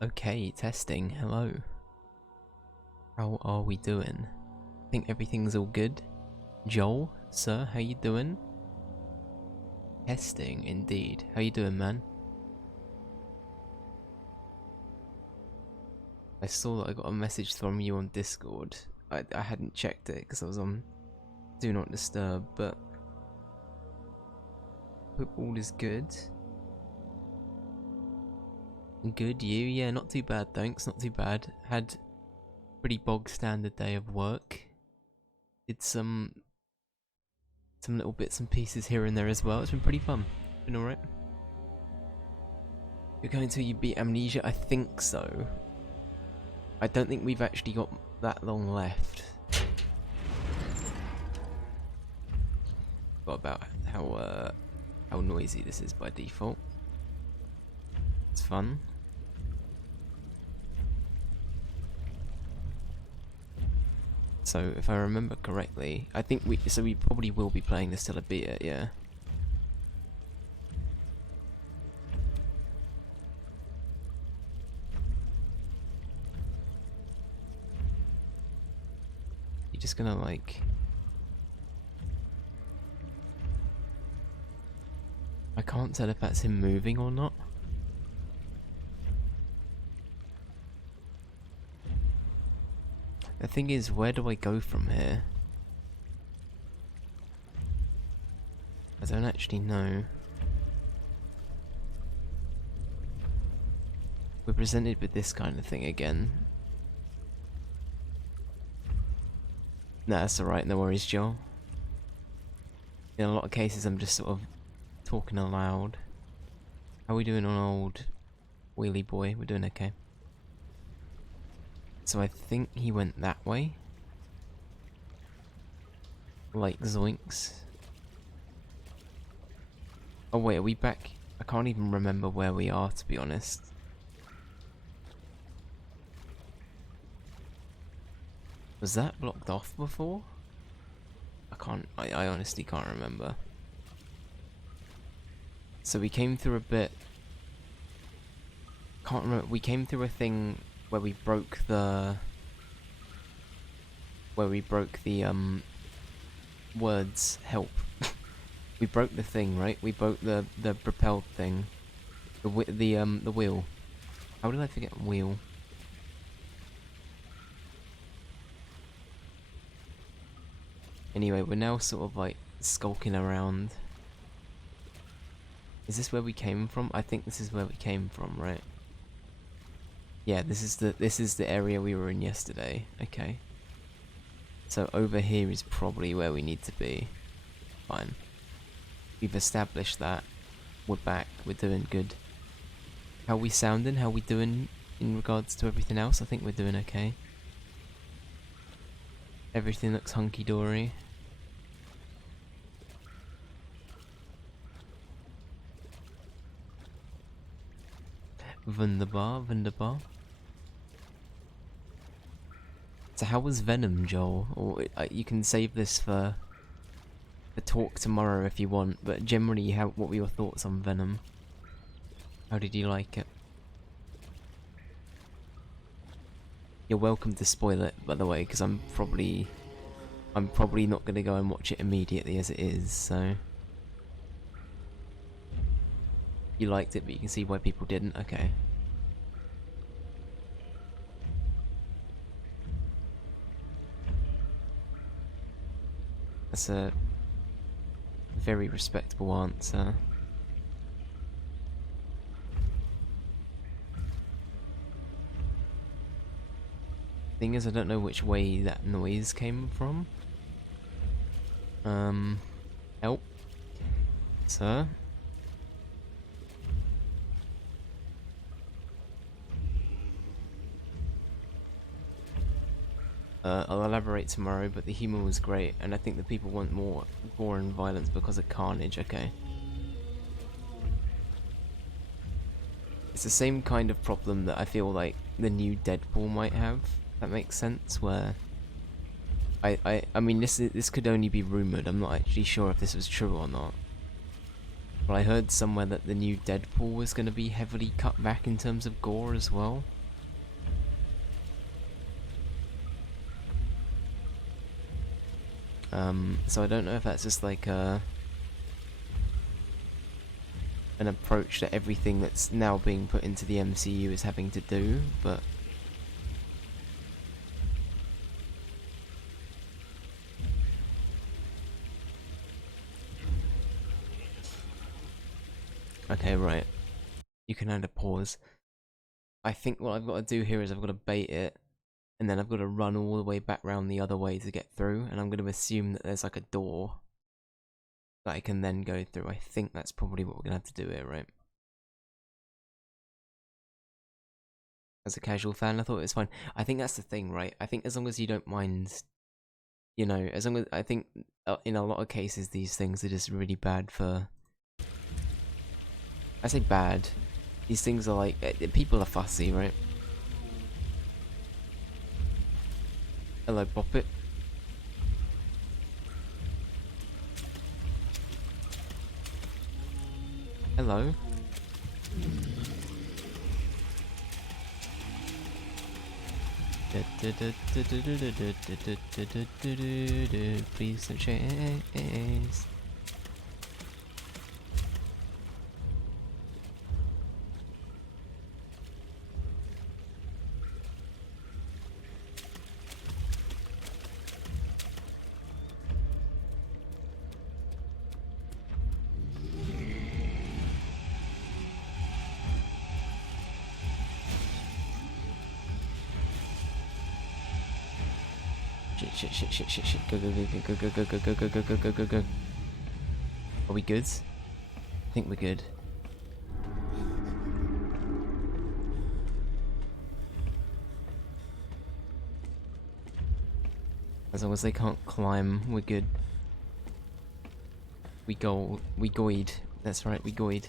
Okay, testing. Hello. How are we doing? Think everything's all good? Joel, sir, how you doing? Testing, indeed. How you doing, man? I saw that I got a message from you on Discord. I hadn't checked it because I was on Do Not Disturb, but hope all is good. Good, you? Yeah, not too bad, thanks. Not too bad. Had pretty bog standard day of work. Did some little bits and pieces here and there as well. It's been pretty fun. Been alright. You're going till you beat Amnesia? I think so. I don't think we've actually got that long left. Forgot about how noisy this is by default. It's fun. So if I remember correctly, I think we probably will be playing this till I beat it, yeah. You're just gonna like... I can't tell if that's him moving or not. The thing is, where do I go from here? I don't actually know. We're presented with this kind of thing again. Nah, that's alright, no worries, Joel. In a lot of cases I'm just sort of talking aloud. How are we doing on old Wheelie Boy? We're doing okay. So I think he went that way. Like zoinks. Oh wait, are we back? I can't even remember where we are, to be honest. Was that blocked off before? I honestly can't remember. So we came through a bit... Can't remember, we came through a thing where we broke the... words help. We broke the thing, right? We broke the propelled thing. The wheel. How did I forget wheel? Anyway, we're now sort of like skulking around. Is this where we came from? I think this is where we came from, right? Yeah, this is the area we were in yesterday. Okay. So over here is probably where we need to be. Fine. We've established that. We're back. We're doing good. How we sounding? How we doing in regards to everything else? I think we're doing okay. Everything looks hunky-dory. Wunderbar, wunderbar. So how was Venom, Joel? Or you can save this for the talk tomorrow if you want, but generally, what were your thoughts on Venom? How did you like it? You're welcome to spoil it, by the way, because I'm probably not going to go and watch it immediately as it is, so... You liked it, but you can see why people didn't? Okay. That's a very respectable answer. Thing is, I don't know which way that noise came from. Help. Sir? I'll elaborate tomorrow, but the humour was great, and I think the people want more gore and violence because of carnage, okay. It's the same kind of problem that I feel like the new Deadpool might have, if that makes sense, where... I mean, this could only be rumoured, I'm not actually sure if this was true or not. But I heard somewhere that the new Deadpool was going to be heavily cut back in terms of gore as well. So I don't know if that's just like an approach that everything that's now being put into the MCU is having to do, but okay, right. You can add a pause. I think what I've got to do here is I've got to bait it, and then I've got to run all the way back round the other way to get through, and I'm going to assume that there's like a door that I can then go through. I think that's probably what we're going to have to do here, right? As a casual fan, I thought it was fine. I think that's the thing, right? I think as long as you don't mind, you know, as long as, I think in a lot of cases these things are just really bad for, I say bad, these things are like, people are fussy, right? Hello, Poppet. Hello. Please don't chase. Shit. Go. Are we good? I think we're good. As long as they can't climb, we're good. We goid. That's right, we goid.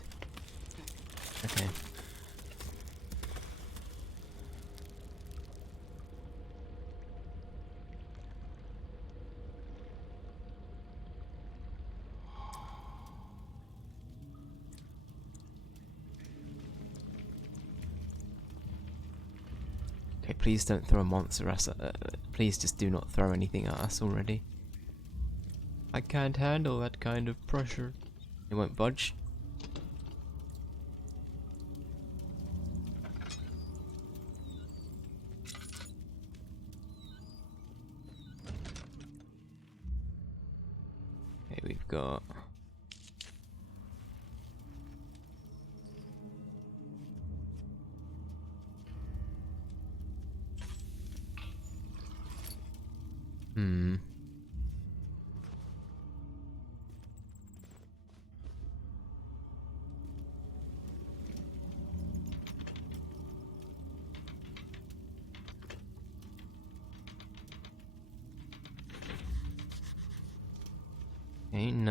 Okay. Okay, please don't throw a monster at us. Please just do not throw anything at us already. I can't handle that kind of pressure. It won't budge. Okay, we've got...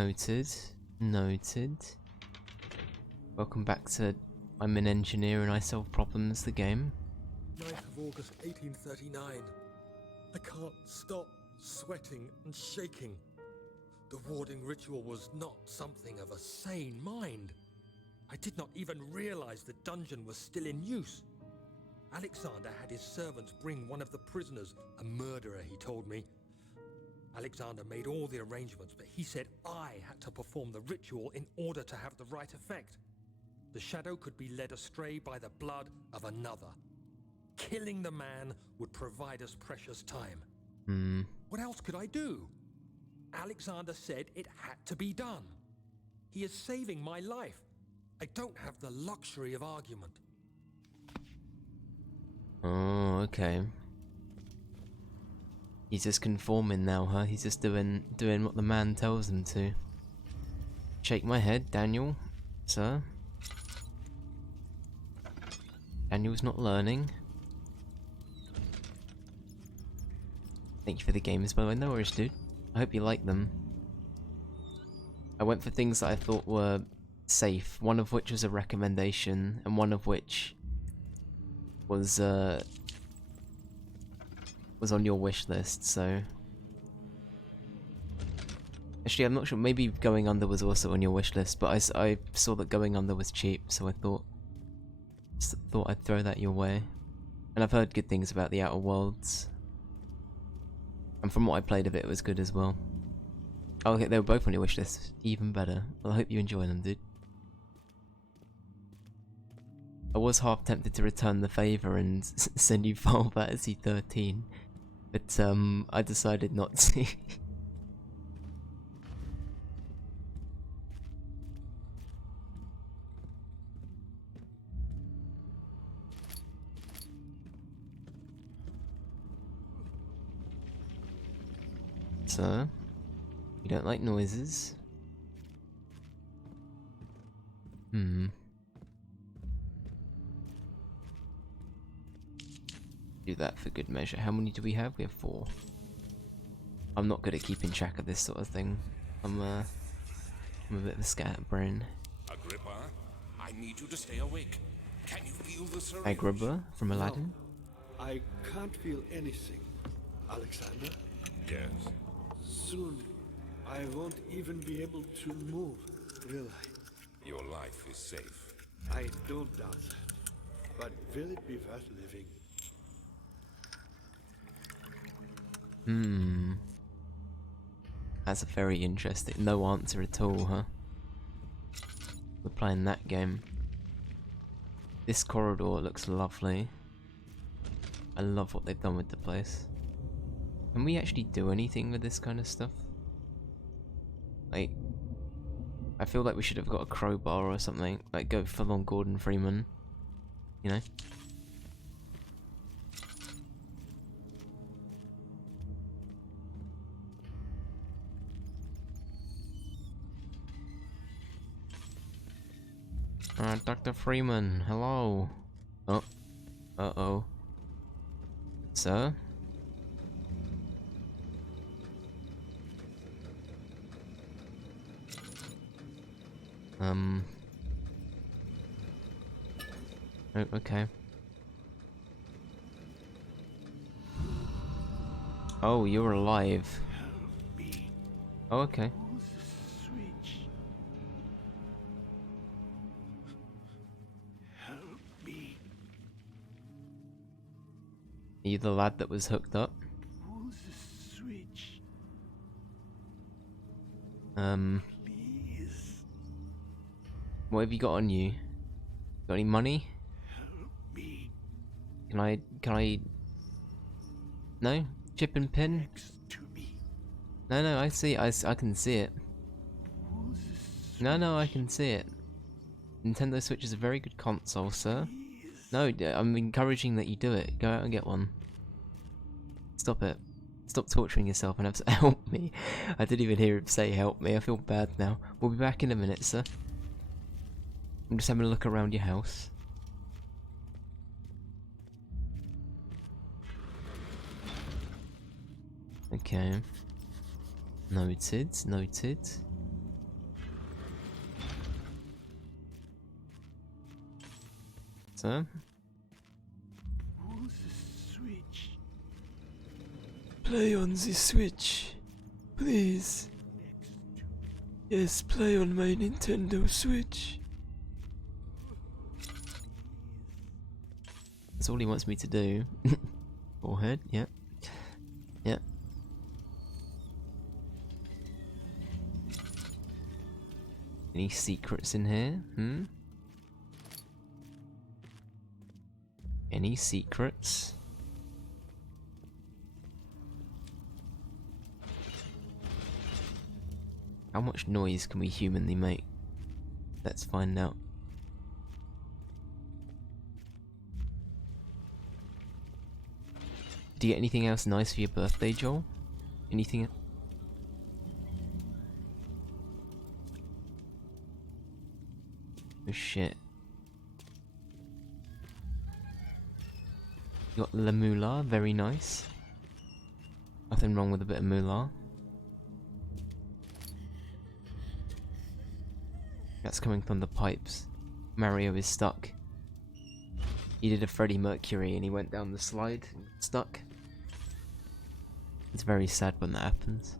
Okay, noted. Welcome back to I'm an Engineer and I Solve Problems, the game. 9th of August 1839. I can't stop sweating and shaking. The warding ritual was not something of a sane mind. I did not even realize the dungeon was still in use. Alexander had his servants bring one of the prisoners, a murderer, he told me. Alexander made all the arrangements, but he said I had to perform the ritual in order to have the right effect. The shadow could be led astray by the blood of another. Killing the man would provide us precious time. What else could I do? Alexander said it had to be done. He is saving my life. I don't have the luxury of argument. Oh, okay. He's just conforming now, huh? He's just doing what the man tells him to. Shake my head, Daniel, sir. Daniel's not learning. Thank you for the games, by the way. No worries, dude. I hope you like them. I went for things that I thought were safe, one of which was a recommendation, and one of which was on your wish list, so... Actually, I'm not sure. Maybe Going Under was also on your wish list, but I saw that Going Under was cheap, so I thought I'd throw that your way. And I've heard good things about the Outer Worlds. And from what I played of it, it was good as well. Oh, okay, they were both on your wish list. Even better. Well, I hope you enjoy them, dude. I was half tempted to return the favour and send you Final Fantasy 13, but I decided not to. So, you don't like noises? Do that for good measure. How many do we have? We have 4. I'm not good at keeping track of this sort of thing. I'm a bit of a scatterbrain. Agrippa, I need you to stay awake. Can you feel the syringe? Agrippa from Aladdin? No, I can't feel anything. Alexander? Yes. Soon, I won't even be able to move, will I? Your life is safe. I don't doubt that. But will it be worth living? That's a very interesting. No answer at all, huh? We're playing that game. This corridor looks lovely. I love what they've done with the place. Can we actually do anything with this kind of stuff? Like, I feel like we should have got a crowbar or something. Like, go full on Gordon Freeman. You know? Dr. Freeman, hello. Oh. Uh-oh. Sir? Oh, okay. Oh, you're alive. Help me. Oh, okay. Who's the switch? Help me. Are you the lad that was hooked up? Who's the switch? Please. What have you got on you? Got any money? Help me. Can I... No? Chip and pin? Next to me. No, I see, I can see it. Who's the switch? No, I can see it. Nintendo Switch is a very good console, sir. Please. No, I'm encouraging that you do it. Go out and get one. Stop it. Stop torturing yourself and have to help me. I didn't even hear him say help me. I feel bad now. We'll be back in a minute, sir. I'm just having a look around your house. Okay. Noted, noted. So, Who's the switch? play on the Switch, please. Yes, play on my Nintendo Switch. That's all he wants me to do. Forehead, yep. Yep. Any secrets in here? Any secrets? How much noise can we humanly make? Let's find out. Did you get anything else nice for your birthday, Joel? Anything? Oh shit. You got La Moolah, very nice. Nothing wrong with a bit of moolah. That's coming from the pipes. Mario is stuck. He did a Freddie Mercury and he went down the slide and stuck. It's very sad when that happens.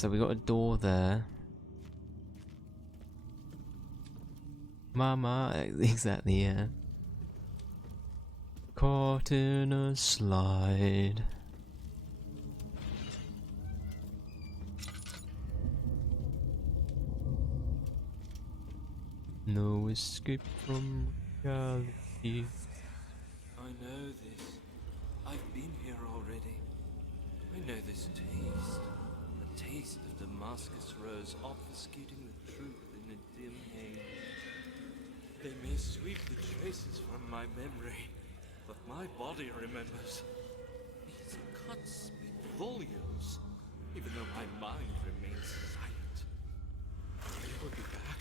So we got a door there. Mama, exactly, yeah. Caught in a slide. No escape from reality. I know this. I've been here already. I know this taste. The taste of Damascus rose obfuscating the truth in a dim haze. They may sweep the traces from my memory, but my body remembers. These cuts speak volumes, even though my mind remains silent. They will be back.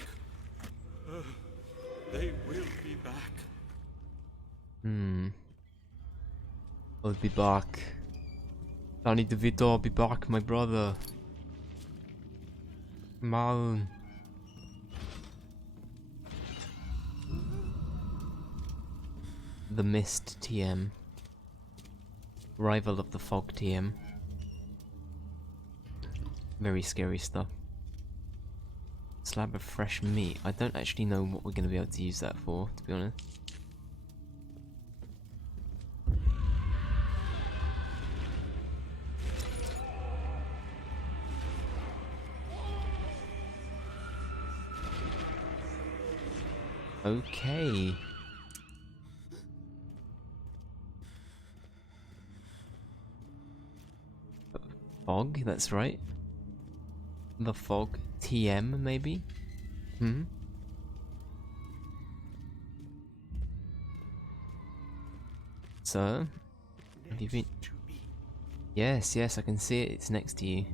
They will be back. I'll be back. Danny DeVito, I'll be back, my brother. Man. The Mist TM. Rival of the Fog TM. Very scary stuff. Slab of fresh meat. I don't actually know what we're going to be able to use that for, to be honest. Okay. Fog, that's right. The Fog TM, maybe? So, have you been? Yes, yes, I can see it. It's next to you.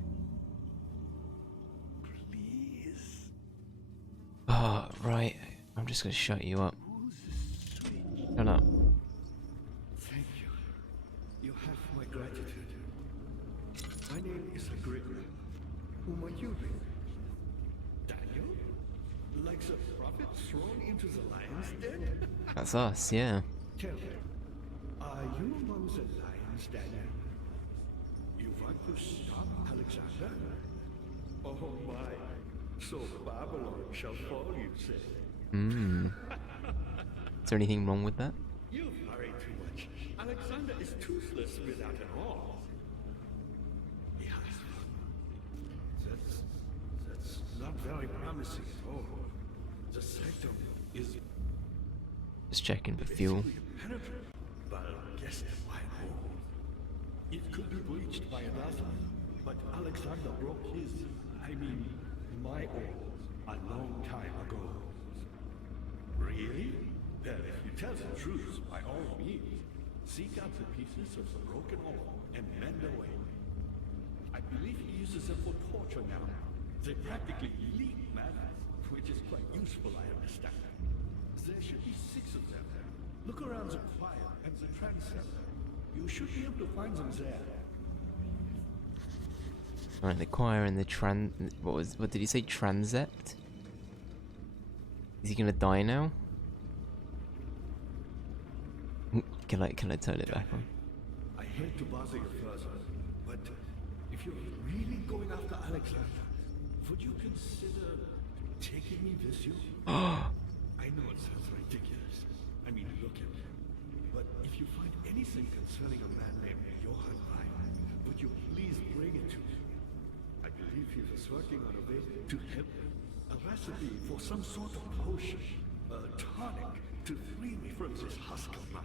Please. Oh, right. I'm just gonna shut you up. Shut up. Thank you. You have my gratitude. My name is Agrippa. Whom are you with? Daniel? Like the prophet thrown into the lion's den? That's us, yeah. Tell me, are you among the lions, Daniel? You want to stop Alexander? Oh my. So Babylon shall fall, you say? Is there anything wrong with that? You worry too much. Alexander is toothless without an arm. Yes. That's not very promising at all. The sectum is Just checking for fuel. penetrable, but guess the wide hole. It could be breached by another, but Alexander broke his, my arm, a long time ago. Really? Well, if you tell the truth, by all means, seek out the pieces of the broken arm and mend away. I believe he uses them for torture now. They practically leak matter, which is quite useful, I understand. There should be 6 of them. Look around the choir and the transept. You should be able to find them there. Alright, the choir and the what did he say? Transept? Is he gonna die now? Can I turn it back on? I hate to bother you further, but if you're really going after Alexander, would you consider taking me with you? I know it sounds ridiculous. I mean, look at me. But if you find anything concerning a man named Johann Rein, would you please bring it to me? I believe he was working on a way to help a recipe for some sort of potion, a tonic, to free me from this husk of mine.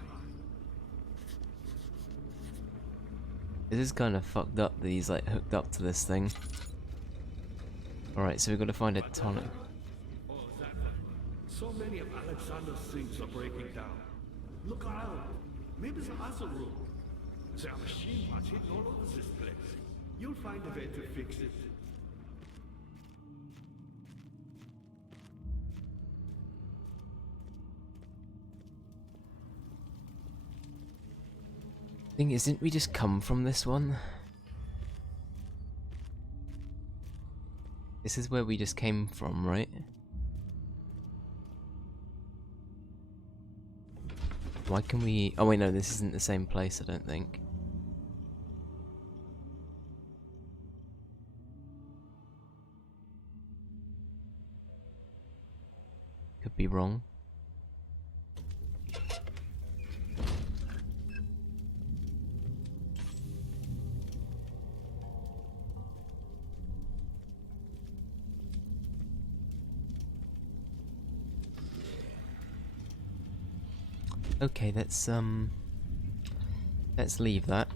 This is kind of fucked up that he's like hooked up to this thing. Alright, so we've got to find a tonic. Oh, that one. So many of Alexander's things are breaking down. Look around. Maybe the other room. There are machine parts hidden all over this place. You'll find a way to fix it. Thing is, didn't we just come from this one? This is where we just came from, right? Why can we... Oh wait, no, this isn't the same place, I don't think. wrong. Okay, let's leave that.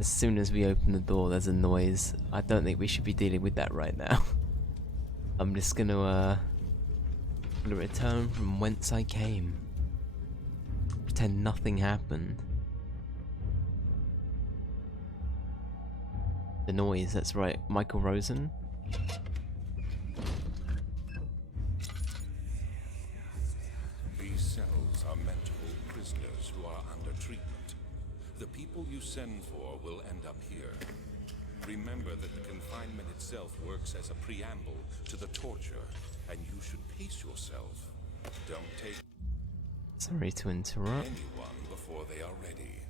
As soon as we open the door, there's a noise. I don't think we should be dealing with that right now. I'm just gonna return from whence I came. Pretend nothing happened. The noise, that's right. Michael Rosen. These cells are meant to hold prisoners who are under treatment. The people you send for will end up here. Remember that the confinement itself works as a preamble to the torture, and you should pace yourself. Don't take Sorry to interrupt. anyone before they are ready.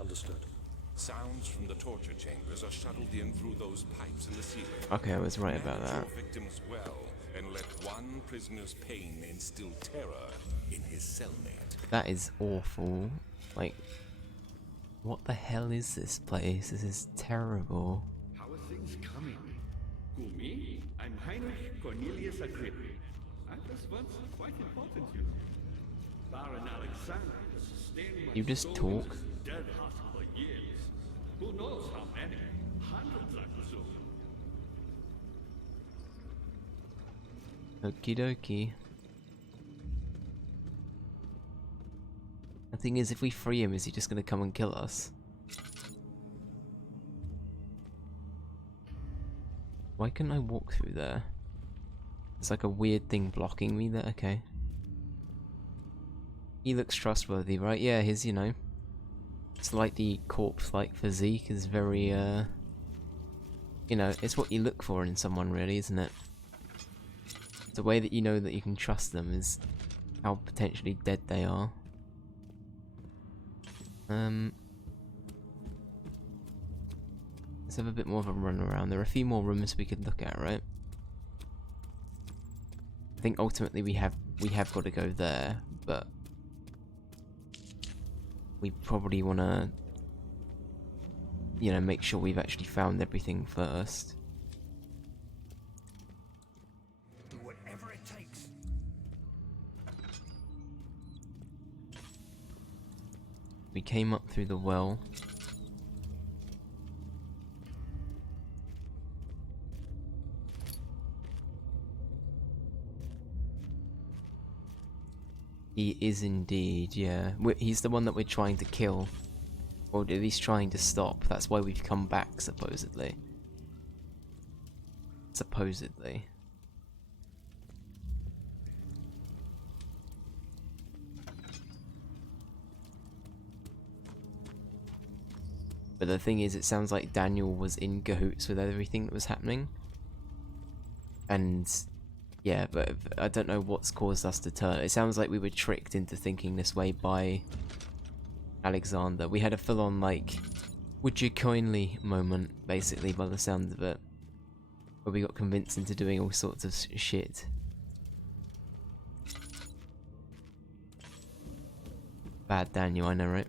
Understood. Sounds from the torture chambers are shuttled in through those pipes in the ceiling. Okay, I was right about Manage that. your victims well, and let one prisoner's pain instill terror in his cellmate. That is awful. Like, what the hell is this place? This is terrible. How are things coming? Who, me? I'm Heinrich Cornelius Agrippa. I was once quite important, you know. Baron Alexander has sustained my You just soul talk. since dead hot for years. Who knows how many? Hundreds, I presume. Okie dokie. The thing is, if we free him, is he just gonna come and kill us? Why couldn't I walk through there? It's like a weird thing blocking me there. Okay. He looks trustworthy, right? Yeah, his, you know, slightly corpse-like physique is very, you know, it's what you look for in someone, really, isn't it? The way that you know that you can trust them is how potentially dead they are. Let's have a bit more of a run around. There are a few more rooms we could look at, right? I think ultimately we have got to go there, but we probably want to, you know, make sure we've actually found everything first. Do whatever it takes. We came up through the well. He is indeed, yeah. He's the one that we're trying to kill. Or at least trying to stop. That's why we've come back, supposedly. Supposedly. But the thing is, it sounds like Daniel was in cahoots with everything that was happening. And yeah, but I don't know what's caused us to turn. It sounds like we were tricked into thinking this way by Alexander. We had a full-on, like, would you kindly moment, basically, by the sound of it. Where we got convinced into doing all sorts of shit. Bad Daniel, I know, right?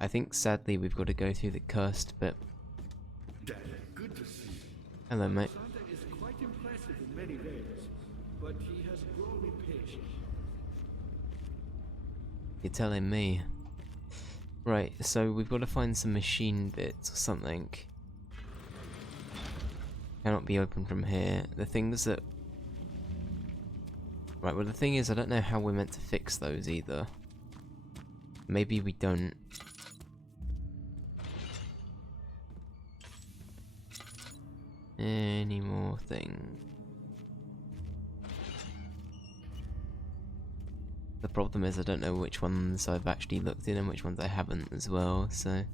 I think sadly we've got to go through the cursed bit. Dad, good to see you. Hello, mate. Alexander is quite impressive in many ways, but he has grown impatient. You're telling me. Right, so we've got to find some machine bits or something. Cannot be opened from here. The things that... Right, well the thing is, I don't know how we're meant to fix those either. Maybe we don't. Any more thing? The problem is I don't know which ones I've actually looked in and which ones I haven't as well, so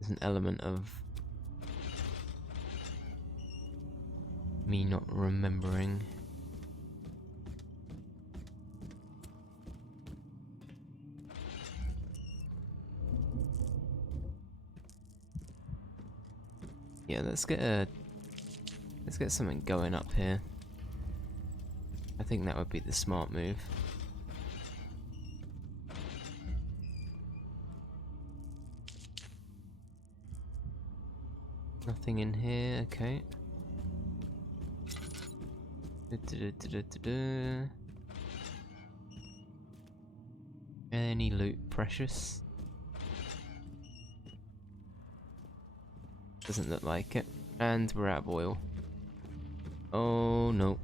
there's an element of me not remembering. Yeah, let's get something going up here. I think that would be the smart move. Nothing in here, okay. Any loot precious? Doesn't look like it. And we're out of oil. Oh no.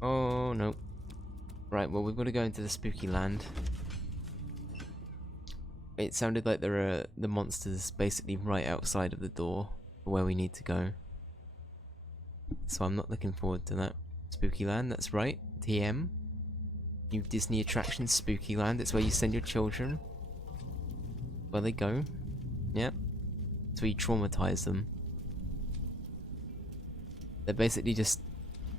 Oh no. Right, well we've got to go into the spooky land. It sounded like there are the monsters basically right outside of the door for where we need to go. So I'm not looking forward to that. Spooky land, that's right. TM. New Disney attraction, Spooky Land. It's where you send your children. Where they go. Yep. So you traumatize them. They're basically just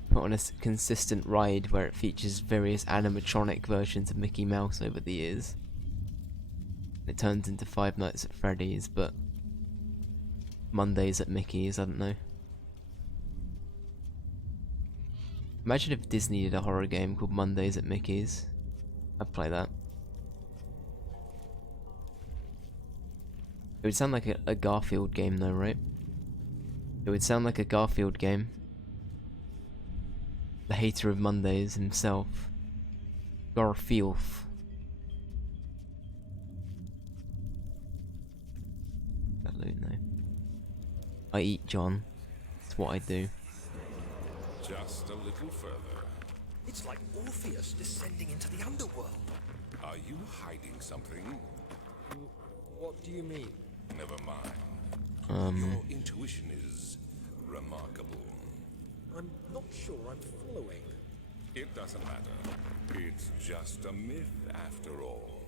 put on a consistent ride where it features various animatronic versions of Mickey Mouse over the years. It turns into Five Nights at Freddy's, but Mondays at Mickey's, I don't know. Imagine if Disney did a horror game called Mondays at Mickey's. I'd play that. It would sound like a Garfield game though, right? It would sound like a Garfield game. The hater of Mondays himself. Garfield. That loot though. I eat John. That's what I do. Just a little further. It's like Orpheus descending into the underworld. Are you hiding something? What do you mean? Never mind. Your intuition is remarkable. I'm not sure I'm following. It doesn't matter. It's just a myth after all.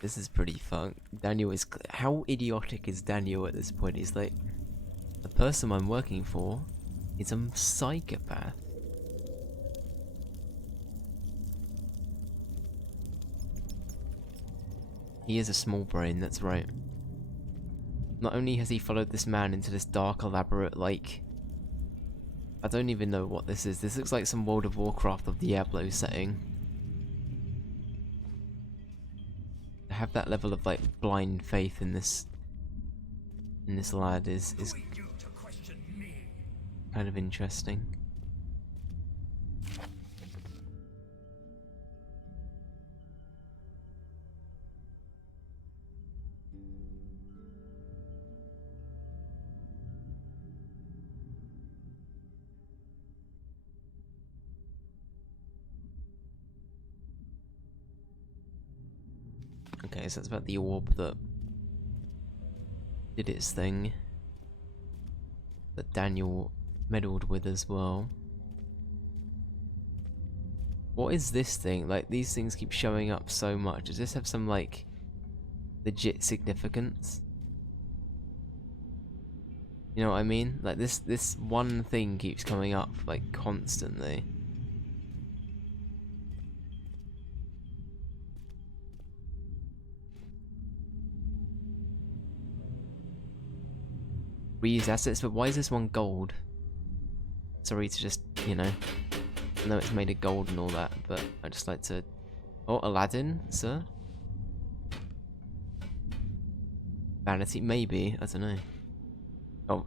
This is pretty fun. Daniel is... How idiotic is Daniel at this point? He's like... The person I'm working for is a psychopath. He is a small brain, that's right. Not only has he followed this man into this dark, elaborate, like... I don't even know what this is. This looks like some World of Warcraft or Diablo setting. To have that level of, like, blind faith in this lad is kind of interesting. Okay, so that's about the orb that did its thing. That Daniel meddled with as well. What is this thing? Like, these things keep showing up so much. Does this have some, like, legit significance? You know what I mean? Like, this one thing keeps coming up, like, constantly. Reuse assets, but why is this one gold? Sorry to just, you know, I know it's made of gold and all that, but I just like to... Oh, Aladdin, sir? Vanity, maybe, I don't know. Oh,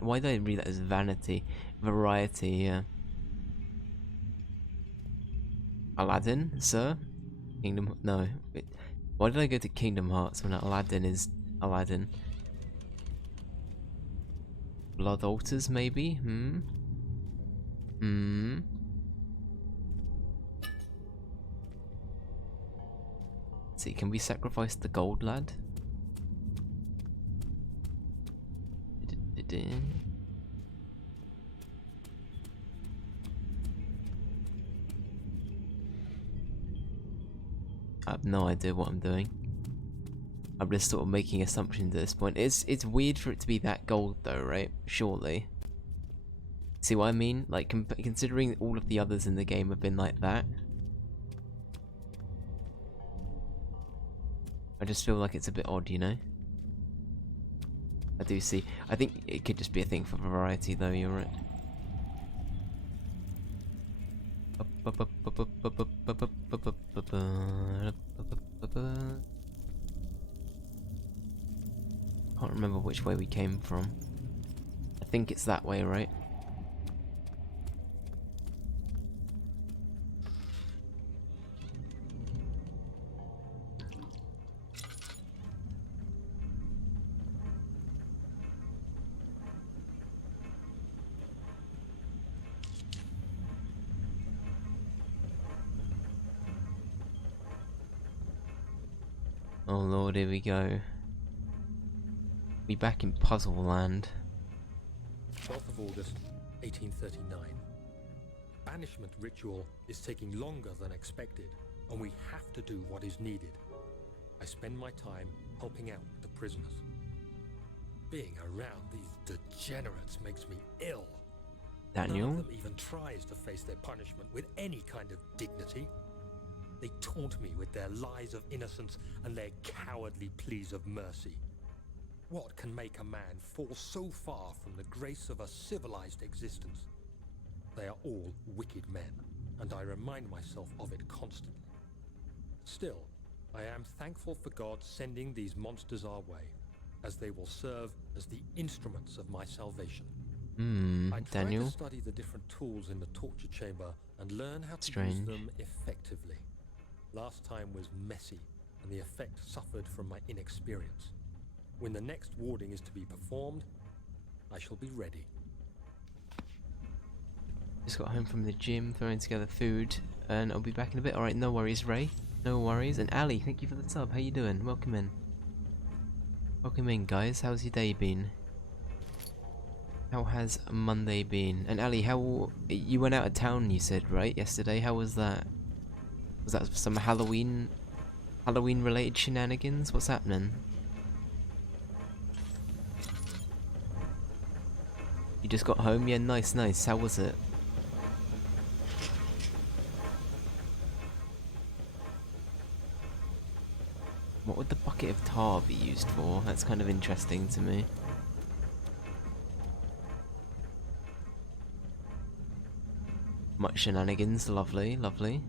why did I read that as vanity? Variety, yeah. Aladdin, sir? Kingdom... No. Why did I go to Kingdom Hearts when Aladdin is Aladdin? Blood altars, maybe? Let's see, can we sacrifice the gold lad? I have no idea what I'm doing. I'm just sort of making assumptions at this point. It's weird for it to be that gold though, right? Surely. See what I mean? Like, considering all of the others in the game have been like that, I just feel like it's a bit odd, you know? I do see. I think it could just be a thing for variety though, you're right. Can't remember which way we came from. I think it's that way, right? Oh lord, here we go. Be back in Puzzle Land. 12th of August, 1839. Banishment ritual is taking longer than expected, and we have to do what is needed. I spend my time helping out the prisoners. Being around these degenerates makes me ill. Daniel? None of them even tries to face their punishment with any kind of dignity. They taunt me with their lies of innocence and their cowardly pleas of mercy. What can make a man fall so far from the grace of a civilized existence? They are all wicked men, and I remind myself of it constantly. Still, I am thankful for God sending these monsters our way, as they will serve as the instruments of my salvation. I try Daniel? to study the different tools in the torture chamber and learn how to Strange. use them effectively. Last time was messy, and the effect suffered from my inexperience. When the next warding is to be performed, I shall be ready. Just got home from the gym, throwing together food, and I'll be back in a bit. Alright, no worries, Ray. No worries. And Ali, thank you for the sub. How you doing? Welcome in. Welcome in, guys. How's your day been? How has Monday been? And Ali, how... You went out of town, you said, right? Yesterday. How was that? Was that some Halloween-related shenanigans? What's happening? You just got home? Yeah, nice, nice. How was it? What would the bucket of tar be used for? That's kind of interesting to me. Much shenanigans, lovely, lovely.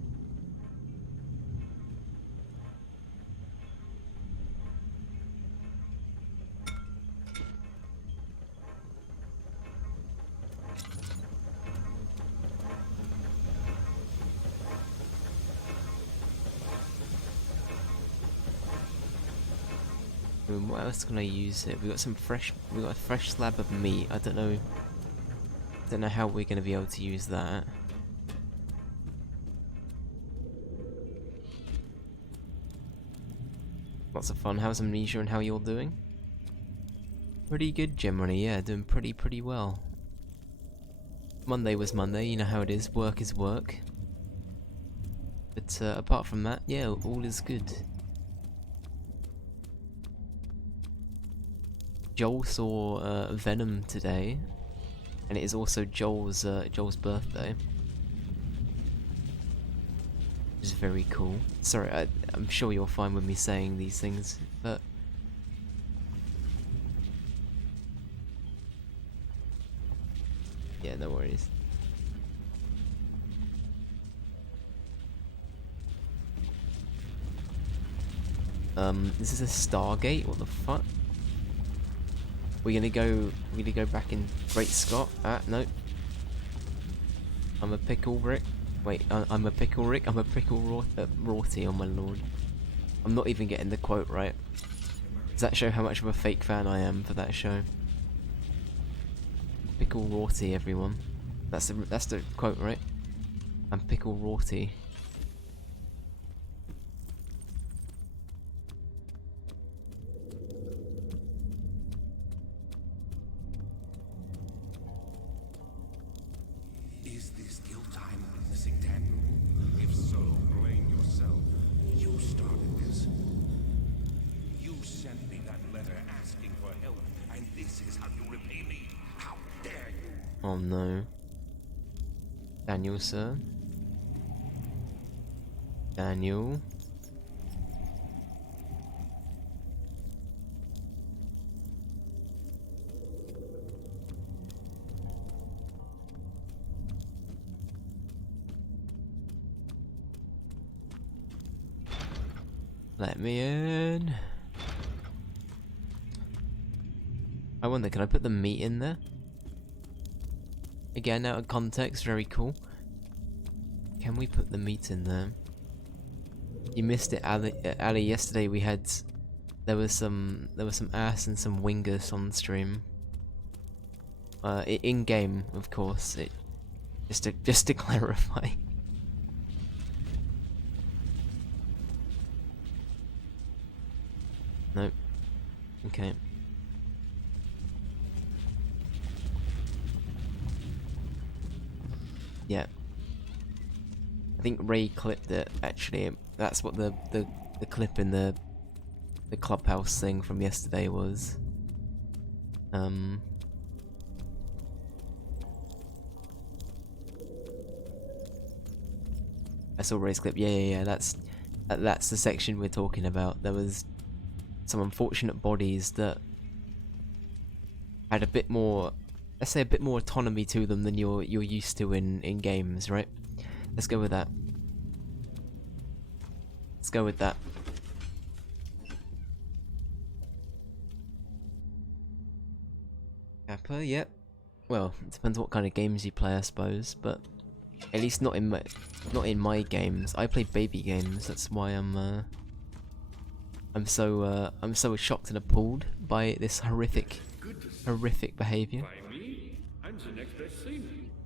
What else can I use it? We got a fresh slab of meat. I don't know how we're gonna be able to use that. Lots of fun. How's Amnesia and how you're doing? Pretty good generally, yeah, doing pretty well. Monday was Monday, you know how it is, work is work. But apart from that, yeah, all is good. Joel saw Venom today, and it is also Joel's birthday, which is very cool. Sorry, I'm sure you're fine with me saying these things, but yeah, no worries. This is a Stargate. What the fuck? We're gonna go back in Great Scott. No. I'm a pickle Rick. Wait, I'm a pickle Rick. I'm a pickle Rorty, oh my lord. I'm not even getting the quote right. Does that show how much of a fake fan I am for that show? Pickle Rorty, everyone. That's the quote, right? I'm pickle Rorty. Is this guilt I'm witnessing, Daniel? If so, blame yourself. You started Oh no. Daniel, sir. Daniel. Let me in. I wonder, can I put the meat in there? Again, out of context, very cool. Can we put the meat in there? You missed it, Ali. Ali, yesterday we had there was some ass and some wingus on stream. In game, of course. Just to clarify. Nope. Okay. Yeah. I think Ray clipped it, actually. That's what the clip in the clubhouse thing from yesterday was. I saw Ray's clip. Yeah. That's the section we're talking about. There was some unfortunate bodies that had a bit more, let's say, a bit more autonomy to them than you're used to in games, right? Let's go with that. Let's go with that. Kappa, yep. Well, it depends what kind of games you play, I suppose, but at least not in my games. I play baby games. That's why I'm so shocked and appalled by this horrific behaviour.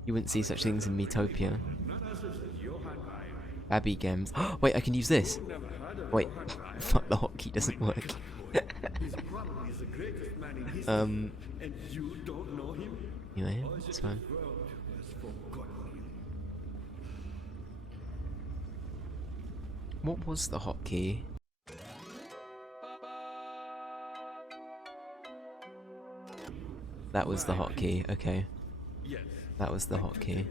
You wouldn't see such things in Metopia. Babby games. Wait, I can use this. Wait, fuck, the hotkey doesn't work. Anyway, it's fine. What was the hotkey? That was the hotkey, okay. That was the hotkey.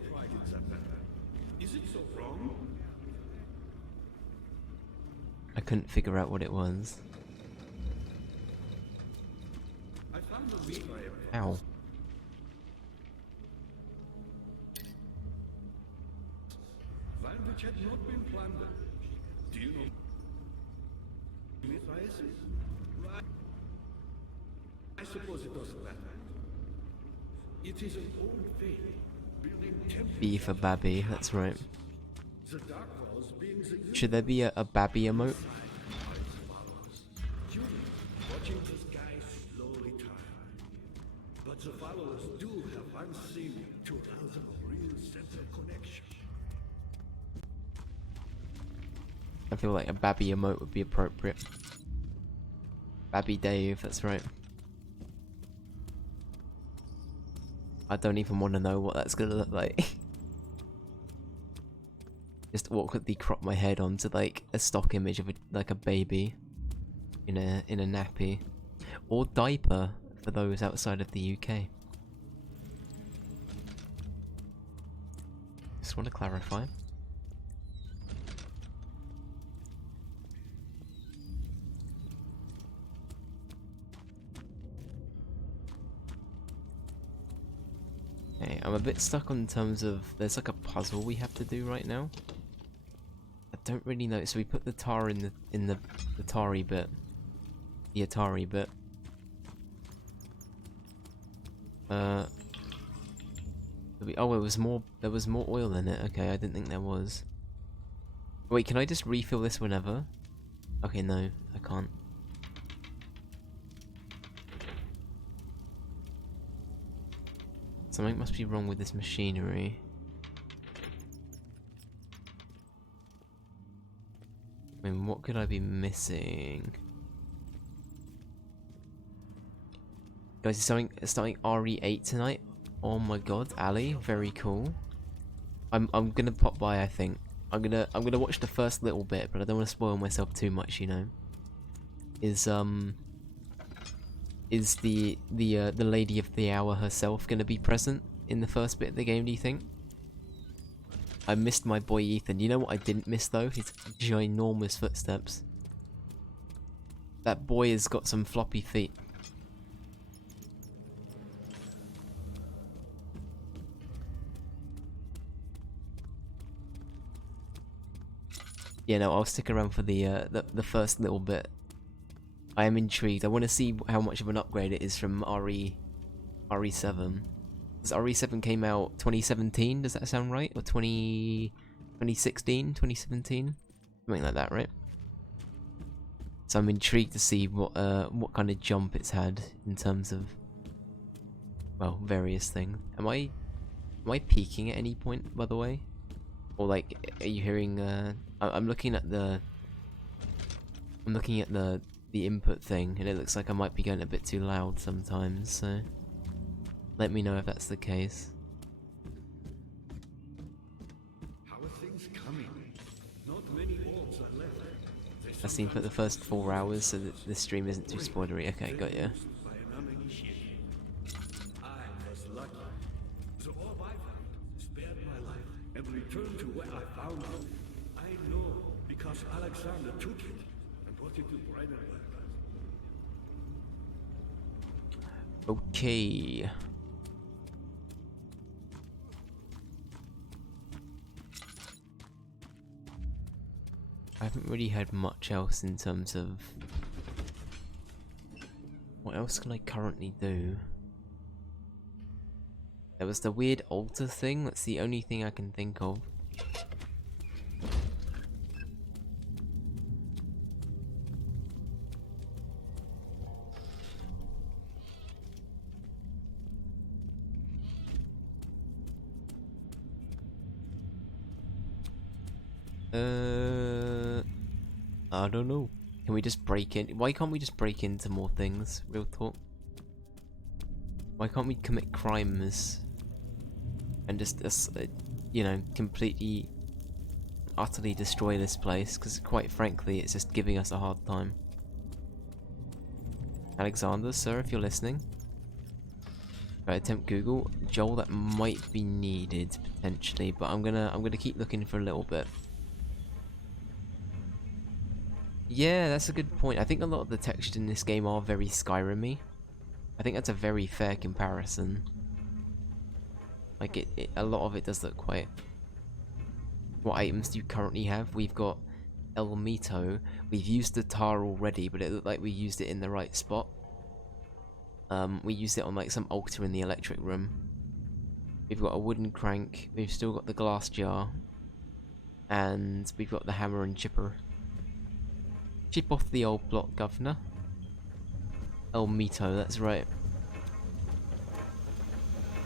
I couldn't figure out what it was. Ow. Which had not been plundered. Do you know Matthias? I suppose it doesn't matter. It is an old faith, building temples. B for Babby, that's right. The dark walls being the Should there be a Babby emote? watching the sky slowly turn. But the followers do have unseen 2,000 real sense of connection. I feel like a Babby emote would be appropriate. Babby Dave, that's right. I don't even want to know what that's gonna look like. Just awkwardly crop my head onto like a stock image of a baby in a nappy or diaper for those outside of the UK. Just want to clarify. Okay, I'm a bit stuck on terms of there's like a puzzle we have to do right now. I don't really know. So we put the tar in the Atari bit. The Atari bit. Oh, it was more. There was more oil in it. Okay, I didn't think there was. Wait, can I just refill this whenever? Okay, no, I can't. Something must be wrong with this machinery. I mean, what could I be missing? Guys, is starting RE8 tonight? Oh my god, Ali, very cool. I'm gonna pop by, I think. I'm gonna watch the first little bit, but I don't want to spoil myself too much, you know. Is the lady of the hour herself gonna be present? in the first bit of the game, do you think? I missed my boy Ethan. You know what I didn't miss though? His ginormous footsteps. That boy has got some floppy feet. Yeah, no, I'll stick around for the first little bit. I am intrigued. I want to see how much of an upgrade it is from RE7. Because RE7 came out 2017, does that sound right? Or 2016, 2017? Something like that, right? So I'm intrigued to see what kind of jump it's had in terms of, well, various things. Am I peaking at any point, by the way? Or like, are you hearing? I'm looking at the input thing, and it looks like I might be going a bit too loud sometimes. So let me know if that's the case. How are things coming? Not many orbs are left. I seen for the first 4 hours, so that the stream isn't too spoilery. Okay, got ya. By an uninitiated. I was lucky. The orb I found spared my life and returned to where I found it. I know because Alexander took it and brought it to Brighton. Okay. I haven't really had much else in terms of... What else can I currently do? There was the weird altar thing, that's the only thing I can think of. I don't know. Can we just break in? Why can't we just break into more things? Real talk. Why can't we commit crimes and just, you know, completely, utterly destroy this place? Because quite frankly, it's just giving us a hard time. Alexander, sir, if you're listening. Right, attempt Google. Joel, that might be needed potentially, but I'm gonna keep looking for a little bit. Yeah, that's a good point. I think a lot of the textures in this game are very Skyrim-y. I think that's a very fair comparison. Like, a lot of it does look quite... What items do you currently have? We've got El Mito. We've used the tar already, but it looked like we used it in the right spot. We used it on, like, some altar in the electric room. We've got a wooden crank. We've still got the glass jar. And we've got the hammer and chipper. Chip off the old block, governor. El Mito, that's right.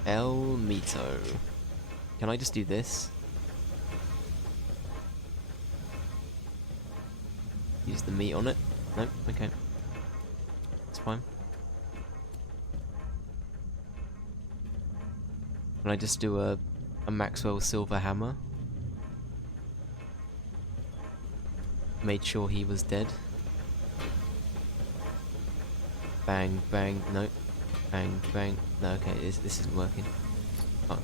El Mito. Can I just do this? Use the meat on it? Nope, okay. It's fine. Can I just do a Maxwell silver hammer? Made sure he was dead. Bang, bang, nope. Bang, bang. No, okay, this isn't working. Fuck.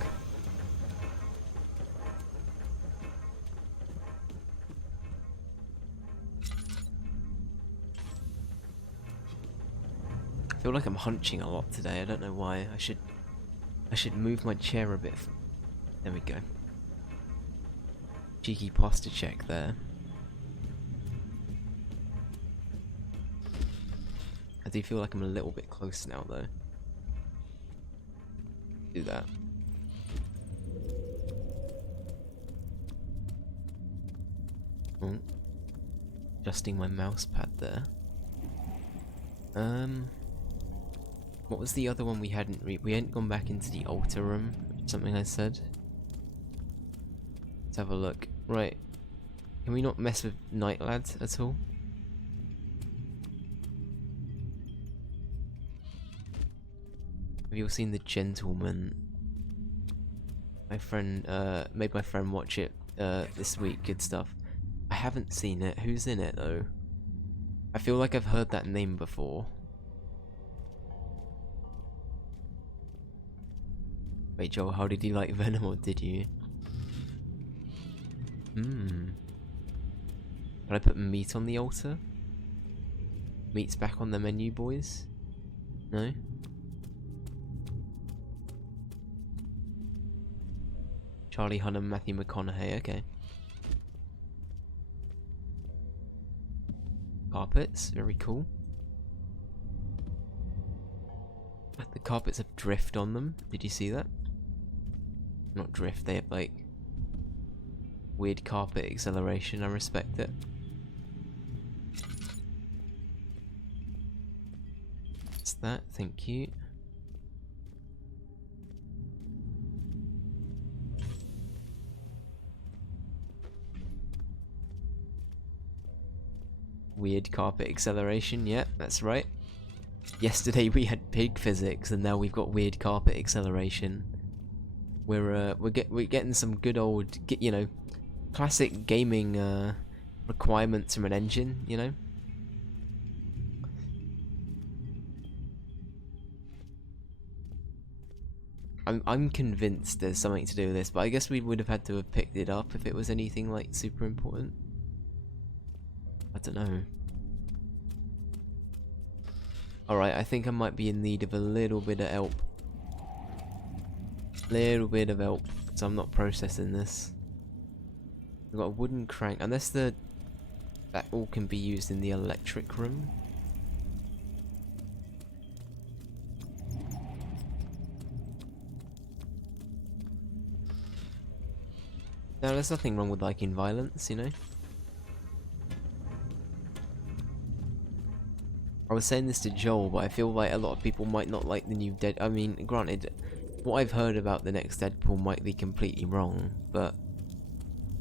I feel like I'm hunching a lot today. I don't know why. I should move my chair a bit. There we go. Cheeky posture check there. I do feel like I'm a little bit close now, though. Do that. Oh. Adjusting my mouse pad there. What was the other one we hadn't we hadn't gone back into the altar room? Something I said. Let's have a look. Right. Can we not mess with Night Lads at all? Have you all seen The Gentleman? My friend made my friend watch it this week. Good stuff. I haven't seen it. Who's in it though? I feel like I've heard that name before. Wait, Joel, how did you like Venom, or did you? Can I put meat on the altar? Meat's back on the menu, boys? No? Charlie Hunnam, Matthew McConaughey, okay. Carpets, very cool. The carpets have drift on them. Did you see that? Not drift, they have like weird carpet acceleration. I respect it. What's that? Thank you. Weird carpet acceleration, yeah, that's right. Yesterday we had pig physics, and now we've got weird carpet acceleration. We're getting some good old, you know, classic gaming requirements from an engine, you know. I'm convinced there's something to do with this, but I guess we would have had to have picked it up if it was anything like super important. I don't know. Alright, I think I might be in need of a little bit of help. Little bit of help, so I'm not processing this. We've got a wooden crank, unless that all can be used in the electric room. No, there's nothing wrong with liking violence, you know? I was saying this to Joel, but I feel like a lot of people might not like the new I mean, granted, what I've heard about the next Deadpool might be completely wrong, but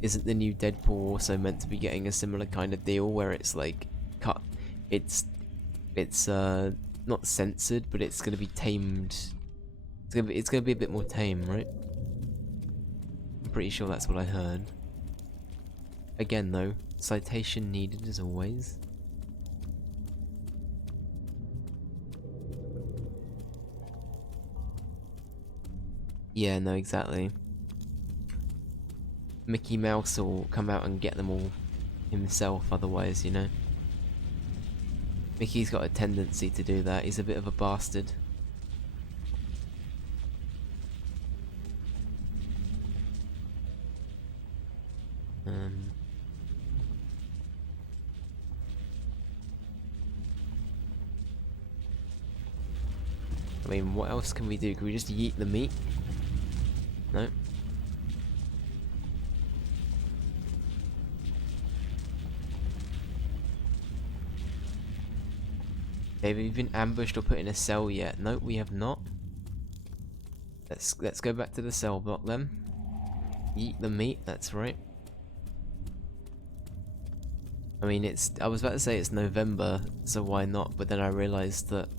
isn't the new Deadpool also meant to be getting a similar kind of deal where it's like cut? It's not censored, but it's gonna be tamed. It's gonna be a bit more tame, right? I'm pretty sure that's what I heard. Again, though, citation needed as always. Yeah, no, exactly. Mickey Mouse will come out and get them all himself, otherwise, you know. Mickey's got a tendency to do that. He's a bit of a bastard. I mean, what else can we do? Can we just yeet the meat? No. Have we been ambushed or put in a cell yet? No, we have not. Let's go back to the cell block then. Eat the meat, that's right. I mean, I was about to say it's November, so why not? But then I realised that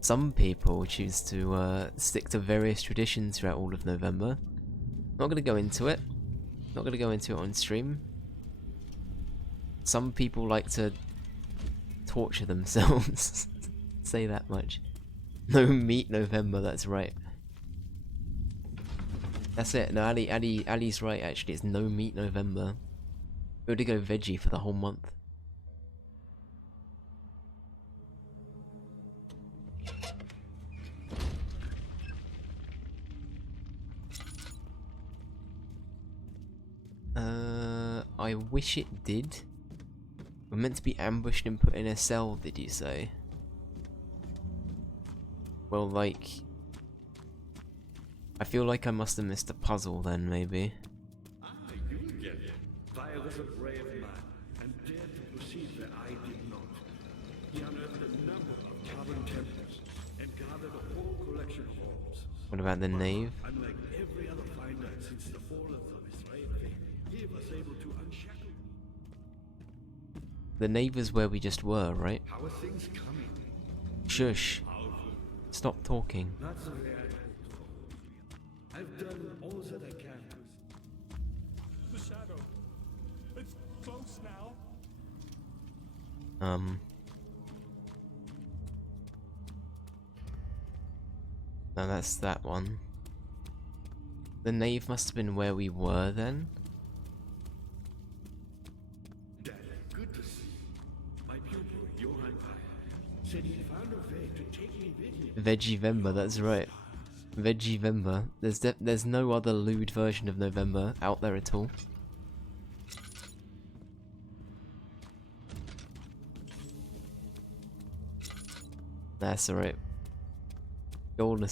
some people choose to stick to various traditions throughout all of November. Not going to go into it. Not going to go into it on stream. Some people like to torture themselves. Say that much. No meat November, that's right. That's it. No, Ali's right actually. It's no meat November. We're going to go veggie for the whole month. I wish it did. We're meant to be ambushed and put in a cell, did you say? Well, like, I feel like I must have missed a puzzle then, maybe. Ah, you get it. Fire was a brave man and dared to proceed where I did not. He unearthed a number of carbon temples and gathered a whole collection of orbs. What about the nave? Unlike every other finder since the fall of Israel, he was able to unshackle. The nave is where we just were, right? How are things coming? Shush. Stop talking. Not the way I hoped for. I've done all that I can. The shadow. It's close now. No, that's that one. The nave must have been where we were then. Dad, good to see you. My pupil, Johann Pye, said he found a way to take me with him. Veggievember, that's right. Veggievember. There's no other lewd version of November out there at all. That's alright. Joel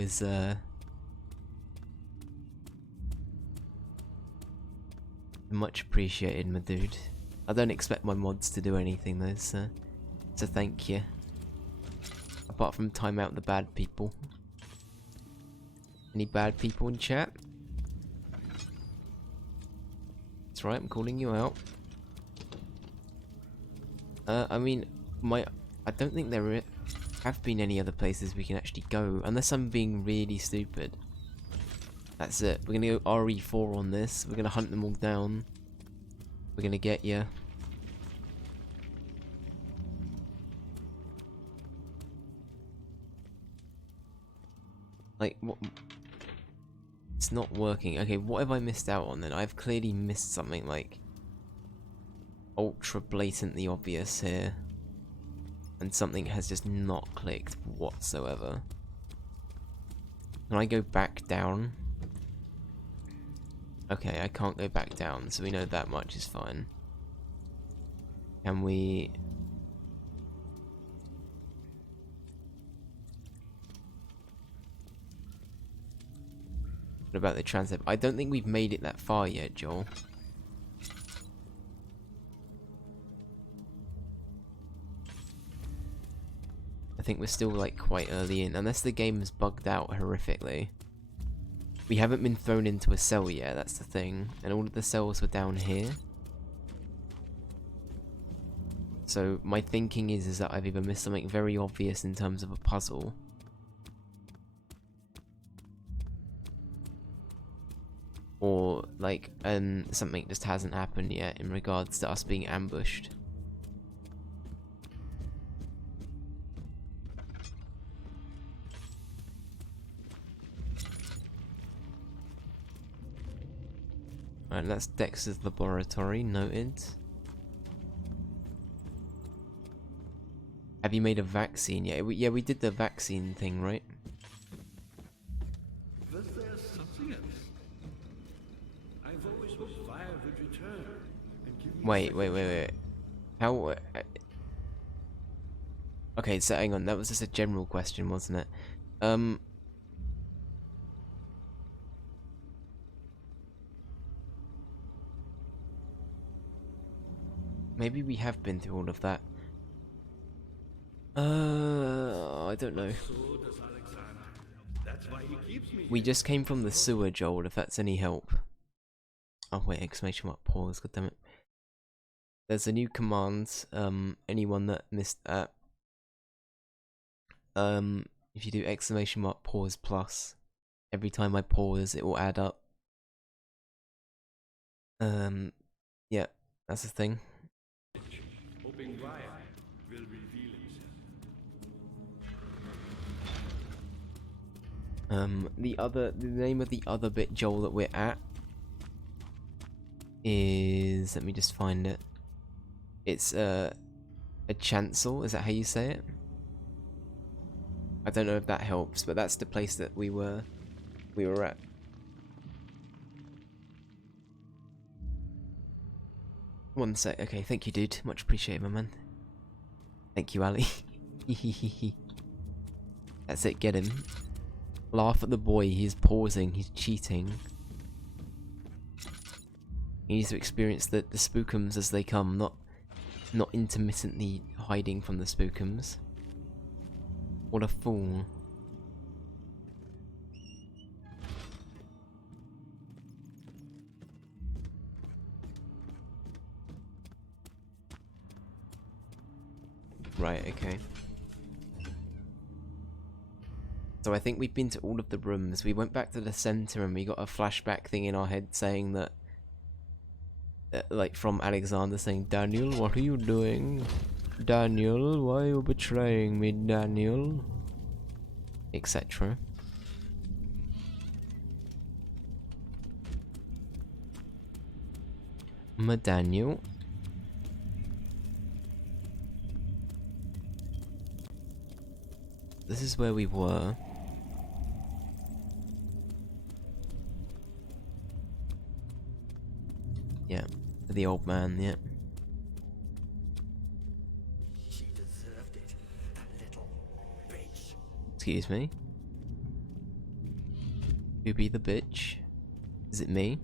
is much appreciated, my dude. I don't expect my mods to do anything though, so thank you. Apart from time out the bad people. Any bad people in chat? That's right, I'm calling you out. I mean, I don't think there have been any other places we can actually go, unless I'm being really stupid. That's it. We're gonna go RE4 on this. We're gonna hunt them all down. We're gonna get ya. Like, what? It's not working. Okay, what have I missed out on then? I've clearly missed something, like, ultra blatantly obvious here. And something has just not clicked whatsoever. Can I go back down? Okay, I can't go back down, so we know that much is fine. Can we... What about the transit? I don't think we've made it that far yet, Joel. I think we're still like quite early in, unless the game is bugged out horrifically. We haven't been thrown into a cell yet, that's the thing. And all of the cells were down here. So my thinking is that I've either missed something very obvious in terms of a puzzle. Or like something just hasn't happened yet in regards to us being ambushed. Right, that's Dexter's laboratory, noted. Have you made a vaccine yet? Yeah, we did the vaccine thing, right? Was there something else? I've always hoped fire would return and give me Wait. How... Okay, so hang on, that was just a general question, wasn't it? Maybe we have been through all of that. I don't know. So does Alexander. That's why he keeps me. We just came from the sewer, Joel, if that's any help. Oh wait, exclamation mark, pause, goddammit. There's a new command, anyone that missed that. If you do exclamation mark pause plus, every time I pause it will add up. Yeah, that's the thing. Hoping Ryan will reveal himself. The name of the other bit, Joel, that we're at is, let me just find it. It's a chancel, is that how you say it? I don't know if that helps, but that's the place that we were at. One sec, okay, thank you, dude. Much appreciated, my man. Thank you, Ali. That's it, get him. Laugh at the boy, he's pausing, he's cheating. He needs to experience the spookums as they come, not intermittently hiding from the spookums. What a fool. Right, okay. So I think we've been to all of the rooms. We went back to the center and we got a flashback thing in our head saying that, like from Alexander saying, Daniel, what are you doing? Daniel, why are you betraying me, Daniel? Etc. Daniel. This is where we were. Yeah, the old man, yeah. She deserved it, that little bitch. Excuse me? Who be the bitch? Is it me?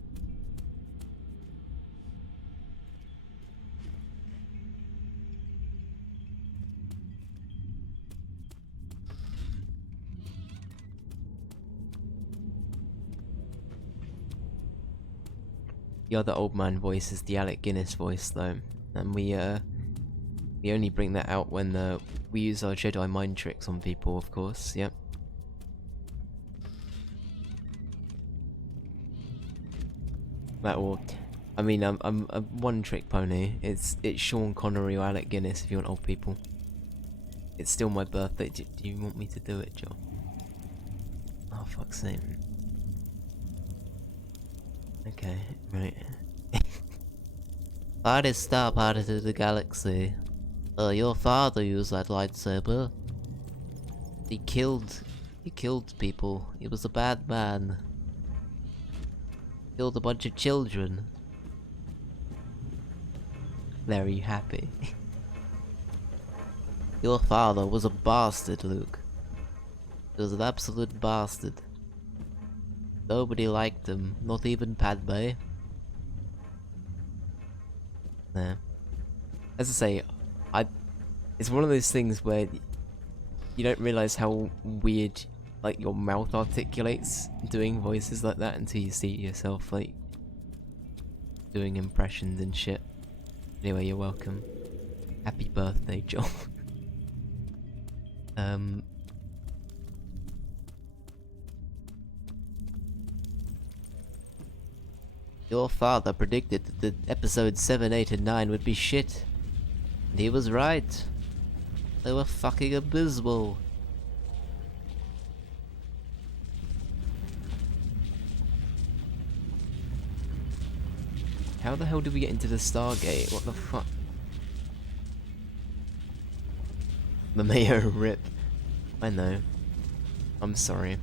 The other old man voice is the Alec Guinness voice though. And we only bring that out when we use our Jedi mind tricks on people, of course, yep. That will, I mean, I'm a one-trick pony. It's Sean Connery or Alec Guinness if you want old people. It's still my birthday. Do you want me to do it, Joel? Oh, fuck's sake. Okay, right. Farthest star part of the galaxy. Your father used that lightsaber. He killed people. He was a bad man. Killed a bunch of children. Very happy. Your father was a bastard, Luke. He was an absolute bastard. Nobody liked him, not even Padme. Nah. As I say, it's one of those things where you don't realise how weird, like, your mouth articulates doing voices like that until you see yourself, like, doing impressions and shit. Anyway, you're welcome. Happy birthday, John. Your father predicted that the episodes 7, 8, and 9 would be shit. And he was right. They were fucking abysmal. How the hell did we get into the Stargate? What the fuck? The Mayo rip. I know. I'm sorry.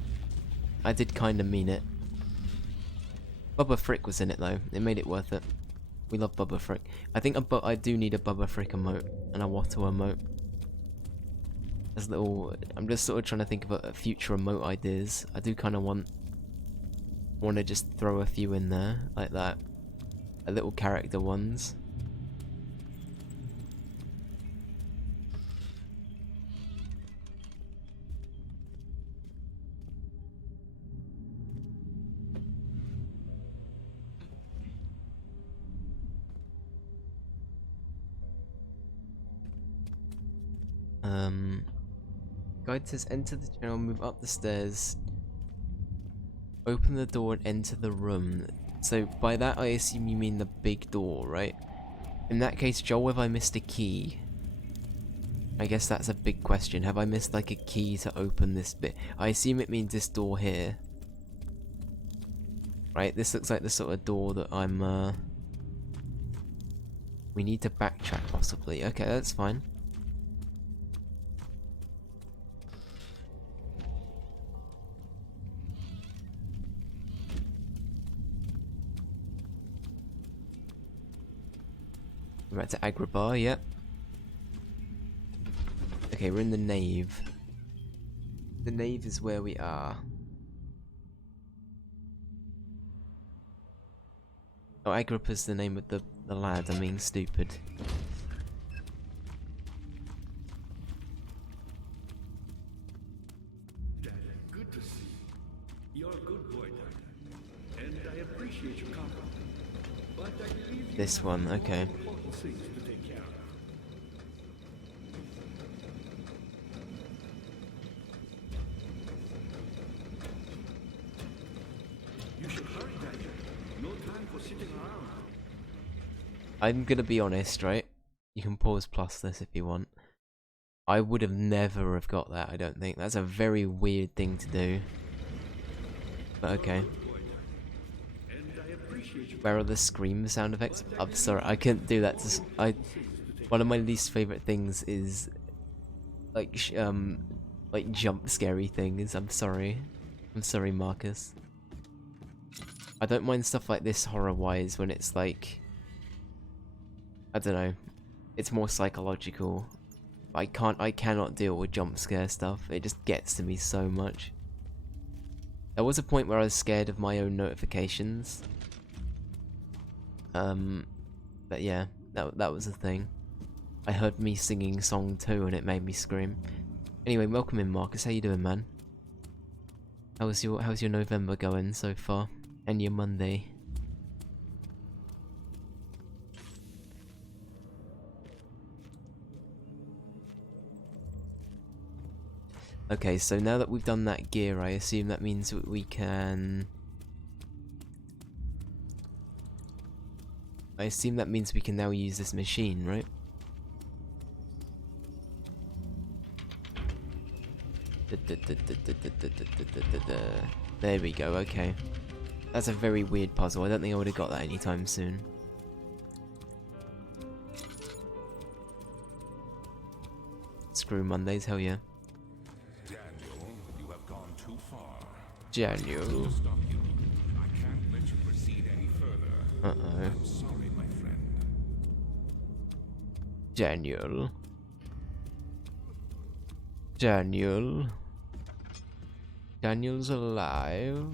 I did kinda mean it. Bubba Frick was in it though. It made it worth it. We love Bubba Frick. I think I do need a Bubba Frick emote and a Watto emote. As little, I'm just sort of trying to think of future emote ideas. I do kind of want to just throw a few in there like that, little character ones. Guide says enter the channel, move up the stairs, open the door and enter the room. So by that I assume you mean the big door, right? In that case, Joel, have I missed a key? I guess that's a big question. Have I missed like a key to open this bit? I assume it means this door here. Right, this looks like the sort of door that I'm we need to backtrack possibly. Okay, that's fine. We're back to Agrabah, yep. Okay, we're in the nave. The nave is where we are. Oh, Agrippa's the name of the lad, I mean stupid. Dad, good to see you. You're a good boy, Dad. And I appreciate your compliment. But I believe you This one, okay. have important things to take care of. You should hurry, Dad. No time for sitting around. I'm gonna be honest, right? You can pause plus this if you want. I would have never have got that, I don't think. That's a very weird thing to do. But okay. And I appreciate you. Where are the scream sound effects? I'm sorry, I couldn't do that. One of my least favorite things is like like jump scary things. I'm sorry. I'm sorry, Marcus. I don't mind stuff like this horror-wise when it's like, I don't know, it's more psychological. I cannot deal with jump scare stuff. It just gets to me so much. There was a point where I was scared of my own notifications. But yeah, that was the thing. I heard me singing song 2 and it made me scream. Anyway, welcome in, Marcus. How you doing, man? How's your November going so far? And your Monday? Okay, so now that we've done that gear, I assume that means we can... I assume that means we can now use this machine, right? There we go, okay. That's a very weird puzzle. I don't think I would have got that anytime soon. Screw Mondays, hell yeah. Daniel, you have gone too far. Daniel. To stop you, I can't let you proceed any further. Uh-oh. I'm sorry, my friend. Daniel. Daniel. Daniel's alive.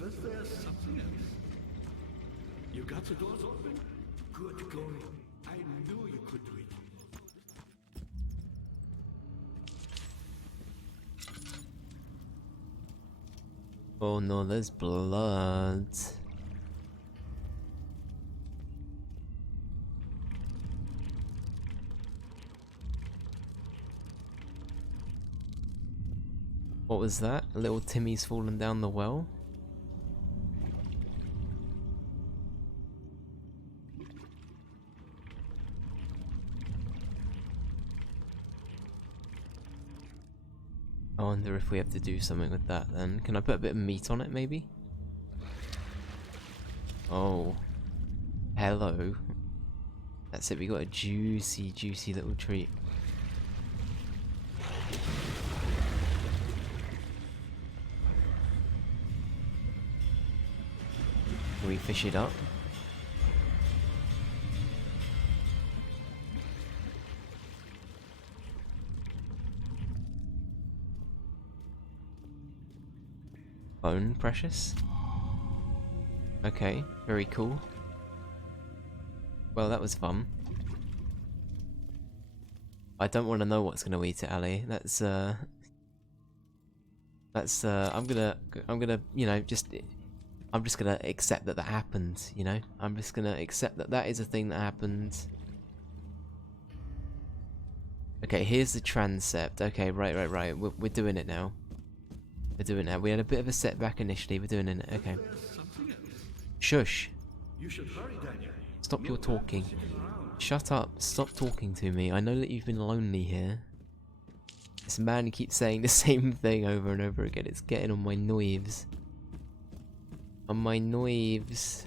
Was there something else? You got the doors open? Good going. I knew you could do it. Oh no, there's blood. What was that? Little Timmy's fallen down the well? I wonder if we have to do something with that then. Can I put a bit of meat on it maybe? Oh. Hello. That's it, we got a juicy, juicy little treat. Can we fish it up? Bone precious? Okay, very cool. Well, that was fun. I don't want to know what's gonna eat it, Ali. I'm gonna, you know, I'm just gonna accept that that happened, you know? I'm just gonna accept that that is a thing that happened. Okay, here's the transept. Okay, right. We're doing it now. We're doing it now. We had a bit of a setback initially. We're doing it. Okay. Something else. Shush. You should hurry, Daniel. Stop No your time for talking. sitting around. Shut up. Stop talking to me. I know that you've been lonely here. This man keeps saying the same thing over and over again. It's getting on my nerves. On my nerves.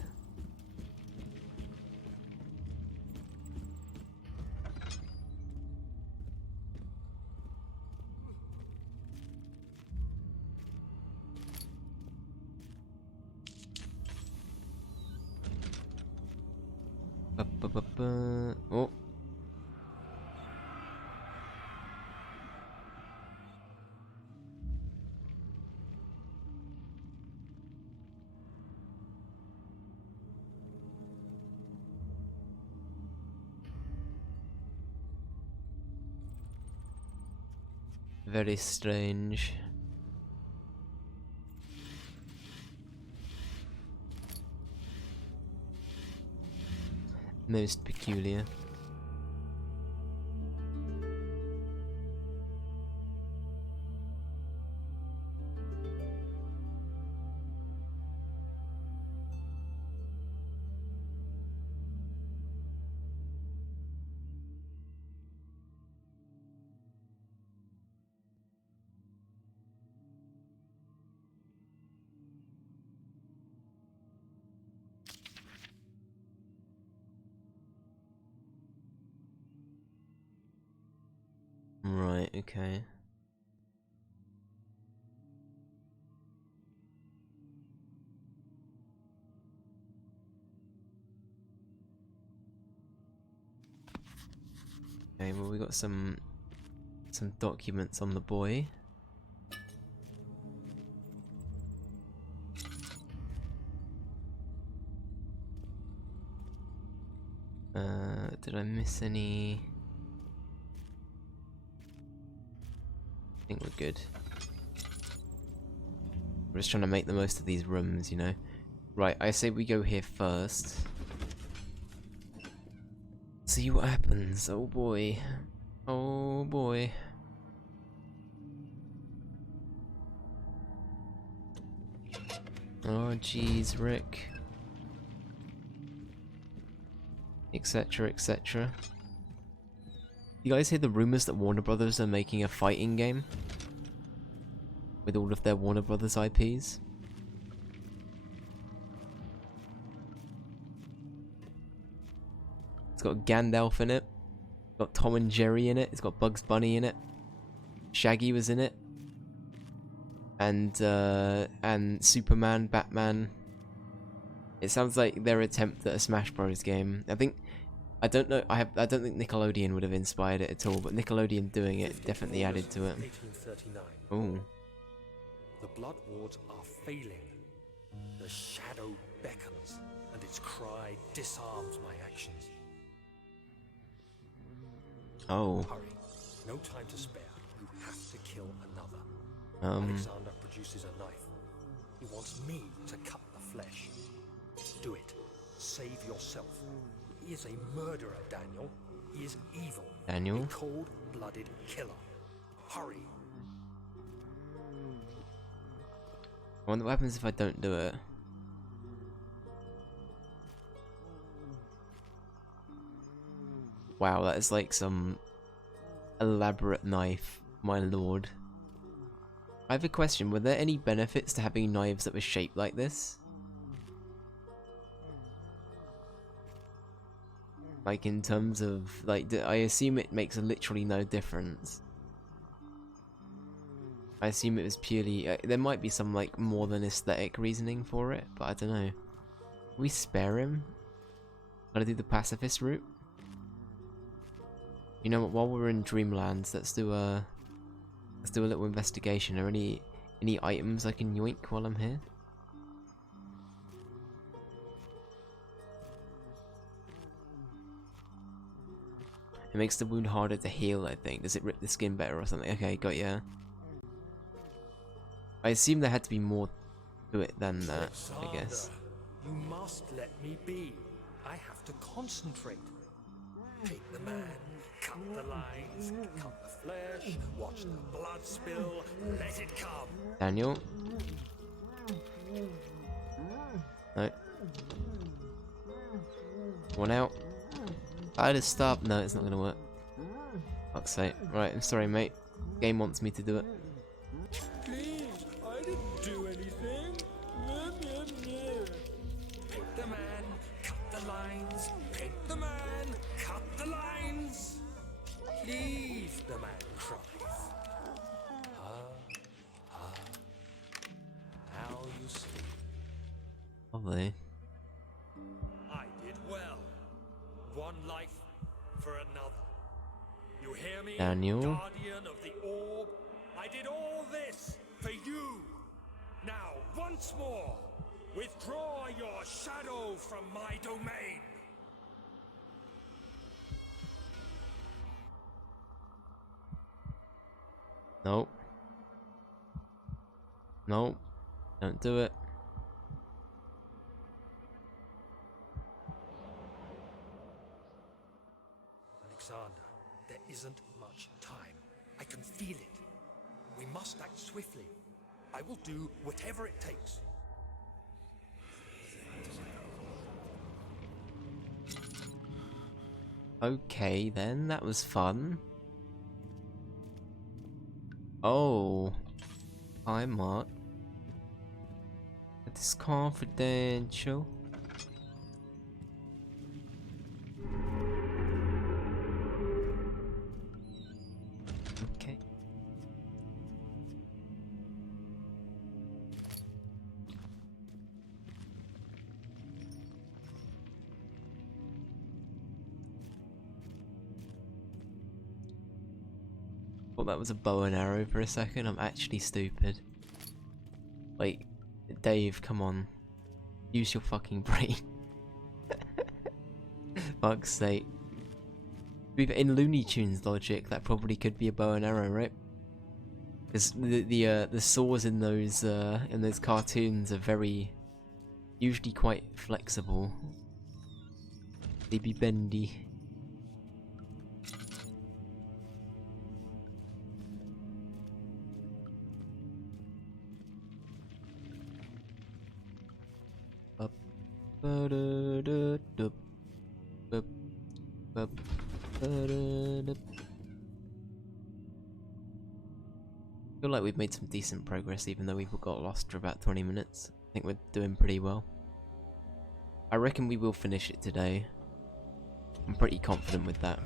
Oh. Very strange. Most peculiar. Right, okay. Okay, well we got some documents on the boy. Did I miss any? I think we're good. We're just trying to make the most of these rooms, you know. Right, I say we go here first. See what happens. Oh boy. Oh boy. Oh jeez, Rick. Etc, etc. You guys hear the rumors that Warner Brothers are making a fighting game? With all of their Warner Brothers IPs? It's got Gandalf in it. It's got Tom and Jerry in it. It's got Bugs Bunny in it. Shaggy was in it. And Superman, Batman. It sounds like their attempt at a Smash Bros game. I don't know. I don't think Nickelodeon would have inspired it at all, but Nickelodeon doing it definitely added to it. 1839. Oh, The blood wards are failing. The shadow beckons, and its cry disarms my actions. oh. Hurry. No time to spare. You have to kill another. Alexander produces a knife. He wants me to cut the flesh. Do it. Save yourself. He is a murderer, Daniel. He is evil. Daniel? A cold-blooded killer. Hurry. I wonder what happens if I don't do it. Wow, that is like some elaborate knife, my lord. I have a question, were there any benefits to having knives that were shaped like this? Like in terms of, like, I assume it makes literally no difference. I assume it was purely, there might be some like more than aesthetic reasoning for it, but I don't know. Can we spare him? Gotta do the pacifist route? You know what, while we're in Dreamlands, let's do a little investigation. Are any items I can yoink while I'm here? It makes the wound harder to heal, I think. Does it rip the skin better or something? Okay, got ya. I assume there had to be more to it than that, I guess. You must let me be. I have to concentrate. Take the man, cut the lines, cut the flesh, watch the blood spill, let it come. Daniel? No. One out. I just stop. No, it's not gonna work. Fuck's sake. Right, I'm sorry, mate. Game wants me to do it. Please, I didn't do anything. Pick the man, cut the lines. Pick the man, cut the lines. Please, the man cries. Now you sleep. Lovely. I did well. One life for another. You hear me, Daniel? guardian of the orb? I did all this for you. Now, once more, withdraw your shadow from my domain. Nope. Nope. Don't do it. Alexander, there isn't much time. I can feel it. We must act swiftly. I will do whatever it takes. Okay then, that was fun. Oh. Hi, Mark. It is confidential. Okay. Thought that was a bow and arrow for a second. I'm actually stupid. Like, Dave, come on. Use your fucking brain. Fuck's sake. In Looney Tunes logic, that probably could be a bow and arrow, right? Because the saws in those cartoons are very, usually quite flexible. They be bendy. Up, ba-da-da-da, up, up, ba-da-da. I feel like we've made some decent progress even though we've got lost for about 20 minutes. I think we're doing pretty well. I reckon we will finish it today. I'm pretty confident with that.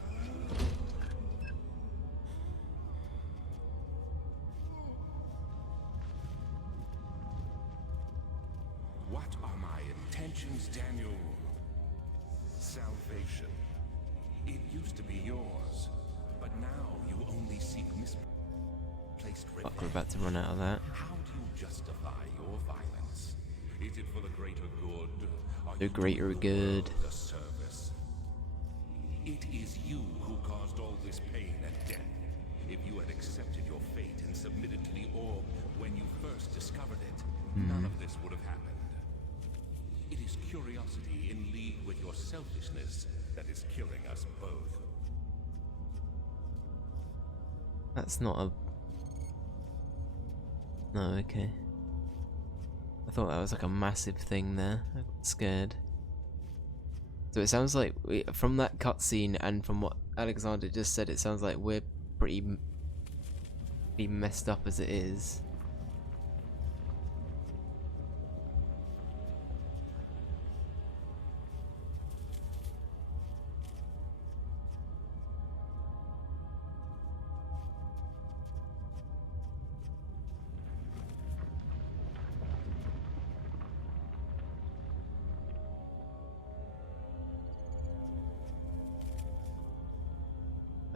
What are my intentions, Daniel? Salvation. It used to be yours, but now you only seek misplaced revenge. Fuck, we're about to run out of that. How do you justify your violence? Is it for the greater good? Are The you greater doing the good. world a service? It is you who caused all this pain and death. If you had accepted your fate and submitted to the orb when you first discovered it, none of this would have happened. It is curiosity in league with your selfishness that is killing us both. That's not a... No, okay. I thought that was like a massive thing there. I got scared. So it sounds like, from that cutscene and from what Alexander just said, it sounds like we're pretty messed up as it is.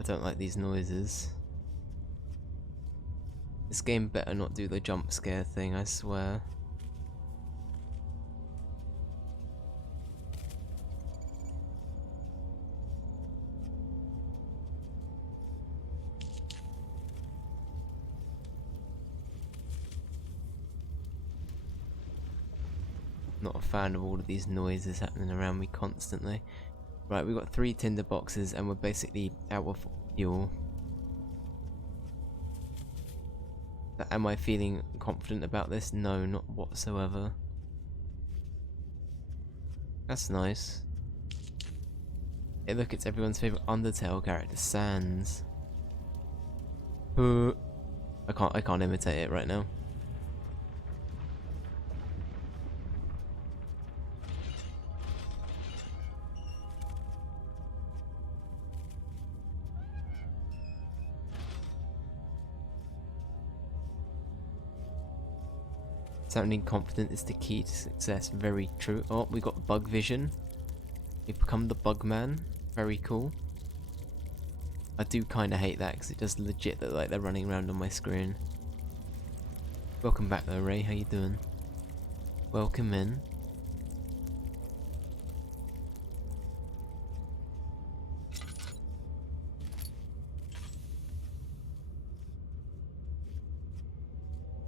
I don't like these noises. This game better not do the jump scare thing, I swear. Not a fan of all of these noises happening around me constantly. Right, we've got 3 tinder boxes and we're basically out of fuel. Am I feeling confident about this? No, not whatsoever. That's nice. Hey look, it's everyone's favourite Undertale character, Sans. I can't imitate it right now. Sounding confident is the key to success. Very true. Oh, we got bug vision. We've become the bug man. Very cool. I do kind of hate that because it does legit look like they're running around on my screen. Welcome back though, Ray. How you doing? Welcome in.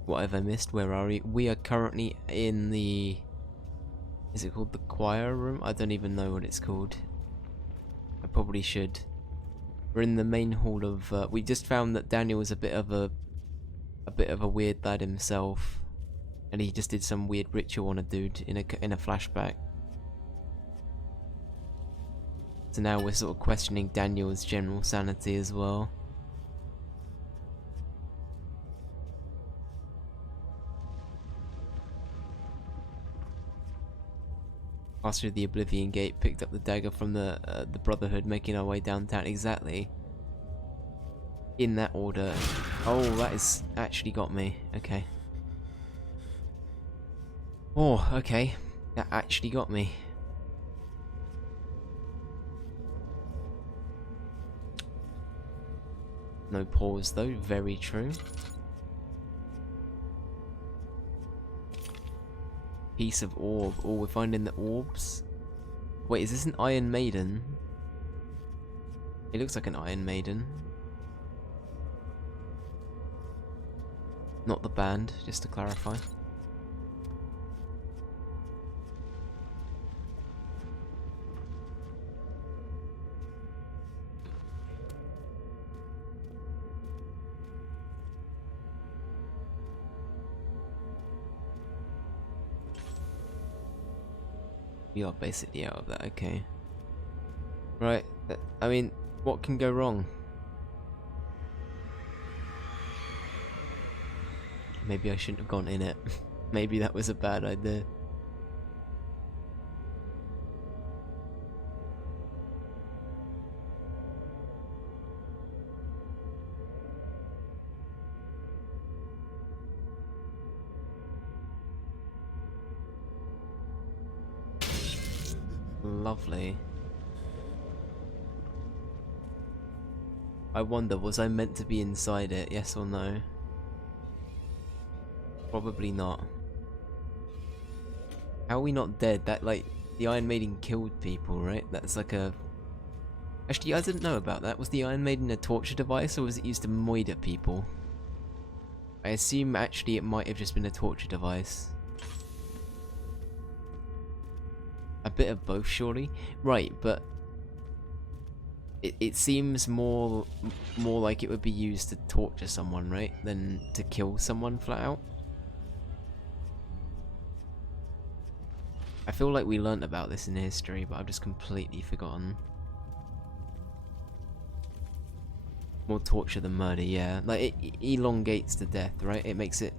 What have I missed? Where are we? We are currently in the... Is it called the choir room? I don't even know what it's called. I probably should. We're in the main hall of... we just found that Daniel was a bit of a weird lad himself. And he just did some weird ritual on a dude in a flashback. So now we're sort of questioning Daniel's general sanity as well. Passed through the Oblivion Gate, picked up the dagger from the Brotherhood, making our way downtown. Exactly. In that order. Oh, that has actually got me. Okay. Oh, okay. That actually got me. No pause though, very true. Piece of orb. Oh, we're finding the orbs. Wait, is this an Iron Maiden? It looks like an Iron Maiden. Not the band, just to clarify. We are basically out of that, okay. Right, I mean, what can go wrong? Maybe I shouldn't have gone in it. Maybe that was a bad idea. Lovely. I wonder, was I meant to be inside it, yes or no? Probably not. How are we not dead? That, like, the Iron Maiden killed people, right? That's like a... Actually, I didn't know about that. Was the Iron Maiden a torture device, or was it used to moida people? I assume, actually, it might have just been a torture device. A bit of both, surely? Right, but... It seems more like it would be used to torture someone, right? Than to kill someone flat out. I feel like we learnt about this in history, but I've just completely forgotten. More torture than murder, yeah. Like, it elongates the death, right? It makes it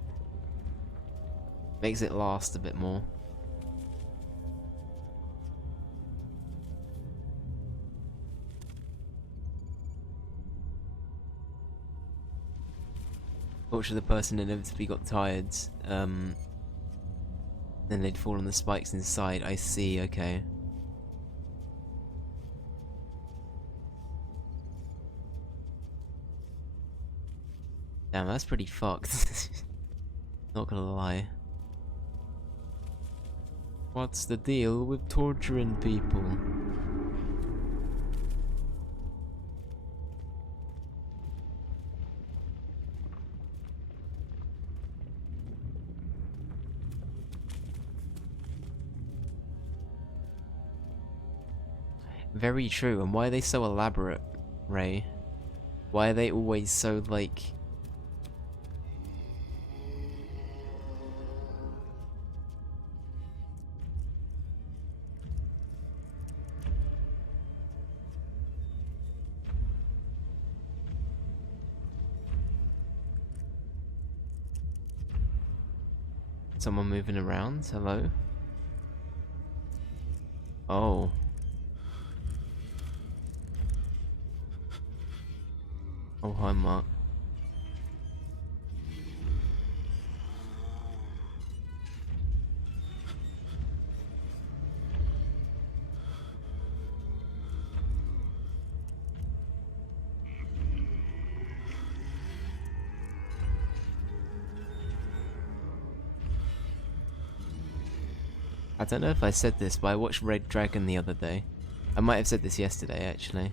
last a bit more. Torture the person inevitably got tired, then they'd fall on the spikes inside. I see, okay. Damn, that's pretty fucked. Not gonna lie. What's the deal with torturing people? Very true, and why are they so elaborate, Ray? Why are they always so, like... Someone moving around? Hello? Oh. Oh, hi, Mark. I don't know if I said this, but I watched Red Dragon the other day. I might have said this yesterday, actually.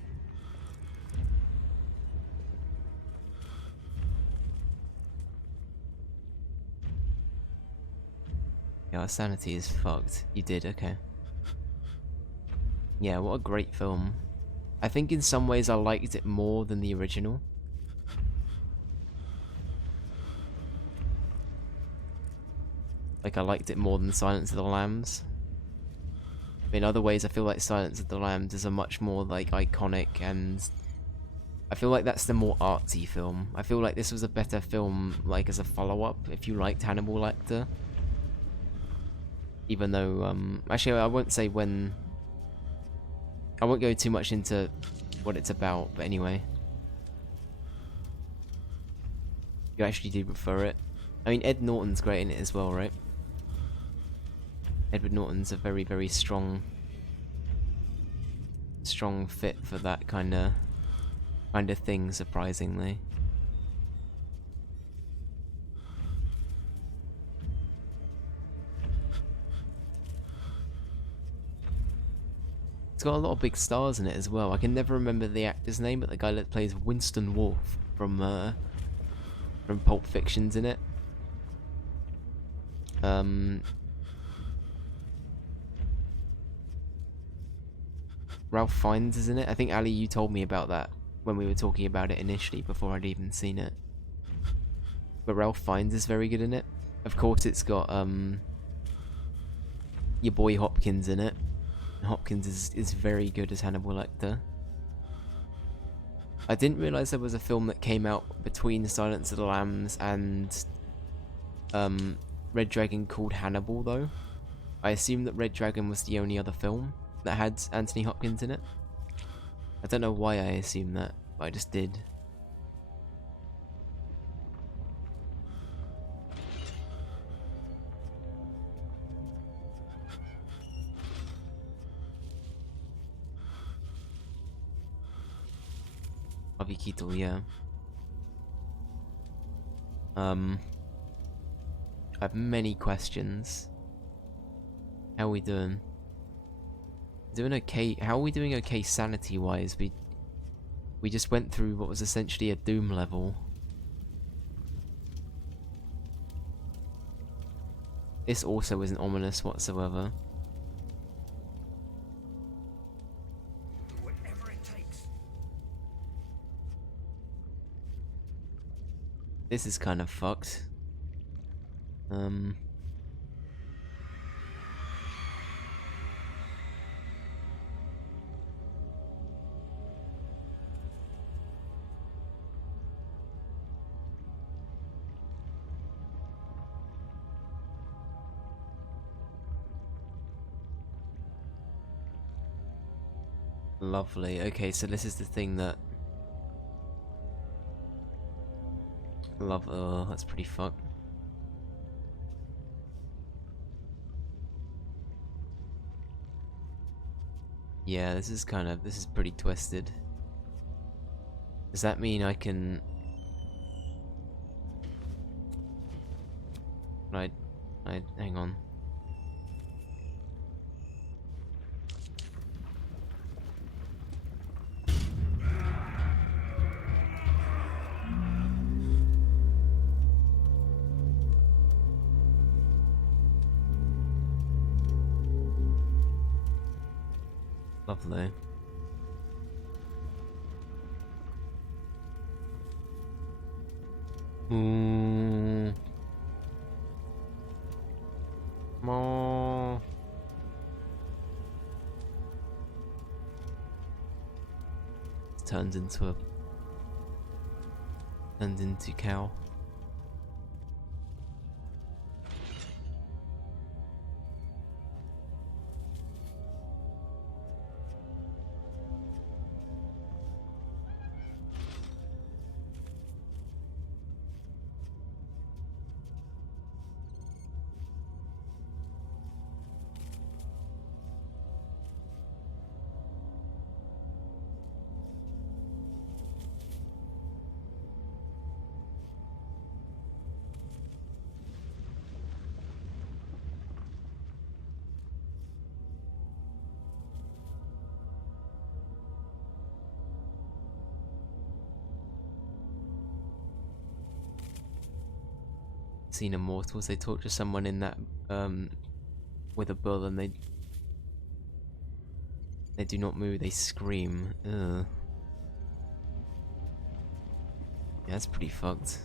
Yeah, our sanity is fucked. You did, okay. Yeah, what a great film. I think in some ways I liked it more than the original. Like, I liked it more than Silence of the Lambs. In other ways, I feel like Silence of the Lambs is a much more, like, iconic, and I feel like that's the more artsy film. I feel like this was a better film, like, as a follow-up, if you liked Hannibal Lecter. Even though, actually, I won't say when... I won't go too much into what it's about, but anyway. You actually do prefer it. I mean, Ed Norton's great in it as well, right? Edward Norton's a very, very strong fit for that kind of thing, surprisingly. It's got a lot of big stars in it as well. I can never remember the actor's name, but the guy that plays Winston Wolfe from Pulp Fiction's in it. Ralph Fiennes is in it. I think Ali, you told me about that when we were talking about it initially before I'd even seen it. But Ralph Fiennes is very good in it. Of course, it's got your boy Hopkins in it. Hopkins is very good as Hannibal Lecter. I didn't realise there was a film that came out between Silence of the Lambs and Red Dragon called Hannibal, though. I assumed that Red Dragon was the only other film that had Anthony Hopkins in it. I don't know why I assumed that, but I just did. Harvey Keitel, yeah. I have many questions. How are we doing? Doing okay? How are we doing okay sanity-wise? We just went through what was essentially a Doom level. This also isn't ominous whatsoever. Whatever it takes. This is kind of fucked. Lovely. Okay, so this is the thing that... Oh, that's pretty fucked. Yeah, this is pretty twisted. Does that mean I can... hang on. Lovely. More. Turns into cow. Seen Immortals, they torture someone in that with a bull and they do not move, they scream. Ugh. Yeah, that's pretty fucked.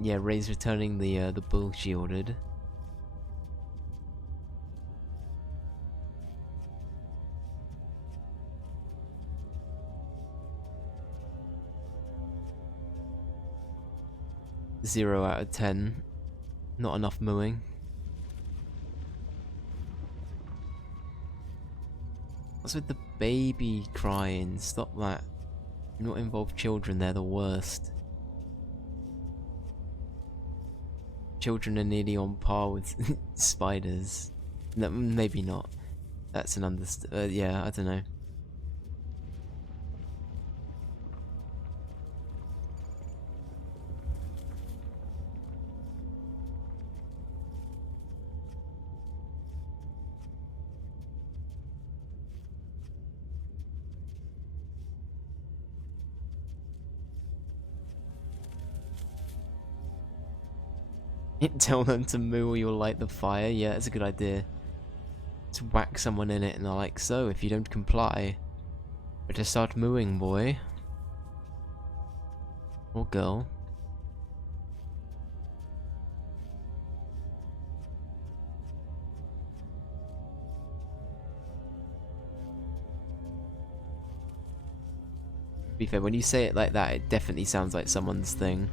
Yeah, Ray's returning the bull shielded. Zero out of 10. Not enough mooing. What's with the baby crying? Stop that. Do not involve children, they're the worst. Children are nearly on par with spiders. No, maybe not. That's an yeah, I don't know. Tell them to moo or you'll light the fire. Yeah, that's a good idea. To whack someone in it and they're like, so if you don't comply, better start mooing, boy. Or girl. To be fair, when you say it like that, it definitely sounds like someone's thing.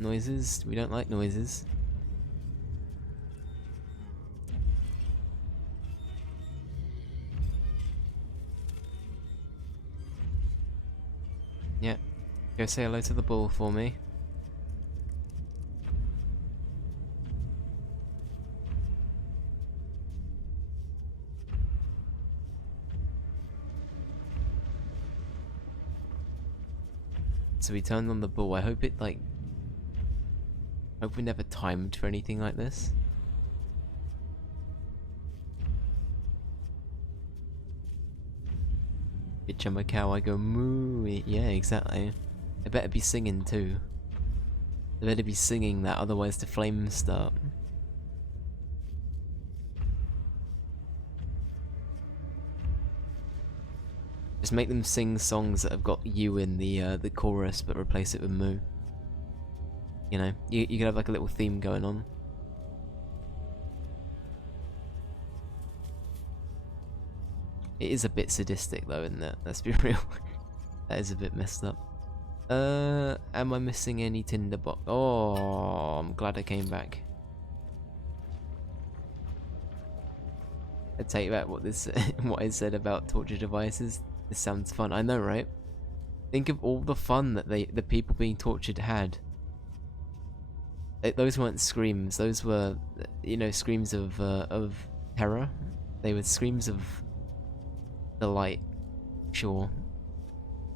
Noises? We don't like noises. Yeah. Go say hello to the bull for me. So we turned on the bull. I hope it like... I hope we never timed for anything like this. Bitch, I'm a cow, I go moo. Yeah, exactly. They better be singing too. They better be singing that, otherwise the flames start. Just make them sing songs that have got you in the chorus, but replace it with moo. You know, you could have like a little theme going on. It is a bit sadistic though, isn't it? Let's be real. That is a bit messed up. Am I missing any tinderbox? Oh, I'm glad I came back. I take back what this what I said about torture devices. This sounds fun. I know, right? Think of all the fun that the people being tortured had. Those weren't screams. Those were, you know, screams of terror. They were screams of delight. Sure.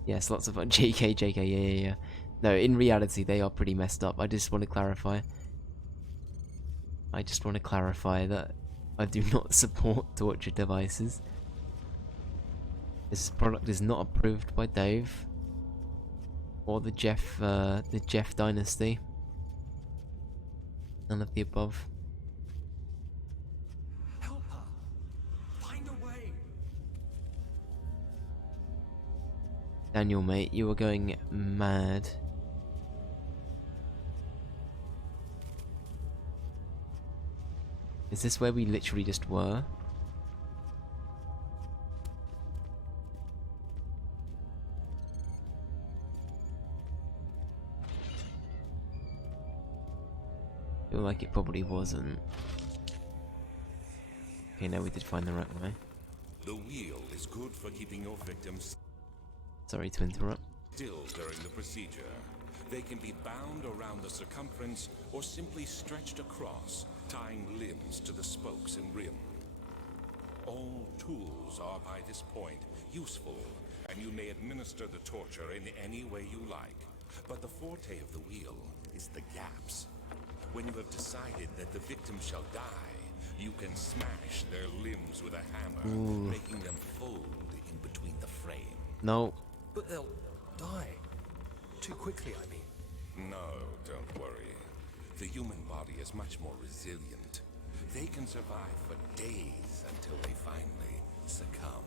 Yes, lots of fun. JK, yeah. No, in reality, they are pretty messed up. I just want to clarify. That I do not support torture devices. This product is not approved by Dave or the Jeff dynasty. None of the above. Help her! Find a way! Daniel, mate, you are going mad. Is this where we literally just were? I feel like it probably wasn't. Okay, now we did find the right way. The wheel is good for keeping your victims Sorry to interrupt. still during the procedure. They can be bound around the circumference or simply stretched across, tying limbs to the spokes and rim. All tools are by this point useful, and you may administer the torture in any way you like. But the forte of the wheel is the gaps. When you have decided that the victim shall die, you can smash their limbs with a hammer, making them fold in between the frame. No. But they'll die. Too quickly, I mean. No, don't worry. The human body is much more resilient. They can survive for days until they finally succumb.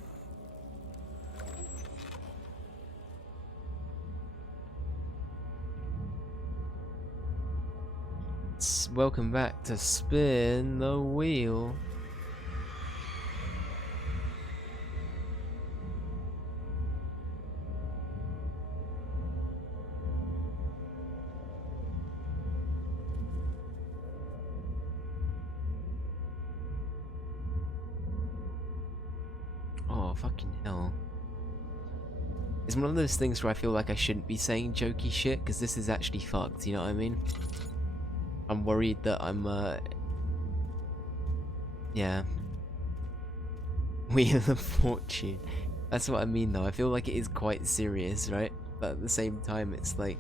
Welcome back to Spin the Wheel. Oh, fucking hell. It's one of those things where I feel like I shouldn't be saying jokey shit, because this is actually fucked, you know what I mean? I'm worried that I'm, yeah. Wheel of Fortune. That's what I mean, though. I feel like it is quite serious, right? But at the same time, it's like...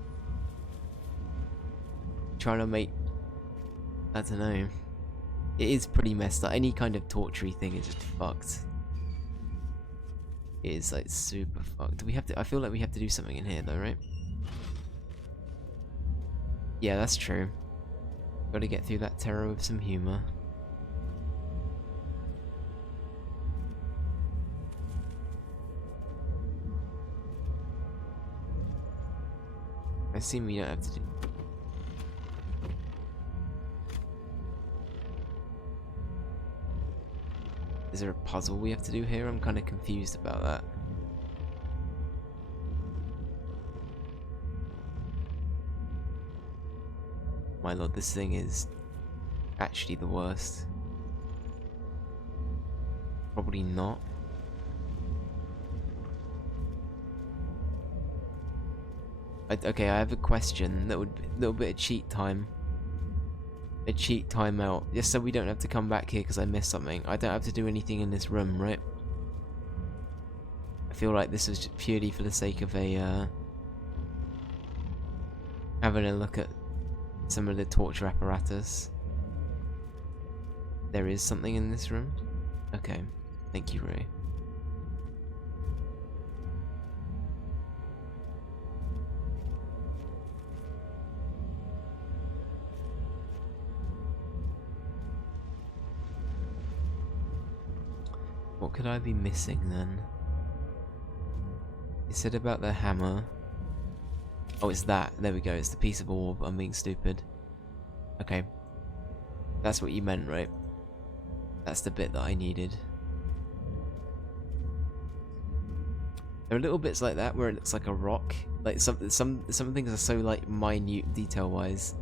trying to make... I don't know. It is pretty messed up. Any kind of torture-y thing is just fucked. It is, like, super fucked. Do we have to... I feel like we have to do something in here, though, right? Yeah, that's true. Gotta get through that terror with some humor. I assume we don't have to do... Is there a puzzle we have to do here? I'm kind of confused about that. My lord, this thing is actually the worst. Probably not. Okay, I have a question. That would be a little bit of cheat time. A cheat timeout, just so we don't have to come back here because I missed something. I don't have to do anything in this room, right? I feel like this was purely for the sake of a having a look at some of the torture apparatus. There is something in this room? Okay, thank you, Ray. What could I be missing then? You said about the hammer. Oh, it's that. There we go. It's the piece of orb. I'm being stupid. Okay. That's what you meant, right? That's the bit that I needed. There are little bits like that where it looks like a rock. Like some things are so like minute detail-wise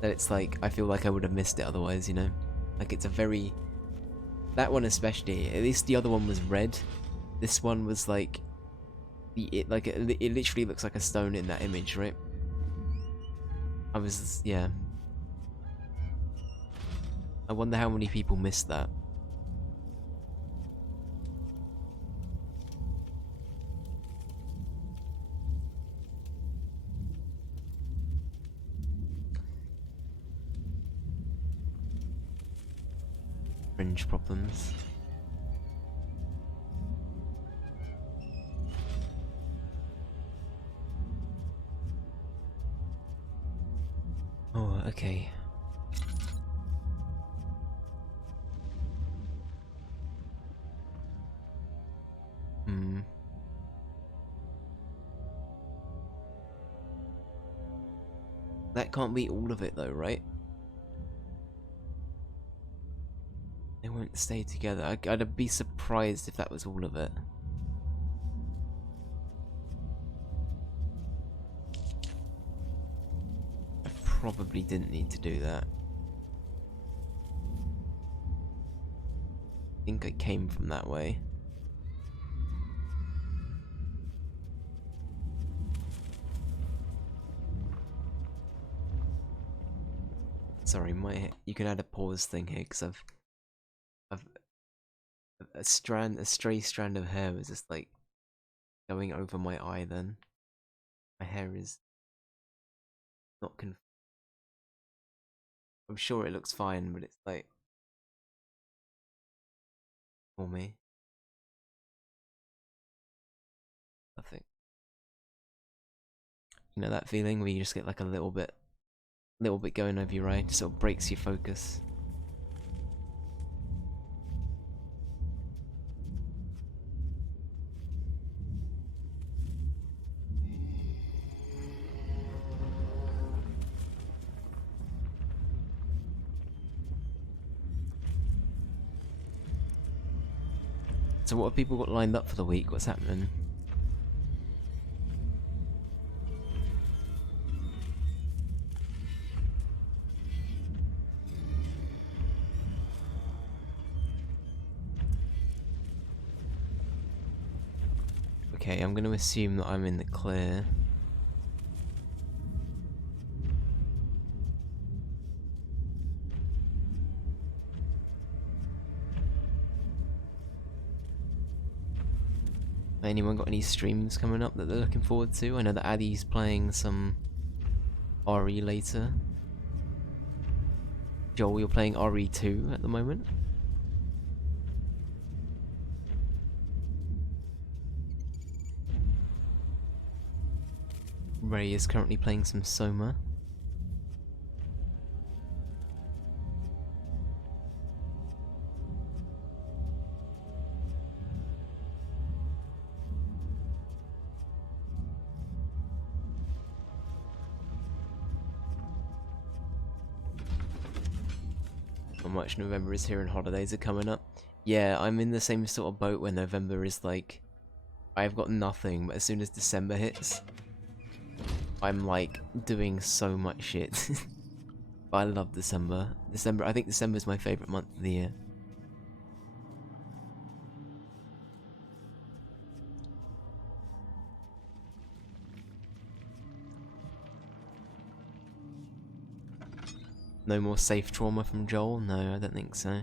that it's like I feel like I would have missed it otherwise, you know? Like it's a very... That one especially, at least the other one was red. This one was like, it literally looks like a stone in that image, right? Yeah. I wonder how many people missed that. Fringe problems. Oh, okay. That can't be all of it though, right? They won't stay together. I'd be surprised if that was all of it. I probably didn't need to do that. I think it came from that way. Sorry, you can add a pause thing here because I've a stray strand of hair was just like going over my eye. Then my hair is not I'm sure it looks fine, but it's like for me. I think you know that feeling where you just get like a little bit going over your eye, just sort of breaks your focus. So what have people got lined up for the week? What's happening? Okay, I'm going to assume that I'm in the clear. Anyone got any streams coming up that they're looking forward to? I know that Addy's playing some RE later. Joel, you're playing RE2 at the moment. Ray is currently playing some Soma. how much November is here and holidays are coming up. Yeah, I'm in the same sort of boat where November is like, I've got nothing, but as soon as December hits, I'm like doing so much shit. But I love December. I think December is my favourite month of the year. No more safe trauma from Joel? No, I don't think so.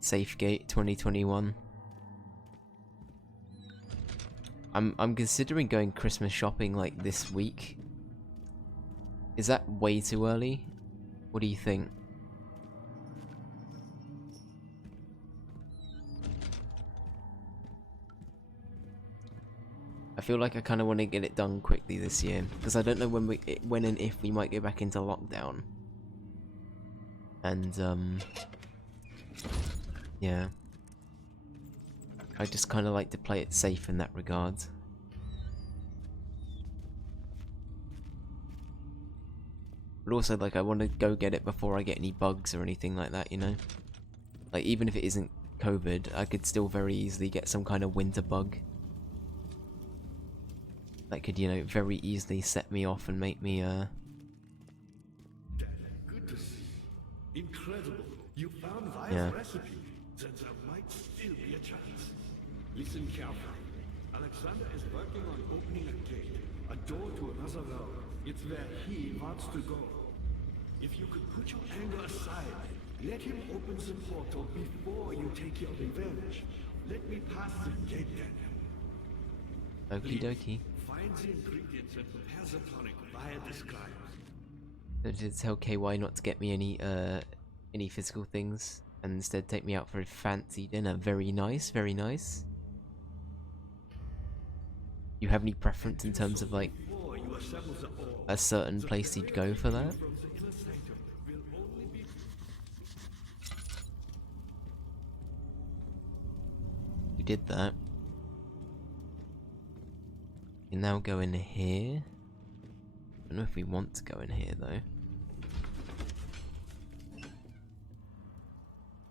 Safegate 2021. I'm considering going Christmas shopping like this week. Is that way too early? What do you think? I feel like I kind of want to get it done quickly this year because I don't know when and if we might go back into lockdown. And yeah, I just kind of like to play it safe in that regard. But also, like, I want to go get it before I get any bugs or anything like that, you know? Like, even if it isn't COVID, I could still very easily get some kind of winter bug that could, you know, very easily set me off and make me, Dad, good to see you. Incredible. You found Vi's Yeah. recipe. Then there might still be a chance. Listen carefully. Alexander is working on opening a gate, a door to another realm. It's where he wants to go. If you could put your anger aside, let him open the portal before you take your revenge. Let me pass the gate, Daniel. okie dokie. Find the ingredients and prepare the tonic via describes. So to tell KY not to get me any physical things and instead take me out for a fancy dinner. Very nice, very nice. You have any preference in terms of like Before you assemble the orb, a certain place you'd go for that? from the inner sanctum will only be You did that. You now go in here. I don't know if we want to go in here though.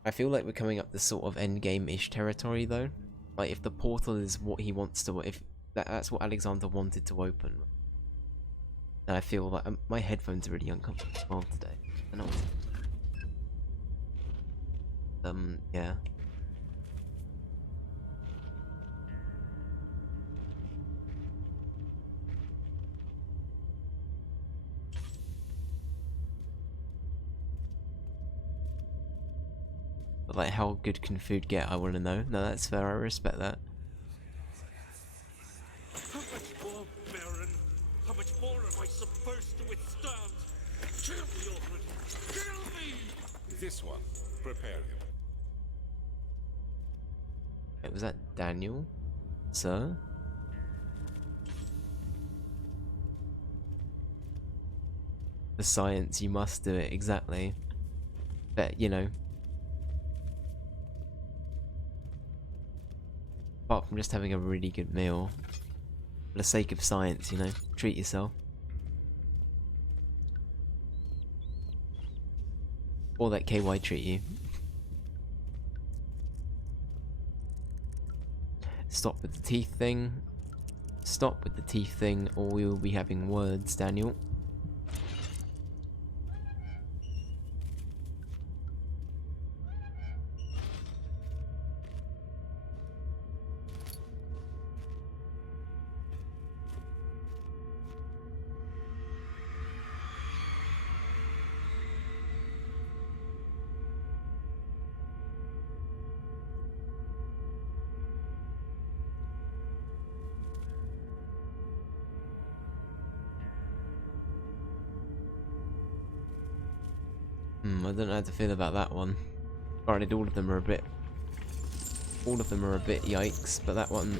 I feel like we're coming up this sort of endgame-ish territory though. Like if the portal is what he wants to, if that's what Alexander wanted to open, then I feel like my headphones are really uncomfortable today. I know. Yeah. But like, how good can food get? I want to know. No, that's fair. I respect that. How much more, Baron? How much more am I supposed to withstand? Kill me already! Kill me! This one. Prepare him. Wait, was that Daniel, sir? The science, you must do it exactly. But you know, apart from just having a really good meal, for the sake of science, you know, treat yourself. Or let KY treat you. Stop with the teeth thing. Stop with the teeth thing, or we will be having words, Daniel. I don't know how to feel about that one. Granted, all of them are a bit yikes, but that one,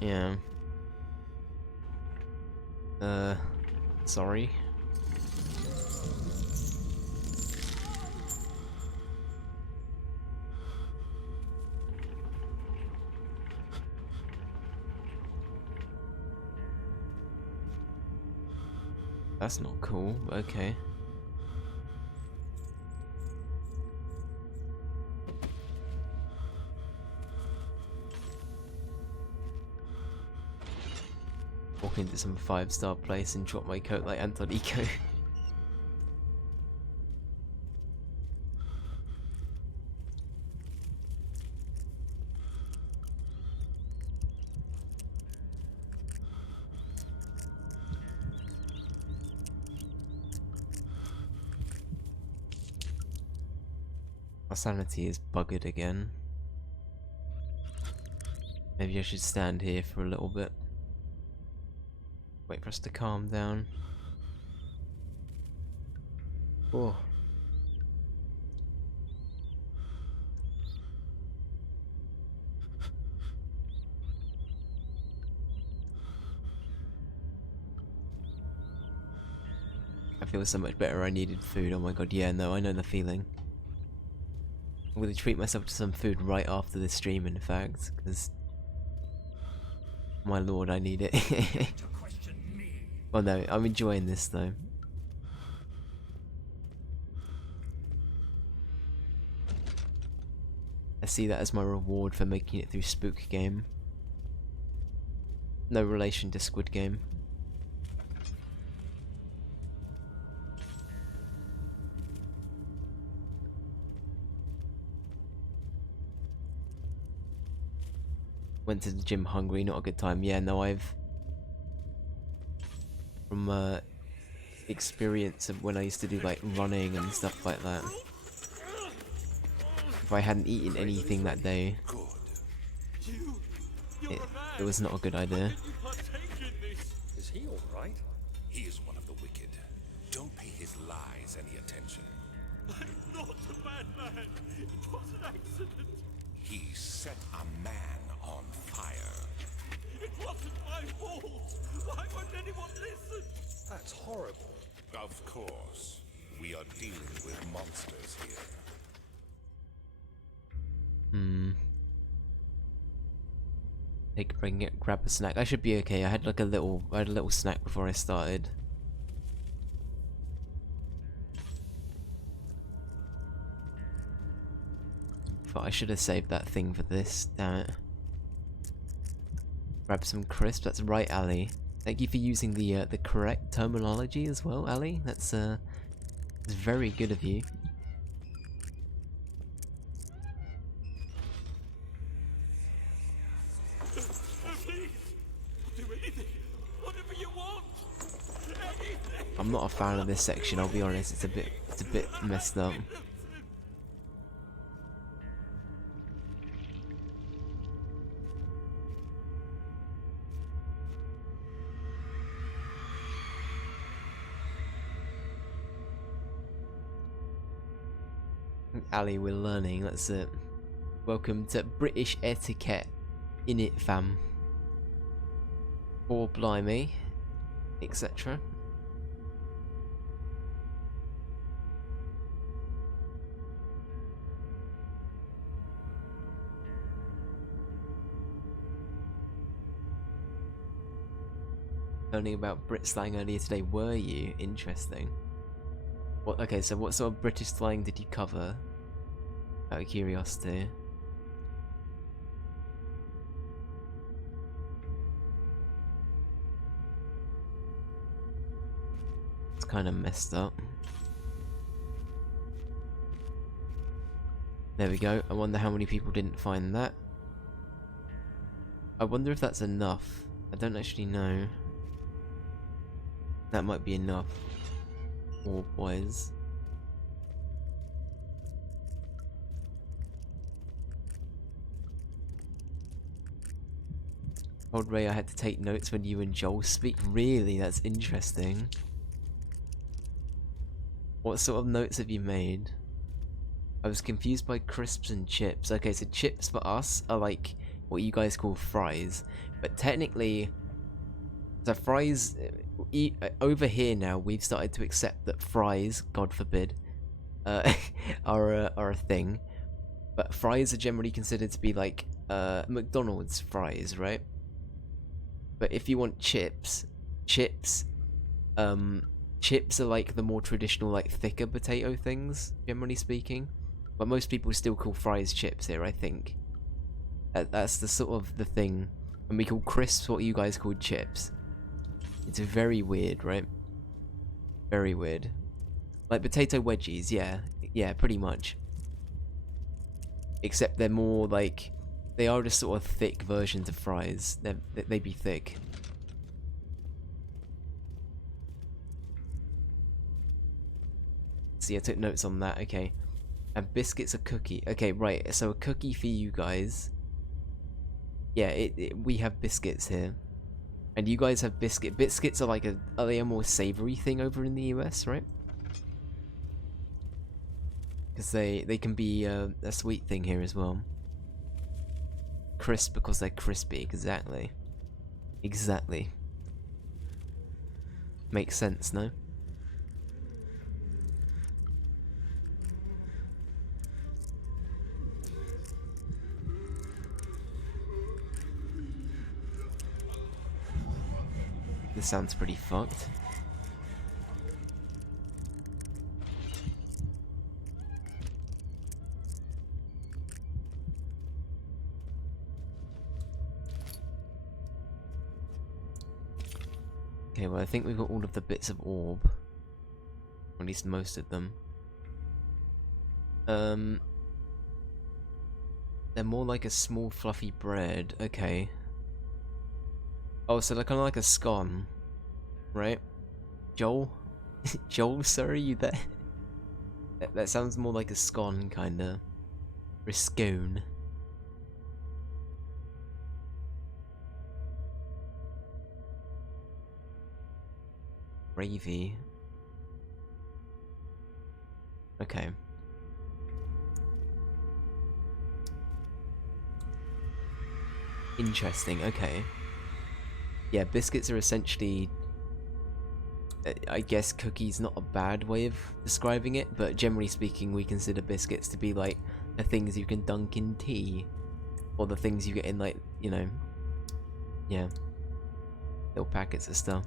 yeah. Sorry. That's not cool, but okay. Walk into some 5-star place and drop my coat like Antonico. My sanity is buggered again. Maybe I should stand here for a little bit. Wait for us to calm down. Oh. I feel so much better. I needed food. Oh my god, yeah, no, I know the feeling. I'm gonna treat myself to some food right after this stream, in fact, because my lord, I need it. Oh no, I'm enjoying this though. I see that as my reward for making it through Spook Game. No relation to Squid Game. Went to the gym hungry, not a good time. Yeah, no, I've... From experience of when I used to do like running and stuff like that. If I hadn't eaten anything that day, it was not a good idea. Is he alright? He is one of the wicked. Don't pay his lies any attention. I'm not a bad man. It was an accident. He set a man on fire. It wasn't my fault. Why won't anyone listen? That's horrible. Of course. We are dealing with monsters here. Take a break, grab a snack. I should be okay. I had like a little snack before I started. But I should have saved that thing for this, damn it. Grab some crisps, that's right, Ali. Thank you for using the correct terminology as well, Ali. That's very good of you. Please, do anything. Whatever you want. Anything. I'm not a fan of this section, I'll be honest. It's a bit messed up. Ali, we're learning, that's it. Welcome to British etiquette. In it, fam. Or blimey, etc. Learning about Brit slang earlier today, were you? Interesting. What? Okay, so what sort of British slang did you cover? Out of curiosity. It's kind of messed up. There we go. I wonder how many people didn't find that. I wonder if that's enough. I don't actually know. That might be enough. Or boys. Old Ray, I had to take notes when you and Joel speak. Really? That's interesting. What sort of notes have you made? I was confused by crisps and chips. Okay, so chips for us are like what you guys call fries. But technically, so fries, over here now, we've started to accept that fries, God forbid, are a thing. But fries are generally considered to be like McDonald's fries, right? But if you want chips, chips are like the more traditional, like thicker potato things, generally speaking. But most people still call fries chips here, I think. That's the sort of the thing. And we call crisps what you guys call chips. It's very weird, right? Very weird. Like potato wedgies, yeah. Yeah, pretty much. Except they're more like... They are just sort of thick versions of fries. They'd be thick. See, I took notes on that, okay. And biscuits a cookie. Okay, right, so a cookie for you guys. Yeah, we have biscuits here. And you guys have biscuit. Biscuits are like are they a more savory thing over in the US, right? Because they can be a sweet thing here as well. Crisp because they're crispy, exactly. Exactly. Makes sense, no? This sounds pretty fucked. Okay, well I think we've got all of the bits of orb. Or at least most of them. They're more like a small fluffy bread, okay. Oh, so they're kind of like a scone, right? Joel? Joel, sorry, you there? That sounds more like a scone, kinda. Or a scone. Gravy. Okay. Interesting, okay. Yeah, biscuits are essentially... I guess cookies not a bad way of describing it, but generally speaking we consider biscuits to be like the things you can dunk in tea. Or the things you get in like, you know... Yeah. Little packets of stuff.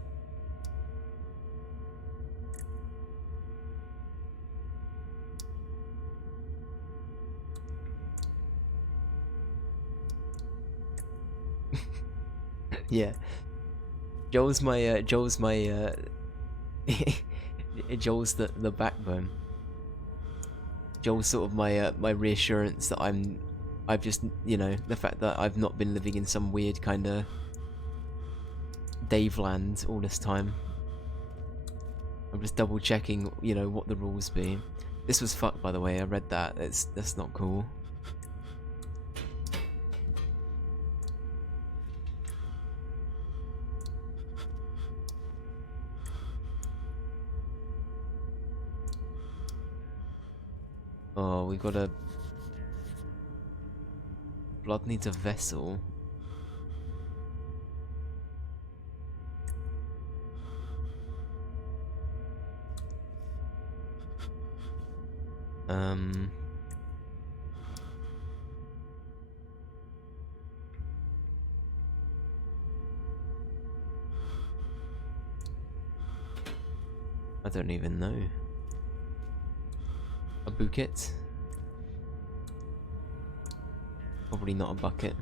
Yeah. Joel's my Joel's the backbone. Joel's sort of my my reassurance that I've just, you know, the fact that I've not been living in some weird kind of Dave land all this time. I'm just double checking, you know, what the rules be. This was fucked, by the way. I read that. That's not cool. Oh, we got a... Blood needs a vessel. I don't even know. A bucket? Probably not a bucket.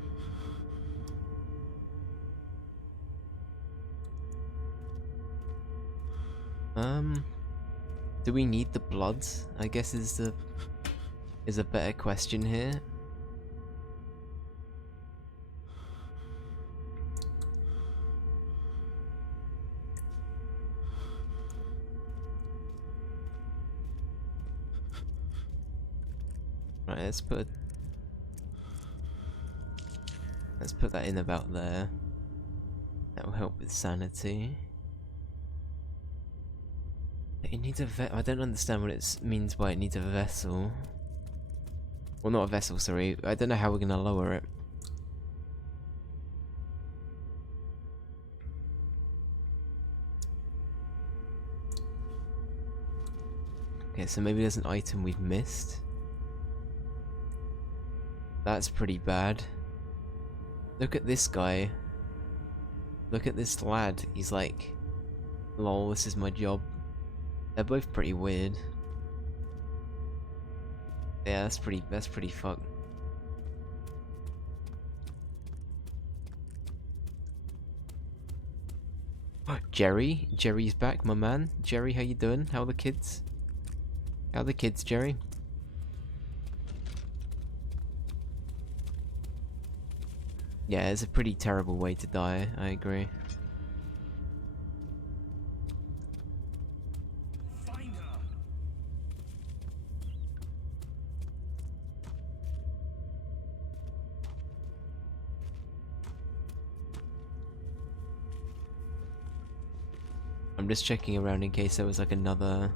Do we need the blood? I guess is a better question here. Right, let's put that in about there. That will help with sanity. It needs a I don't understand what it means by it needs a vessel. Well, not a vessel, sorry. I don't know how we're gonna lower it. Okay, so maybe there's an item we've missed. That's pretty bad. Look at this guy. Look at this lad. He's like, lol, this is my job. They're both pretty weird. Yeah, that's pretty fucked. Jerry's back, my man. Jerry, how you doing? How are the kids? How are the kids, Jerry? Yeah, it's a pretty terrible way to die, I agree. Find her! I'm just checking around in case there was like another...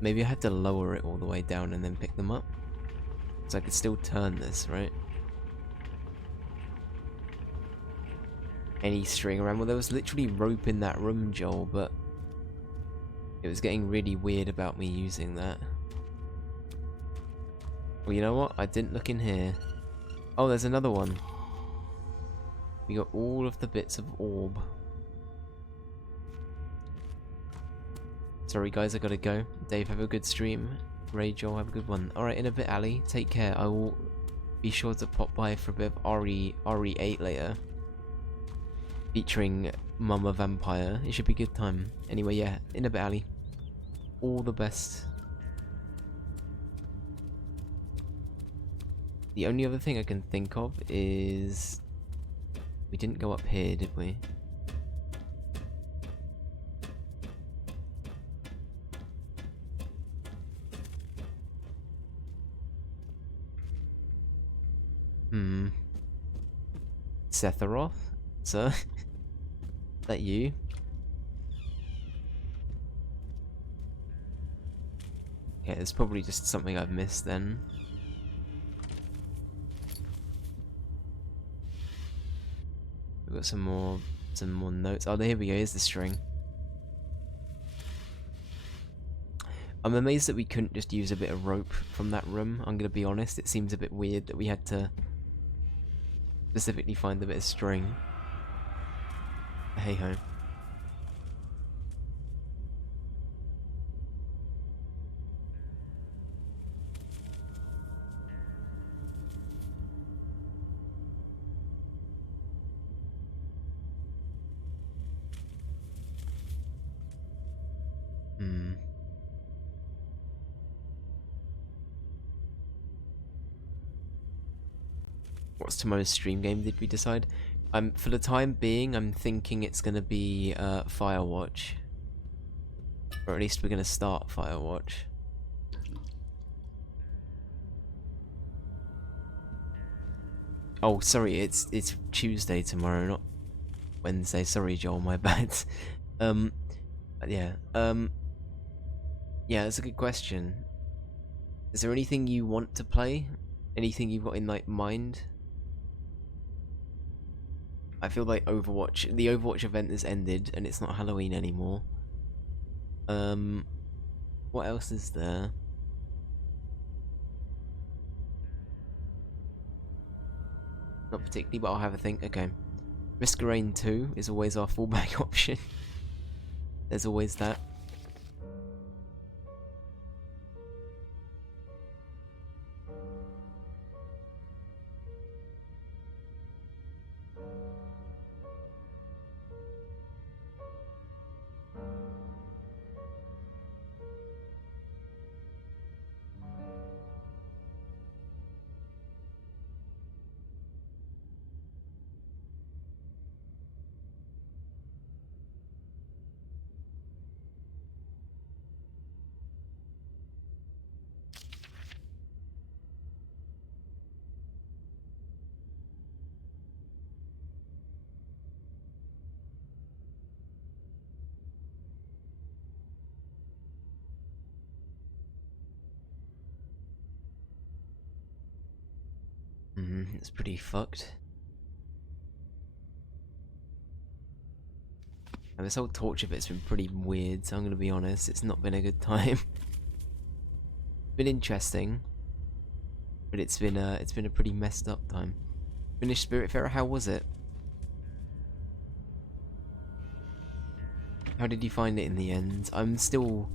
Maybe I had to lower it all the way down and then pick them up. So I could still turn this, right? Any string around? Well, there was literally rope in that room, Joel, but... it was getting really weird about me using that. Well, you know what? I didn't look in here. Oh, there's another one. We got all of the bits of orb. Sorry guys, I gotta go. Dave, have a good stream. Ray, Joel, have a good one. Alright, in a bit, Ali. Take care. I will be sure to pop by for a bit of RE8 later. Featuring Mama Vampire. It should be a good time. Anyway, yeah, in a bit, Ali. All the best. The only other thing I can think of is... we didn't go up here, did we? Setharoth? Sir? Is that you? Okay, it's probably just something I've missed then. We've got some more notes. Oh, here we go. Here's the string. I'm amazed that we couldn't just use a bit of rope from that room. I'm gonna be honest. It seems a bit weird that we had to specifically find a bit of string. Hey ho. What's tomorrow's stream game, did we decide? For the time being, I'm thinking it's gonna be Firewatch. Or at least we're gonna start Firewatch. Oh, sorry, it's Tuesday tomorrow, not Wednesday. Sorry, Joel, my bad. Yeah. Yeah, that's a good question. Is there anything you want to play? Anything you've got in like mind? I feel like the Overwatch event has ended and it's not Halloween anymore. What else is there? Not particularly, but I'll have a think. Okay. Risk of Rain 2 is always our fallback option. There's always that. It's pretty fucked. And this whole torture bit's been pretty weird, so I'm gonna be honest, it's not been a good time. Been interesting, but it's been a pretty messed up time. Finished Spiritfarer, how was it? How did you find it in the end? I'm still...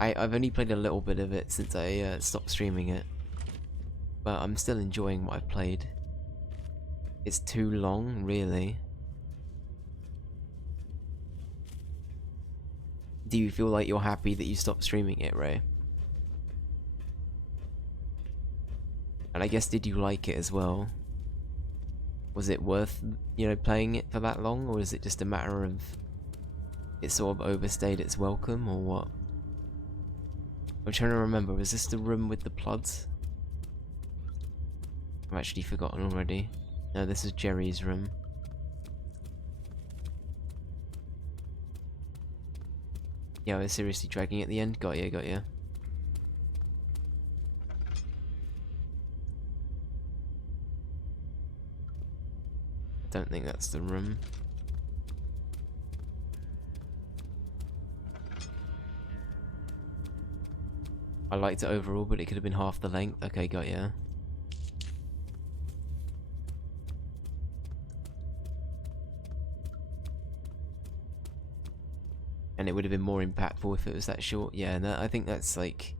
I've only played a little bit of it since I stopped streaming it. But I'm still enjoying what I've played. It's too long, really. Do you feel like you're happy that you stopped streaming it, Ray? And I guess, did you like it as well? Was it worth, you know, playing it for that long, or is it just a matter of it sort of overstayed its welcome, or what? I'm trying to remember, was this the room with the ploods? I've actually forgotten already. No, this is Jerry's room. Yeah, I was seriously dragging at the end. Got ya, got ya. Don't think that's the room. I liked it overall, but it could have been half the length. Okay, got ya. And it would have been more impactful if it was that short. Yeah, no, I think that's like...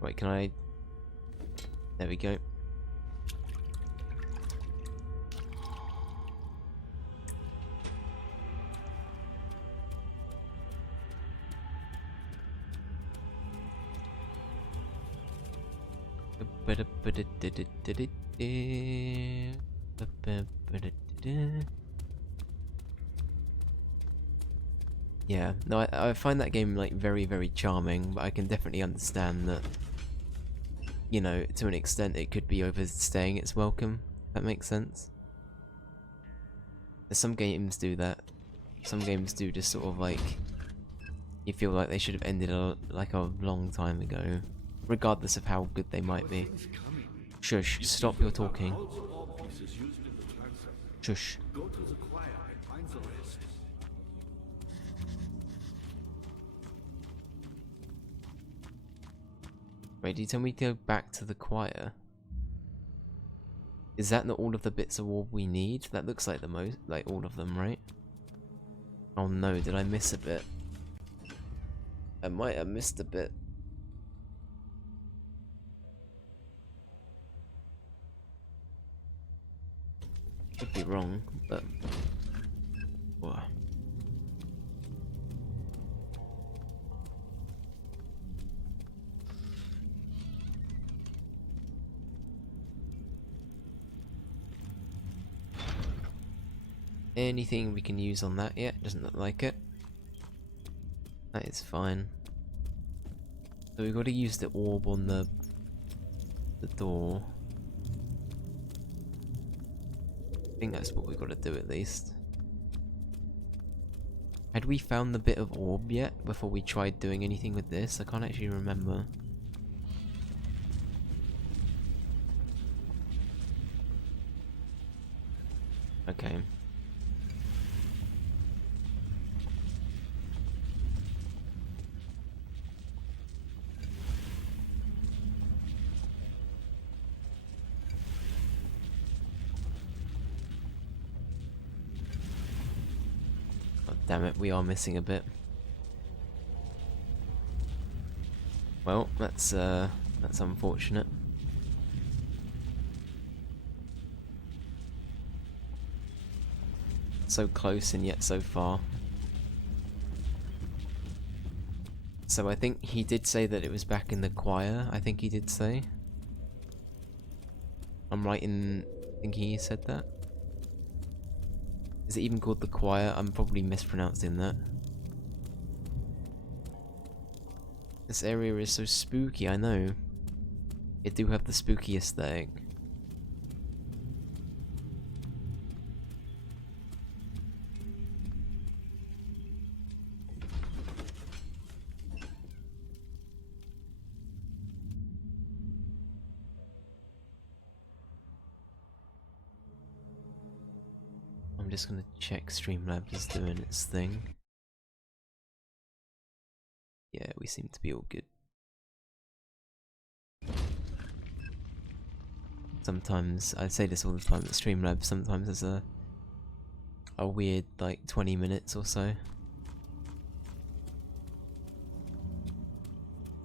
Wait, can I... There we go. Yeah, no, I find that game like very, very charming, but I can definitely understand that, you know, to an extent it could be overstaying its welcome, if that makes sense. Some games do that. Some games do just sort of like, you feel like they should have ended like a long time ago, regardless of how good they might be. Shush, stop your talking. Shush. Go to the choir and find the rest. Wait, did you tell me to go back to the choir? Is that not all of the bits of orb we need? That looks like the most, like all of them, right? Oh no, did I miss a bit? I might have missed a bit. Could be wrong, but... Whoa. Anything we can use on that yet? Doesn't look like it. That is fine. So we've got to use the orb on the door. I think that's what we've got to do at least. Had we found the bit of orb yet before we tried doing anything with this? I can't actually remember. Okay. Damn it, we are missing a bit. Well, that's unfortunate. So close and yet so far. So I think he did say that it was back in the choir, I think he did say. I'm right in thinking he said that. Is it even called the choir? I'm probably mispronouncing that. This area is so spooky, I know. It do have the spooky aesthetic. I'm just gonna check Streamlabs is doing its thing. Yeah, we seem to be all good. Sometimes, I say this all the time at Streamlabs, sometimes there's a weird, like, 20 minutes or so.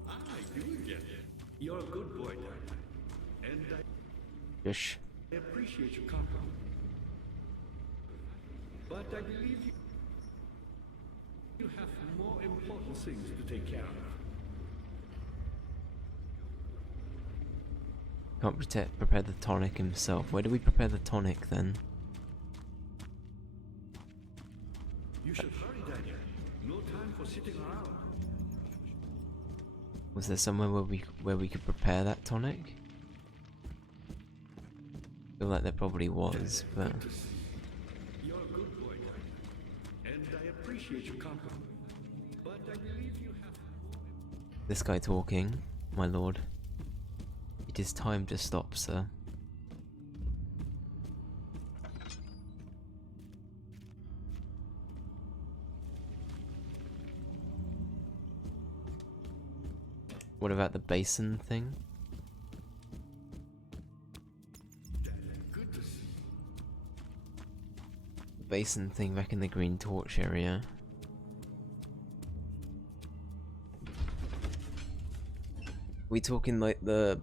Ah, you again. You're a good boy, Dad. And Shush. I appreciate your compliment. But I believe you have more important things to take care of. Can't prepare the tonic himself. Where do we prepare the tonic then? You should hurry, Daniel. No time for sitting around. Was there somewhere where we could prepare that tonic? I feel like there probably was, but You're a good boy, Daniel. And I appreciate your compliment. But I believe you have more. this guy talking, my lord. It is time to stop, sir. What about the basin thing? Good to see you. The basin thing back in the green torch area. We talking like the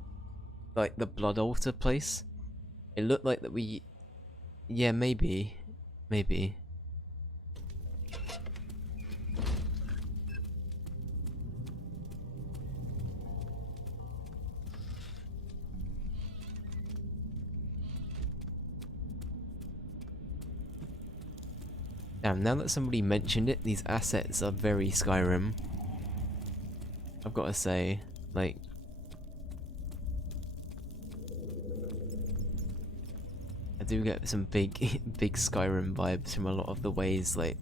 blood altar place? It looked like that we... Yeah, maybe. Maybe. Damn, now that somebody mentioned it, these assets are very Skyrim. I've got to say, like... I do get some big, big Skyrim vibes from a lot of the ways, like,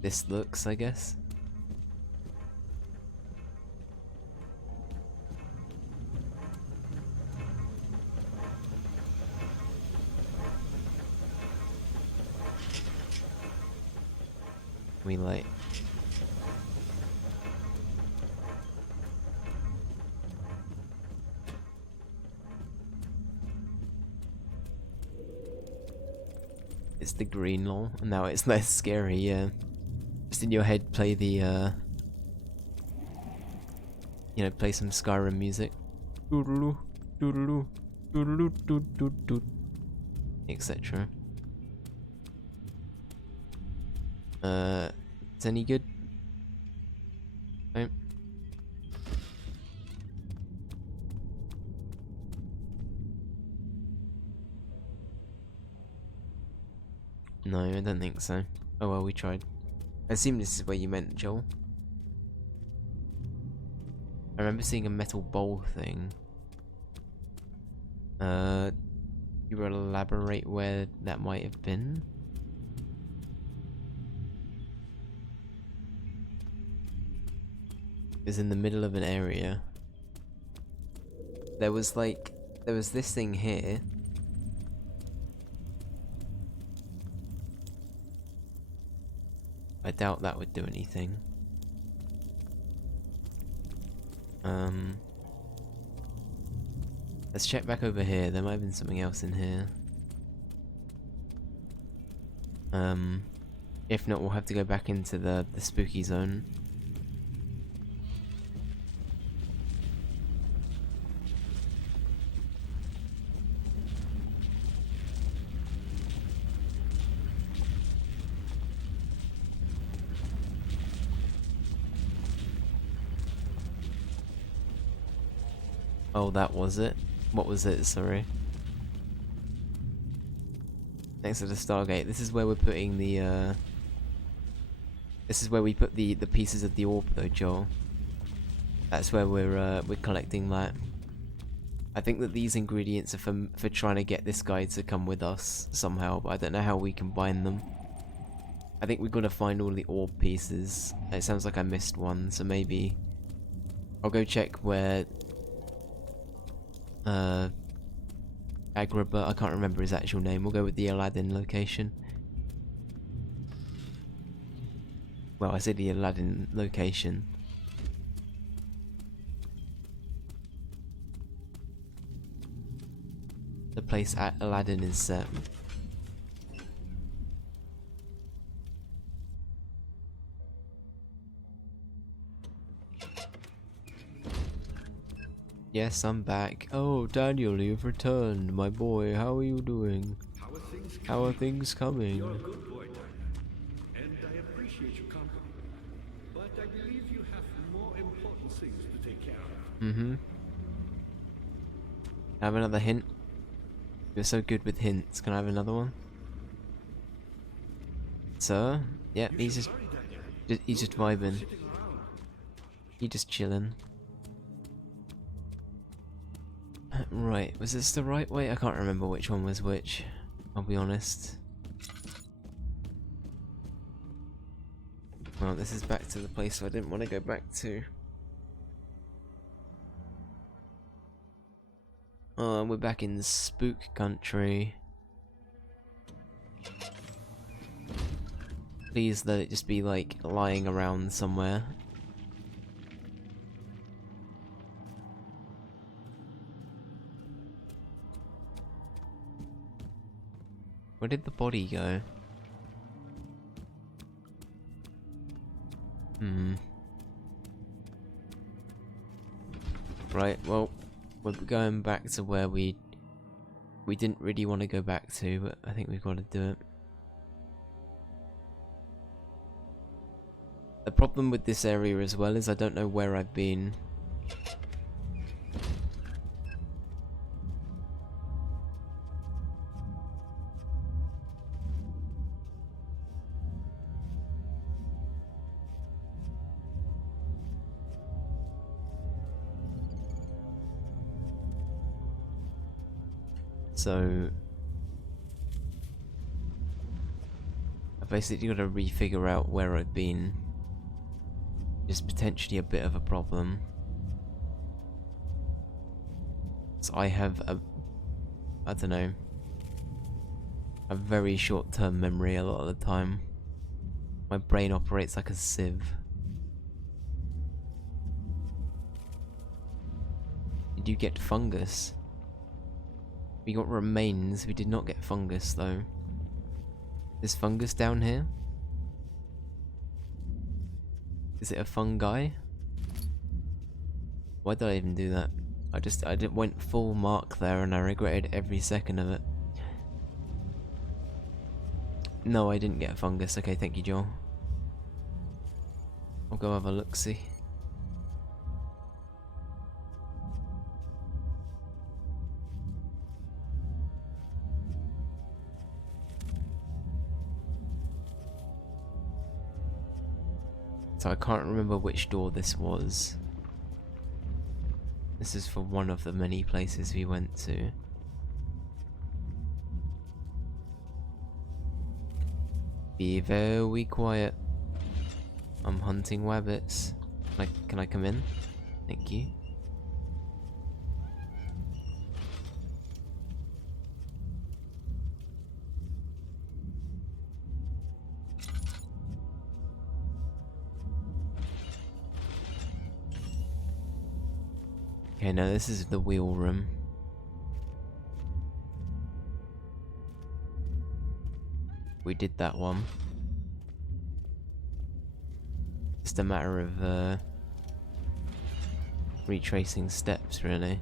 this looks, I guess. We like... It's the green lol, and now it's less scary, yeah. Just in your head play the, you know, play some Skyrim music. Doodaloo, doodaloo, doodaloo, dood, dood, dood, etc. Is any good? No. No, I don't think so. Oh well, we tried. I assume this is where you meant, Joel. I remember seeing a metal bowl thing. You will elaborate where that might have been? It was in the middle of an area. There was this thing here. I doubt that would do anything. Let's check back over here. There might have been something else in here. If not, we'll have to go back into the spooky zone. Oh, that was it? What was it? Sorry. Next to the Stargate. This is where we're putting the, this is where we put the pieces of the orb, though, Joel. That's where we're collecting that. I think that these ingredients are for trying to get this guy to come with us somehow, but I don't know how we combine them. I think we've got to find all the orb pieces. It sounds like I missed one, so maybe I'll go check where Agrabah, I can't remember his actual name. We'll go with the Aladdin location. Well, I said the Aladdin location. the place at Aladdin is set. Yes, I'm back. Oh, Daniel, you've returned, my boy. How are you doing? How are things How are coming? things coming? You're a good boy, Daniel, and I appreciate your company. But I believe you have more important things to take care of. Mm-hmm. Have another hint? You're so good with hints. Can I have another one? Sir? Yeah, You he's should just hurry, Daniel. he's just No time for vibing. sitting around. He's just chilling. Right, was this the right way? I can't remember which one was which. I'll be honest. Well, this is back to the place I didn't want to go back to. Oh, we're back in Spook Country. Please let it just be like lying around somewhere. Where did the body go? Right, well, we're going back to where we didn't really want to go back to, but I think we've got to do it. The problem with this area as well is I don't know where I've been. So I've basically got to refigure out where I've been. Is potentially a bit of a problem. So I have I don't know, a very short-term memory a lot of the time. My brain operates like a sieve. Did you get fungus? We got remains, we did not get fungus though. Is fungus down here? Is it a fungi? Why did I even do that? I went full mark there and I regretted every second of it. No, I didn't get a fungus. Okay, thank you, Joel. I'll go have a look-see. So I can't remember which door this was. This is for one of the many places we went to. Be very quiet. I'm hunting rabbits. Can I come in? Thank you. Okay, no, this is the wheel room. We did that one. Just a matter of retracing steps, really.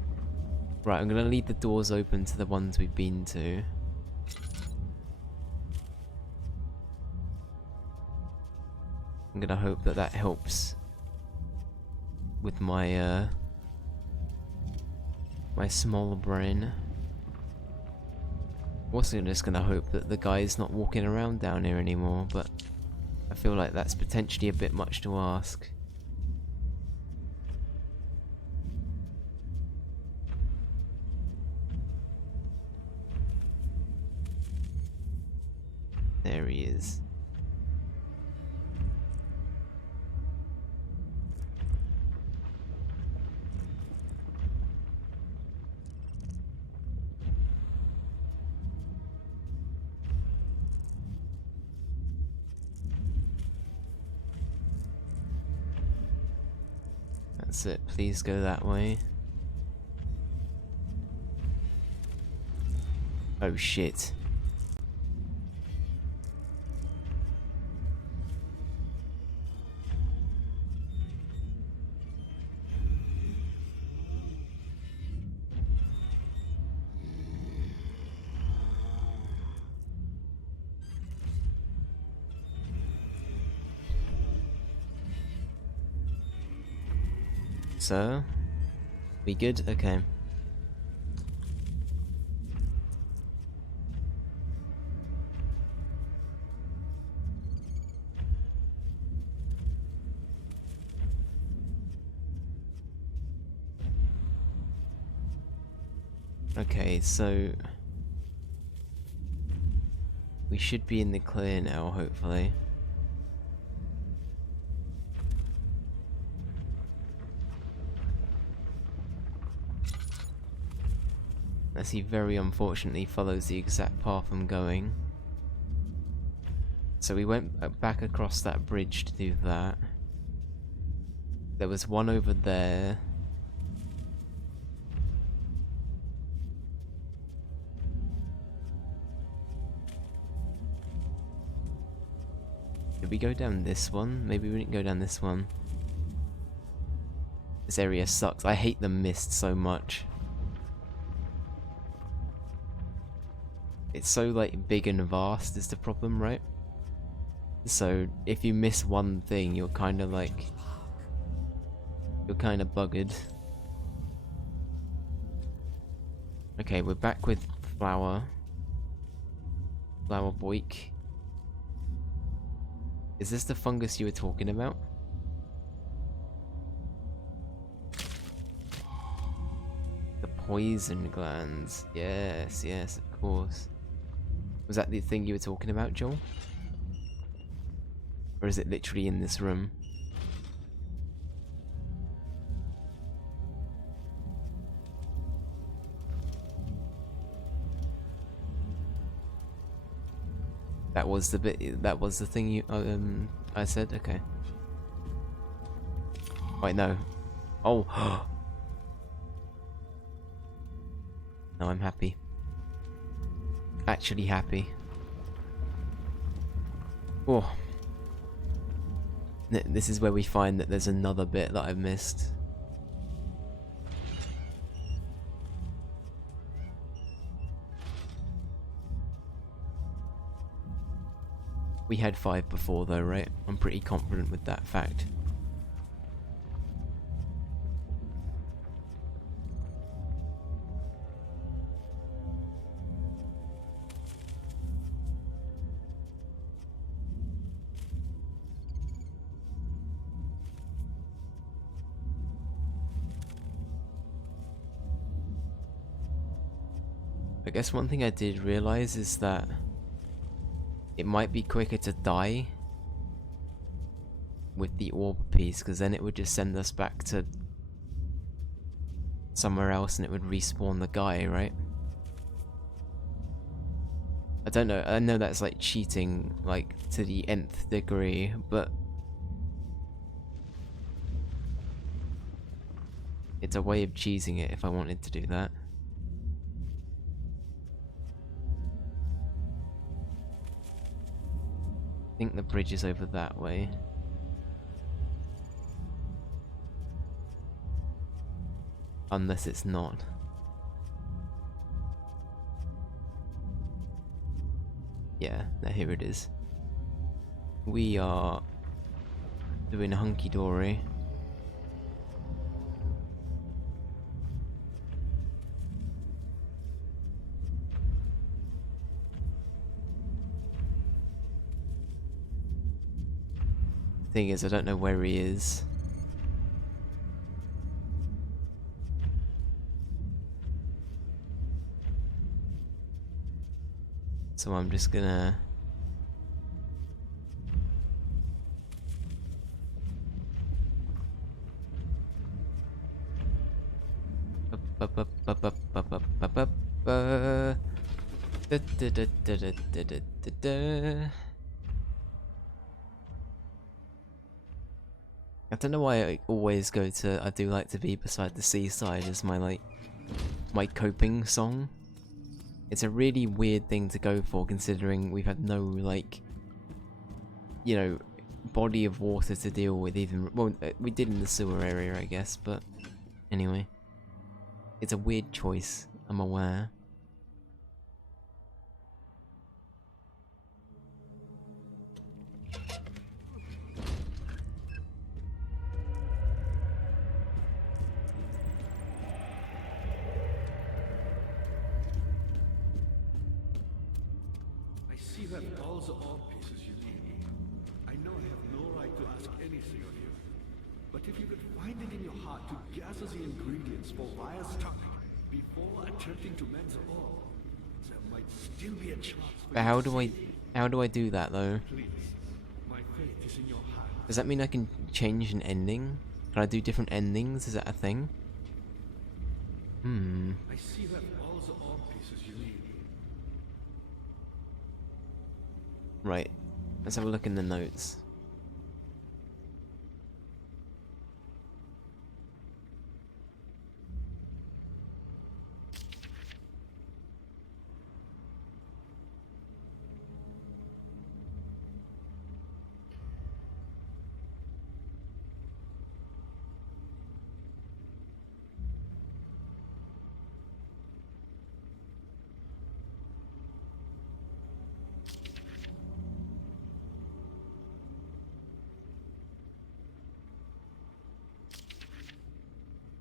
Right, I'm gonna leave the doors open to the ones we've been to. I'm gonna hope that that helps with my my small brain. Also just gonna hope that the guy's not walking around down here anymore, but I feel like that's potentially a bit much to ask. There he is. That's it, please go that way. Oh shit. So, we good? Okay. Okay, so we should be in the clear now, hopefully. As he very unfortunately follows the exact path I'm going. So we went back across that bridge to do that. There was one over there. Did we go down this one? Maybe we didn't go down this one. This area sucks. I hate the mist so much. It's so like big and vast is the problem, right? So if you miss one thing, you're kind of like... You're kind of buggered. Okay, we're back with Flower. Flower Boik. Is this the fungus you were talking about? The poison glands. Yes, yes, of course. Was that the thing you were talking about, Joel? Or is it literally in this room? That was the bit. That was the thing you. I said. Okay. Wait, no. Oh. No, I'm happy. Actually happy. Oh. This is where we find that there's another bit that I've missed. We had 5 before though, right? I'm pretty confident with that fact. I guess one thing I did realize is that it might be quicker to die with the orb piece, because then it would just send us back to somewhere else and it would respawn the guy, right? I don't know, I know that's like cheating, like, to the nth degree, but it's a way of cheesing it if I wanted to do that. I think the bridge is over that way. Unless it's not. Yeah, now here it is. We are doing hunky-dory. Thing is, I don't know where he is. So I'm just gonna... I don't know why I always go to I Do Like to Be Beside the Seaside as my, like, my coping song. It's a really weird thing to go for, considering we've had no, like, you know, body of water to deal with even. Well, we did in the sewer area, I guess, but anyway. It's a weird choice, I'm aware. I see you have all the orb pieces you need. I know I have no right to ask anything of you. But if you could find it in your heart to gather the ingredients for Wire's tonic before attempting to mend the orb, there might still be a chance for But you how to do I do that though? Please, my faith is in your hands. Does that mean I can change an ending? Can I do different endings? Is that a thing? I see you have all the orb pieces you need. Right. Let's have a look in the notes.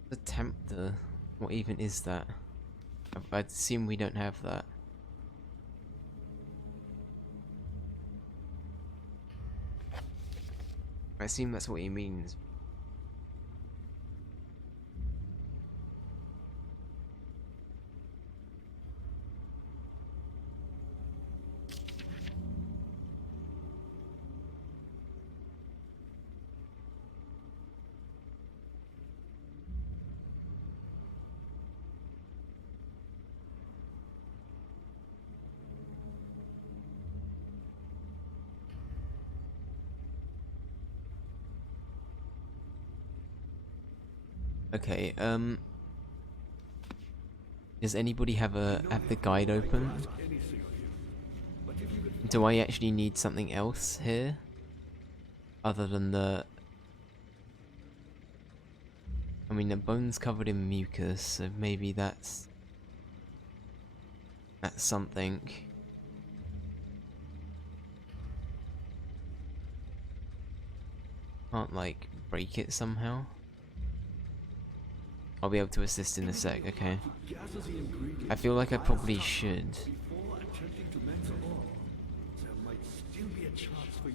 The tempter? What even is that? I'd assume we don't have that. I assume that's what he means. Okay, does anybody have the guide open? Do I actually need something else here? Other than the... I mean, the bone's covered in mucus, so maybe that's something. Can't, like, break it somehow? I'll be able to assist in a sec, okay. I feel like I probably should.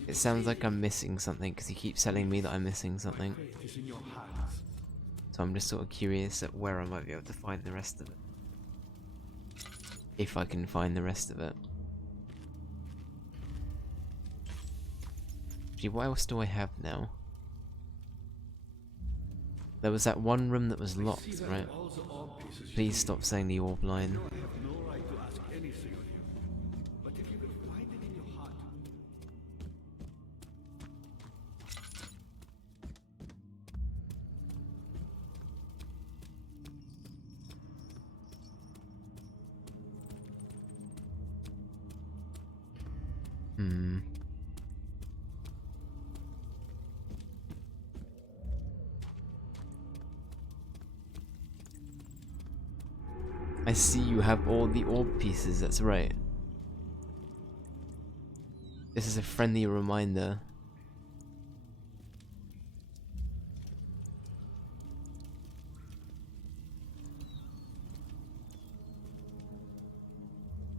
It sounds like I'm missing something, because he keeps telling me that I'm missing something. So I'm just sort of curious at where I might be able to find the rest of it. If I can find the rest of it. Gee, what else do I have now? There was that one room that was locked, right? Please stop saying the orb line. I see you have all the orb pieces, that's right. This is a friendly reminder.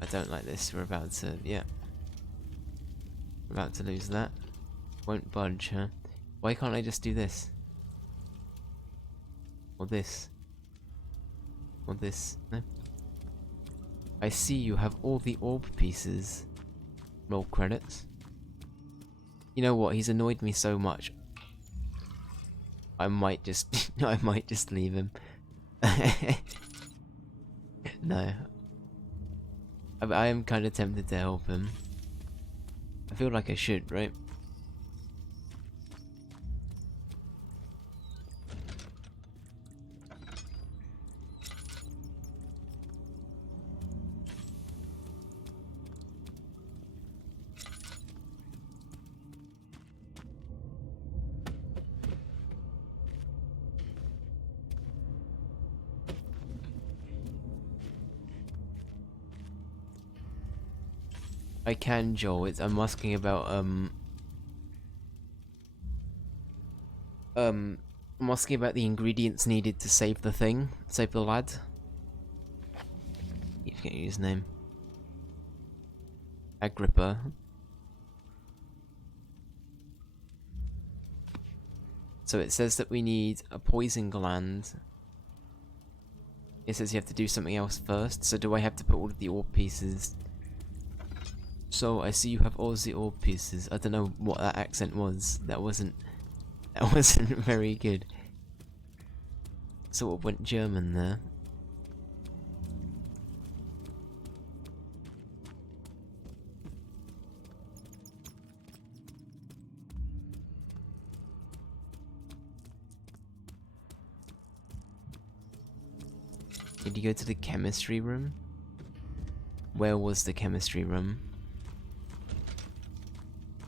I don't like this, we're about to, yeah. We're about to lose that. Won't budge, huh? Why can't I just do this? Or this? Or this? No? I see you have all the orb pieces. Roll credits. You know what? He's annoyed me so much. I might just, I might just leave him. No. I am kind of tempted to help him. I feel like I should, right? I can, Joel. I'm asking about I'm asking about the ingredients needed to save the thing, save the lad. You can't use his name. Agrippa. So it says that we need a poison gland. It says you have to do something else first. So do I have to put all of the orb pieces? So I see you have all the orb pieces. I don't know what that accent was. That wasn't very good. Sort of went German there. Did you go to the chemistry room? Where was the chemistry room?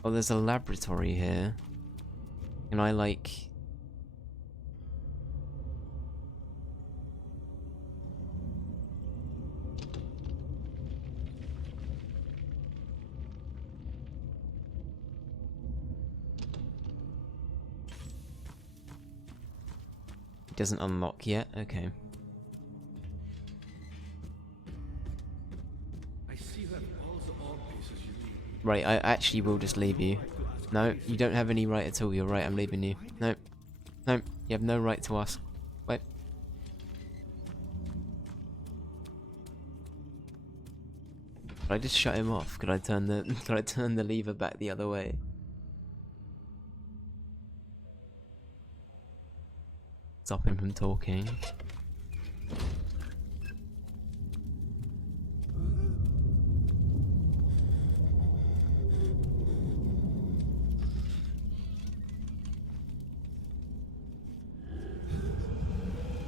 Oh, there's a laboratory here. Can I, like... It doesn't unlock yet? Okay. I see that all the orb pieces you need. Right, I actually will just leave you. No, you don't have any right at all. You're right, I'm leaving you. No. No, you have no right to ask. Wait. Could I just shut him off? Could I turn the lever back the other way? Stop him from talking.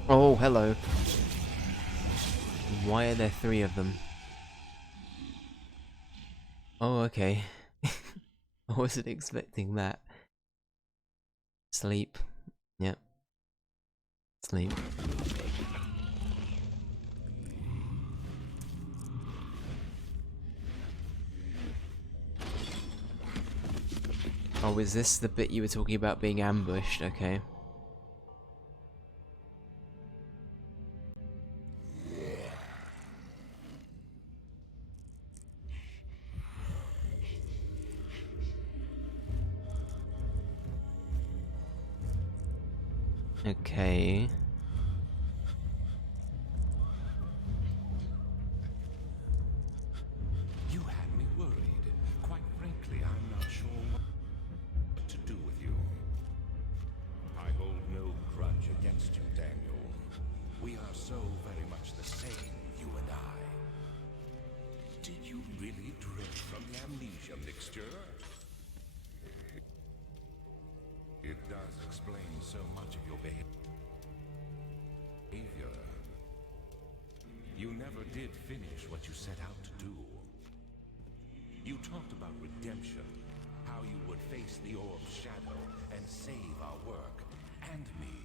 Oh, hello. Why are there 3 of them? Oh, okay. I wasn't expecting that. Sleep. Yep. Sleep. Oh, is this the bit you were talking about being ambushed? Okay. Okay. You had me worried. Quite frankly, I'm not sure what to do with you. I hold no grudge against you, Daniel. We are so very much the same, you and I. Did you really drink from the amnesia mixture? It does explain so much of your behavior. You never did finish what you set out to do. You talked about redemption, how you would face the orb's shadow and save our work, and me.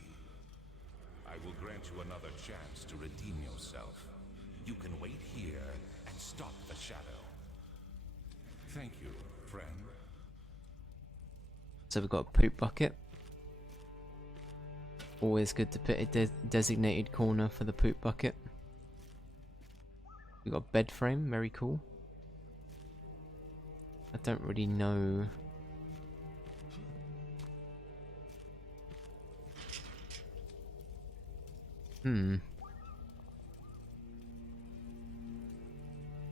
I will grant you another chance to redeem yourself. You can wait here and stop the shadow. Thank you, friend. So we've got a poop bucket. Always good to put a designated corner for the poop bucket. We've got a bed frame, very cool. I don't really know. Is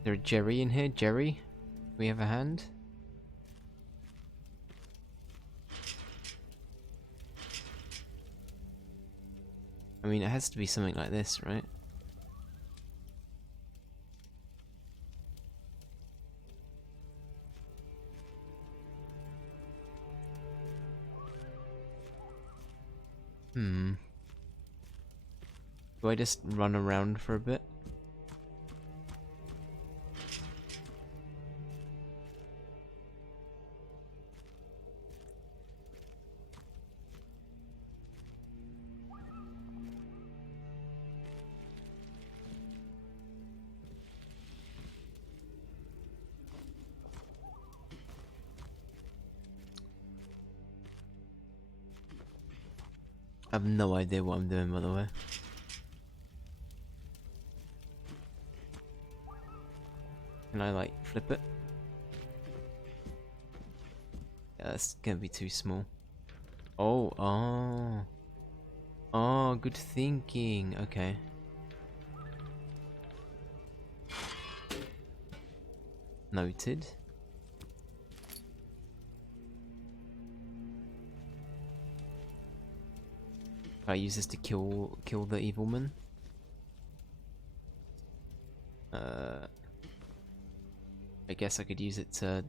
there a Jerry in here? Jerry? We have a hand? I mean, it has to be something like this, right? Do I just run around for a bit? I have no idea what I'm doing, by the way. Can I, like, flip it? Yeah, that's gonna be too small. Oh, oh. Oh, good thinking. Okay. Noted. Can I use this to kill the evil man? I guess I could use it to.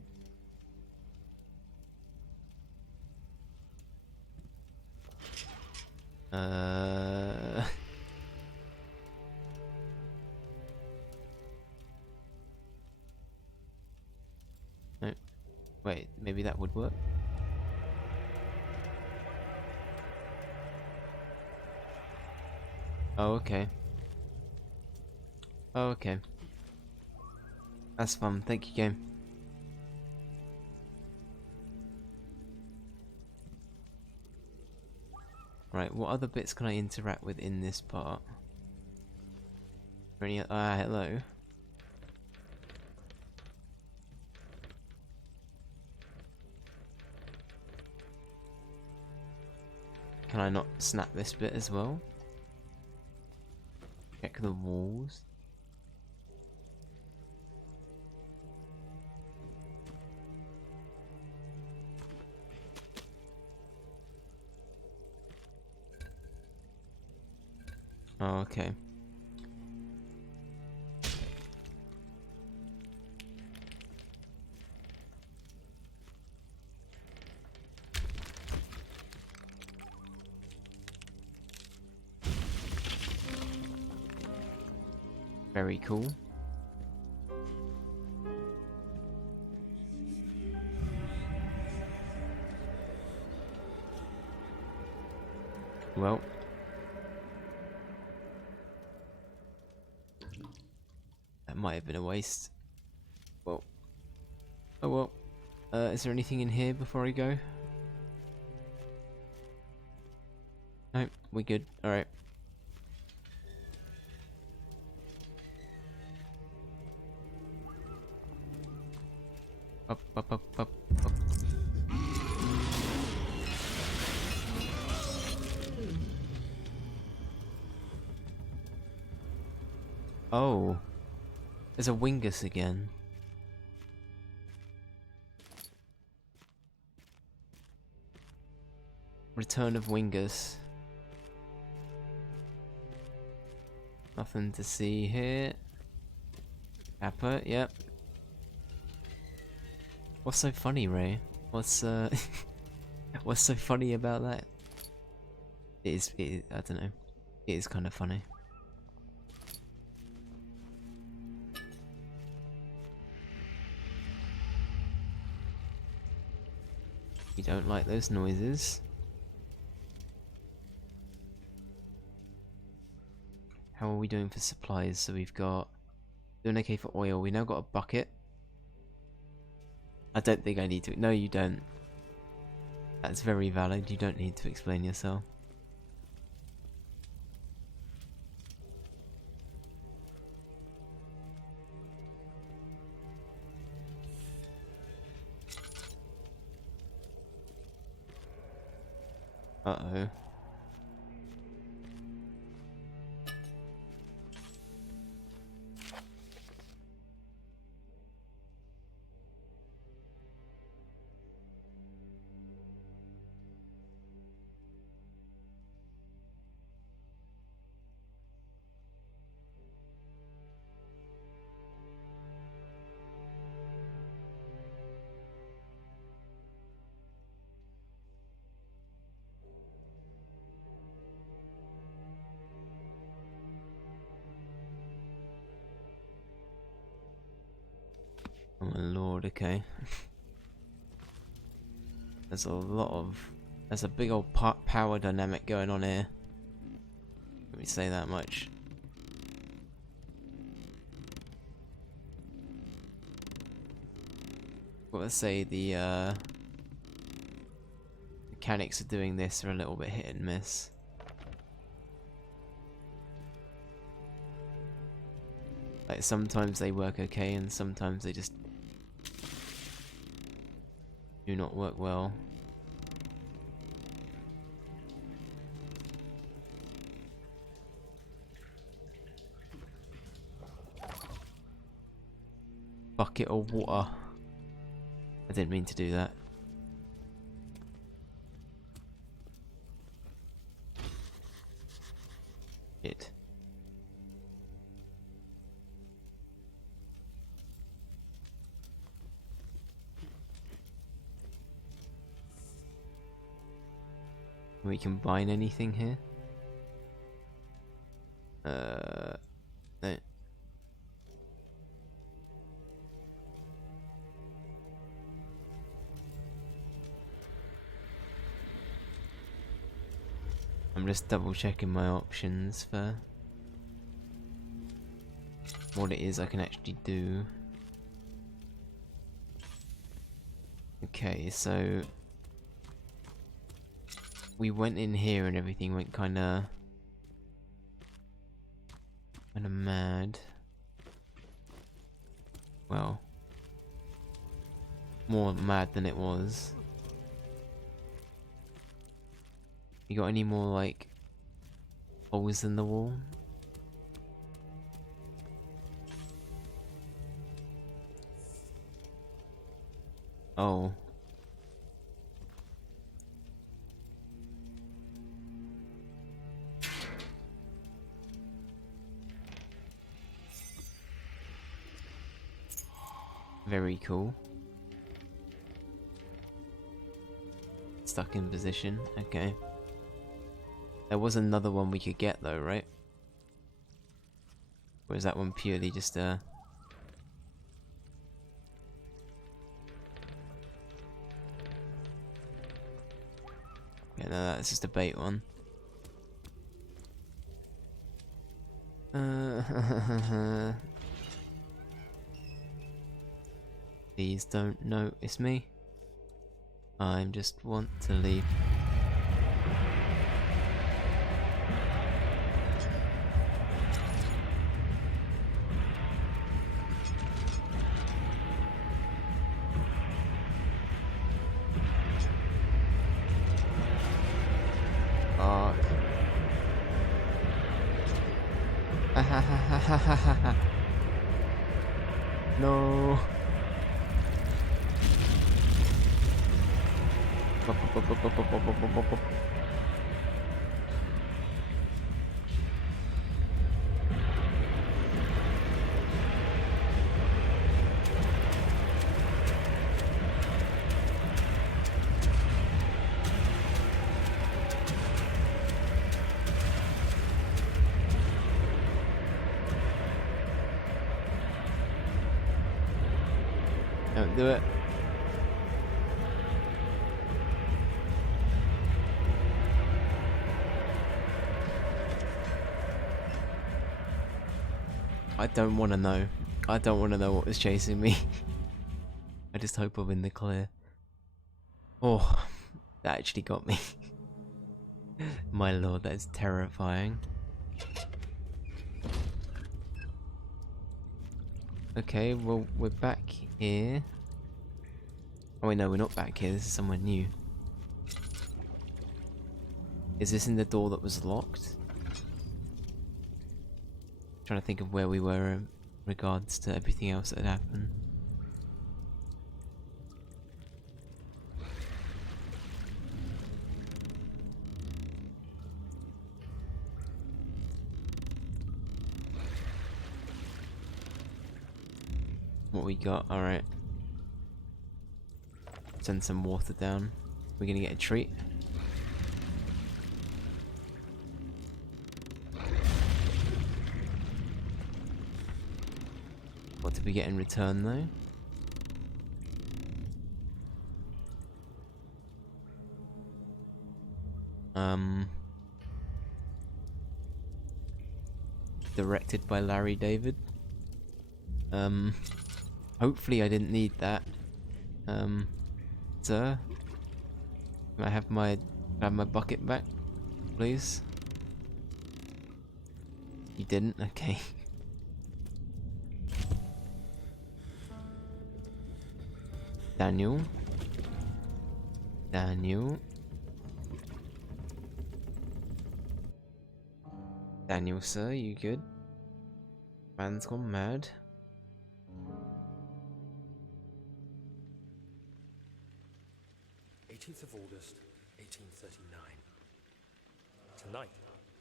No. Wait, maybe that would work. Oh, okay. Oh, okay. That's fun. Thank you, game. Right, what other bits can I interact with in this part? Any? Hello. Can I not snap this bit as well? Check the walls. Oh, okay. Very cool. Well. That might have been a waste. Well. Oh well. Is there anything in here before I go? No, we good. Alright. Up, up, up, up, up. Oh. There's a Wingus again. Return of Wingus. Nothing to see here. Appa, yep. What's so funny, Ray? What's what's so funny about that? It is, I don't know. It is kind of funny. You don't like those noises. How are we doing for supplies? So we've got... Doing okay for oil. We now got a bucket. I don't think I need to... No, you don't. That's very valid. You don't need to explain yourself. Uh-oh. Oh my lord, okay. There's a lot of... There's a big old power dynamic going on here. Let me say that much. Well, let's say the mechanics of doing this are a little bit hit and miss. Like sometimes they work okay and sometimes they just do not work well. Bucket of water. I didn't mean to do that. Shit. Can we combine anything here? No. I'm just double checking my options for what it is I can actually do. Okay, so we went in here and everything went kinda mad. Well, more mad than it was. You got any more like holes in the wall? Oh. Very cool. Stuck in position, okay. There was another one we could get though, right? Or is that one purely just Yeah, no, that's just a bait one. Please don't notice me. I just want to leave. No. Don't do it. I don't want to know. I don't want to know what was chasing me. I just hope I'm in the clear. Oh, that actually got me. My lord, that is terrifying. Okay, well, we're back here. Oh wait, no, we're not back here. This is somewhere new. Is this in the door that was locked? Trying to think of where we were in regards to everything else that had happened. What we got? Alright. Send some water down. We're gonna get a treat. What did we get in return though? Directed by Larry David. Hopefully I didn't need that. Sir? Can I have my bucket back, please? You didn't? Okay. Daniel. Daniel, sir, you good? Man's gone mad. August 1839. Tonight,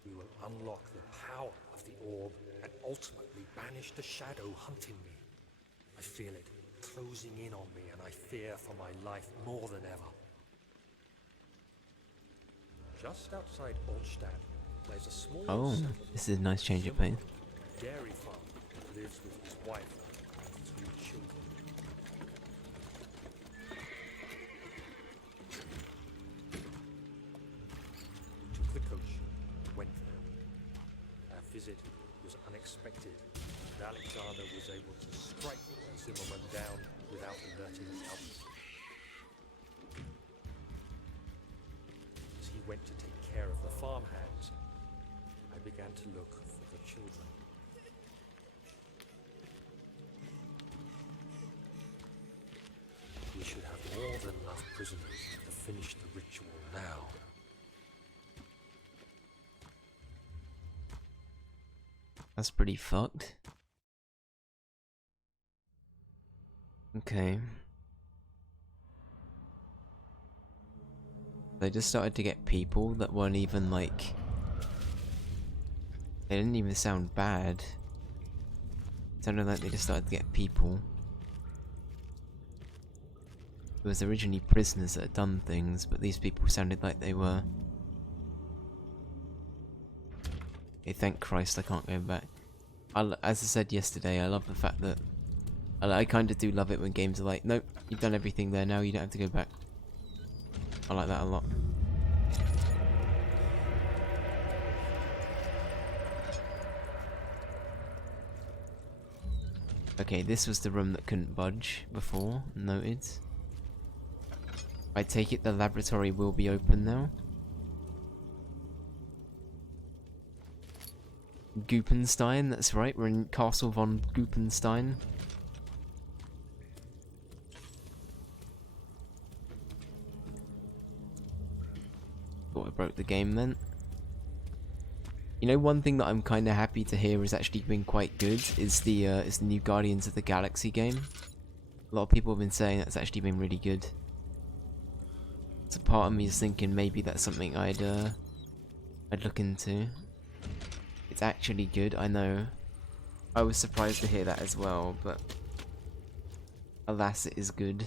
we will unlock the power of the orb and ultimately banish the shadow hunting me. I feel it closing in on me, and I fear for my life more than ever. Just outside Altstadt, there's a small Oh, settlement. this is a nice change of pace. Dairy farm lives with his wife and 3 children. Took the coach, went there. Our visit was unexpected, and Alexander was able to strike Zimmerman down without alerting the others. As he went to take care of the farmhands, I began to look for the children. We should have more than enough prisoners to finish the ritual now. That's pretty fucked. Okay. They just started to get people that weren't even like... They didn't even sound bad. It sounded like they just started to get people. It was originally prisoners that had done things, but these people sounded like they were... Okay, thank Christ I can't go back. As I said yesterday, I love the fact that... I kind of do love it when games are like, nope, you've done everything there now, you don't have to go back. I like that a lot. Okay, this was the room that couldn't budge before, noted. I take it the laboratory will be open now. Gupenstein, that's right, we're in Castle von Gupenstein. Thought I broke the game then. You know, one thing that I'm kind of happy to hear has actually been quite good is the new Guardians of the Galaxy game. A lot of people have been saying that's actually been really good. So part of me is thinking maybe that's something I'd look into. It's actually good, I know. I was surprised to hear that as well, but alas, it is good.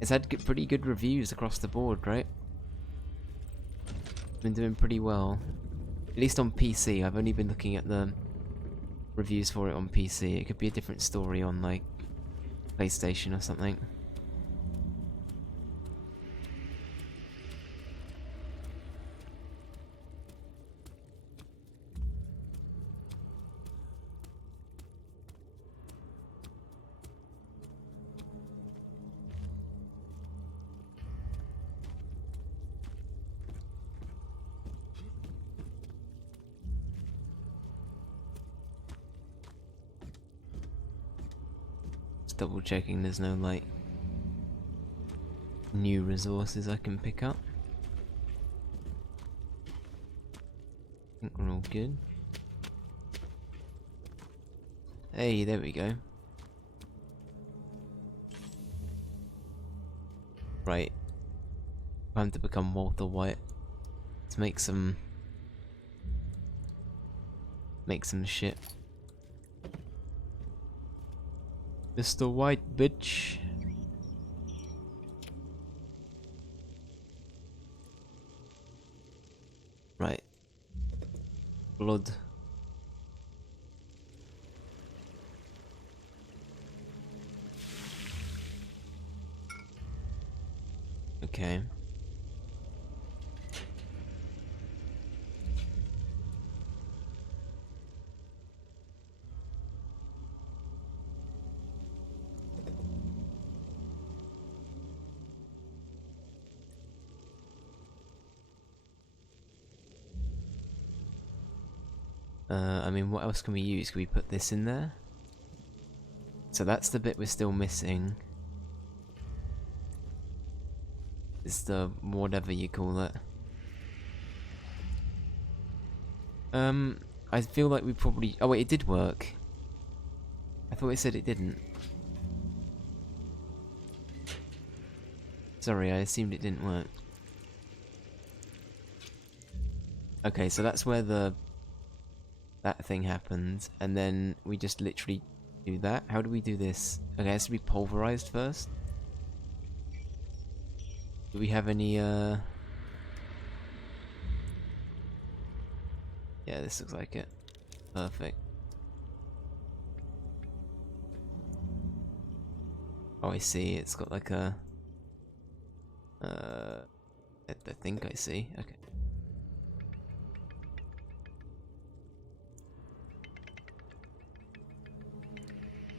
It's had pretty good reviews across the board, right? It's been doing pretty well. At least on PC. I've only been looking at the reviews for it on PC. It could be a different story on, like, PlayStation or something. Double checking there's no like new resources I can pick up. I think we're all good. Hey, there we go. Right. Time to become Walter White. Let's make some shit. Mr. White, bitch. Right. Blood. Okay. I mean, what else can we use? Can we put this in there? So that's the bit we're still missing. It's the whatever you call it. I feel like we probably... Oh wait, it did work. I thought it said it didn't. Sorry, I assumed it didn't work. Okay, so that's where that thing happened, and then we just literally do that. How do we do this? Okay, it has to be pulverized first. Do we have any, Yeah, this looks like it. Perfect. Oh, I see. It's got like a... I think I see. Okay.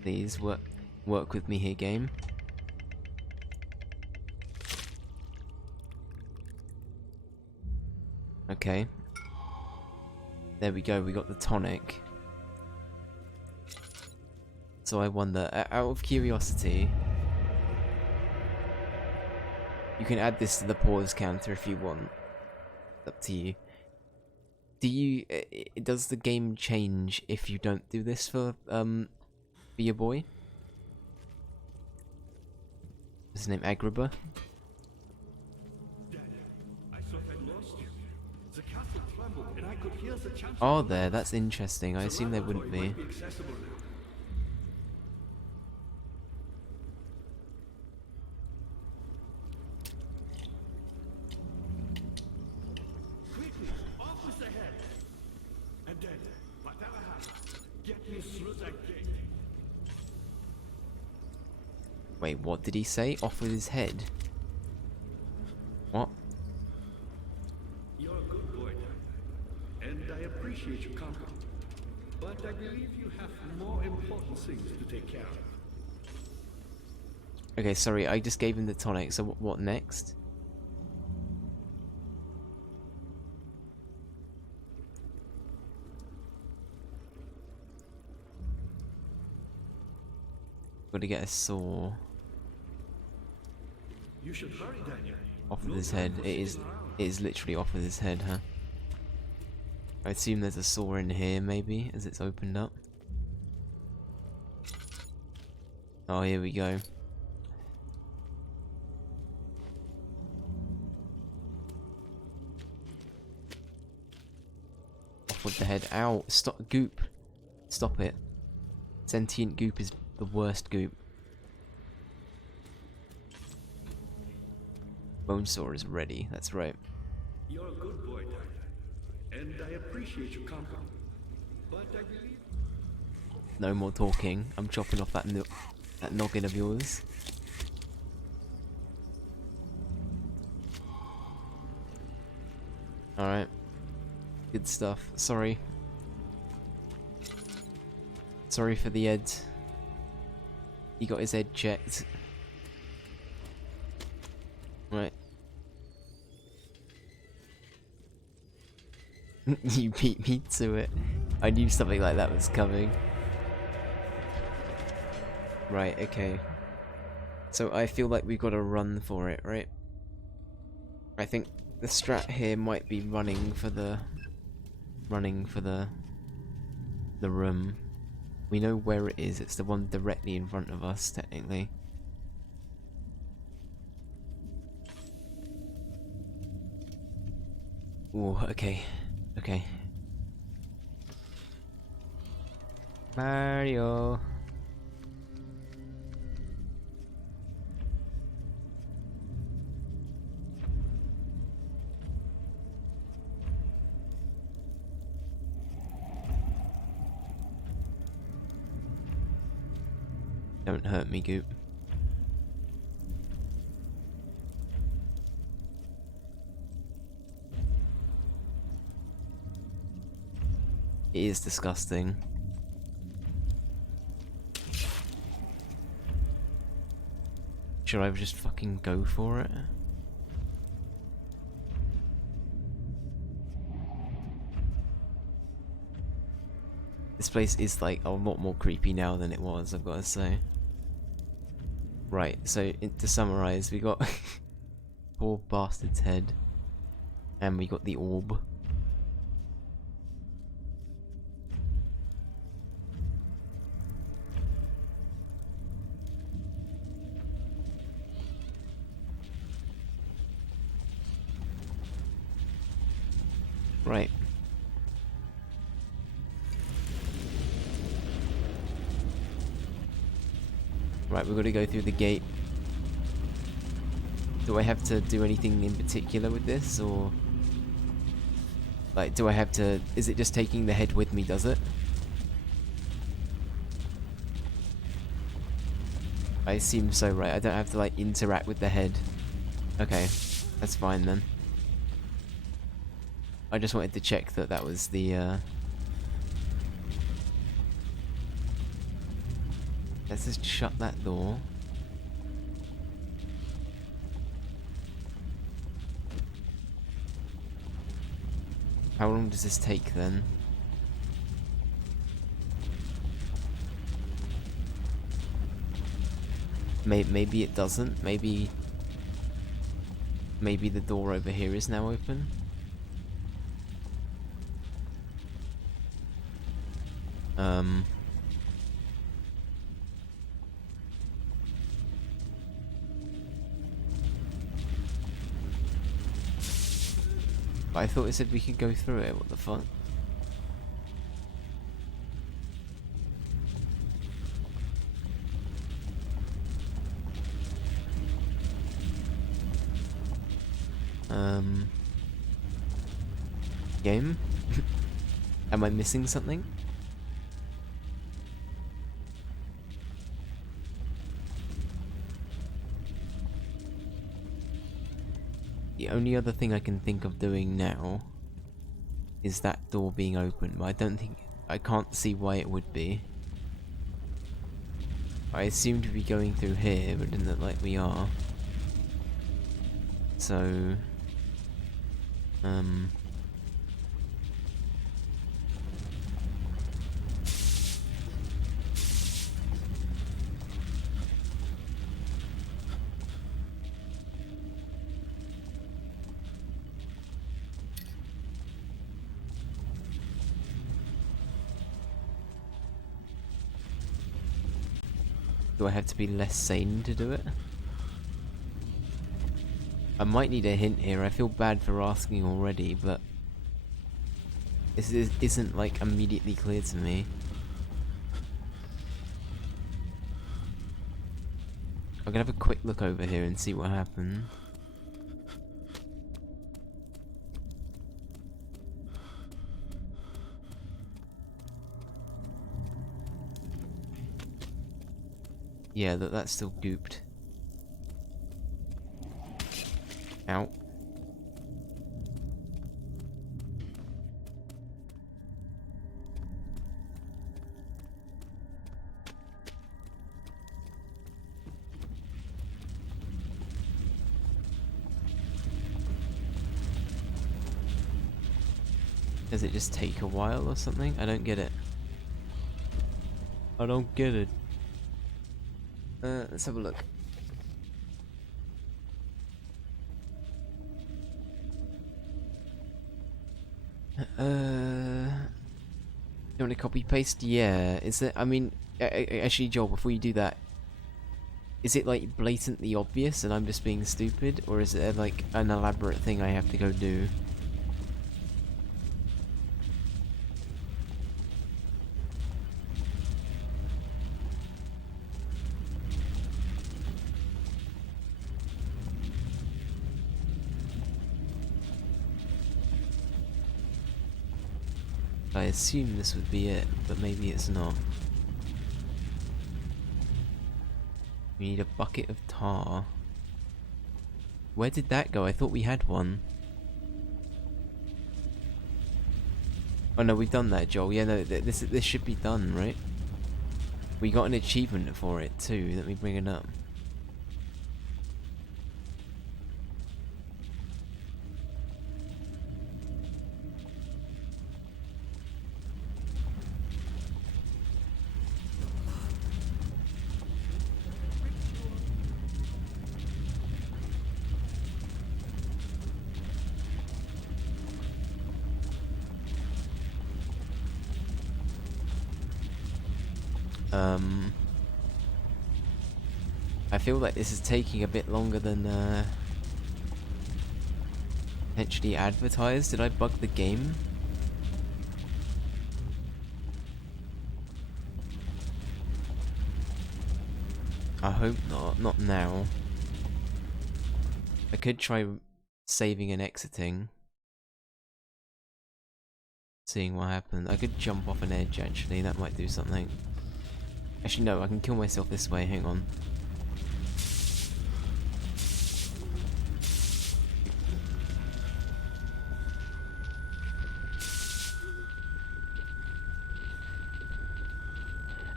Please work with me here, game. Okay. There we go, we got the tonic. So I wonder, out of curiosity, you can add this to the pause counter if you want. It's up to you. Does the game change if you don't do this for your boy? What's his name? Agrabah? Dad, I thought I lost you. The castle trembled, and I could hear the chant. Oh, there. That's interesting. I assume there wouldn't be. Might be accessible now. Quickly, off with the head. And then, whatever happens, get me through that gate. Wait, what did he say? Off with his head? What? You're a good boy, Dad, and I appreciate your comfort. But I believe you have more important things to take care of. Okay, sorry, I just gave him the tonic, so what next? Gotta get a saw. You should hurry, Daniel. Off with his head. It is literally off with his head, huh? I assume there's a saw in here, maybe, as it's opened up. Oh, here we go. Off with the head. Ow! Stop, goop! Stop it. Sentient goop is the worst goop. Bone saw is ready, that's right. You're a good boy, Dad, and I appreciate your comfort. But I believe No more talking. I'm chopping off that noggin of yours. Alright. Good stuff. Sorry. Sorry for the Ed. He got his head checked. Right. You beat me to it. I knew something like that was coming. Right, okay. So I feel like we've got to run for it, right? I think the strat here might be running for the room. We know where it is. It's the one directly in front of us, technically. Ooh, okay. Okay. Mario. Don't hurt me, Goop. It is disgusting. Should I just fucking go for it? This place is like a lot more creepy now than it was, I've got to say. Right, so to summarize, we got poor bastard's head, and we got the orb. Right. Right, we've got to go through the gate. Do I have to do anything in particular with this, or... Like, do I have to... Is it just taking the head with me, does it? I assume so, right? I don't have to, like, interact with the head. Okay, that's fine then. I just wanted to check that that was the, Let's just shut that door. How long does this take then? Maybe it doesn't. Maybe the door over here is now open. But I thought it said we could go through it. What the fuck? Game? Am I missing something? The only other thing I can think of doing now is that door being open, but I can't see why it would be. I assumed to be going through here, but it didn't look like we are. So, do I have to be less sane to do it? I might need a hint here. I feel bad for asking already, but this isn't like immediately clear to me. I'm gonna have a quick look over here and see what happened. Yeah, that's still gooped. Ow. Does it just take a while or something? I don't get it. I don't get it. Let's have a look. You want to copy paste? Yeah. Is it? I mean, actually, Joel, before you do that, is it like blatantly obvious and I'm just being stupid, or is it like an elaborate thing I have to go do? I assume this would be it, but maybe it's not. We need a bucket of tar. Where did that go? I thought we had one. Oh no, we've done that, Joel. Yeah, no, this should be done, right? We got an achievement for it too. Let me bring it up. I feel like this is taking a bit longer than potentially advertised. Did I bug the game? I hope not. Not now. I could try saving and exiting. Seeing what happens. I could jump off an edge actually, that might do something. Actually no, I can kill myself this way, hang on.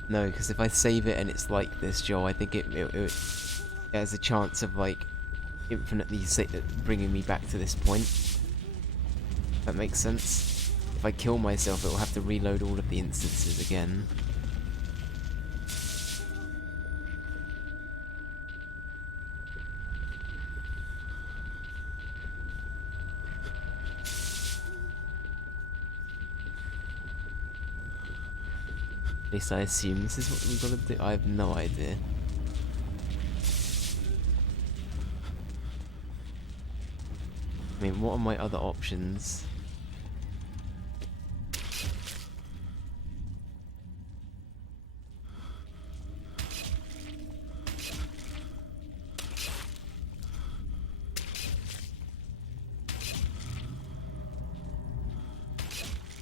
No, because if I save it and it's like this, Joel, I think it has a chance of like infinitely bringing me back to this point. That makes sense. If I kill myself, it will have to reload all of the instances again. At least I assume this is what we've got to do. I have no idea. I mean, what are my other options?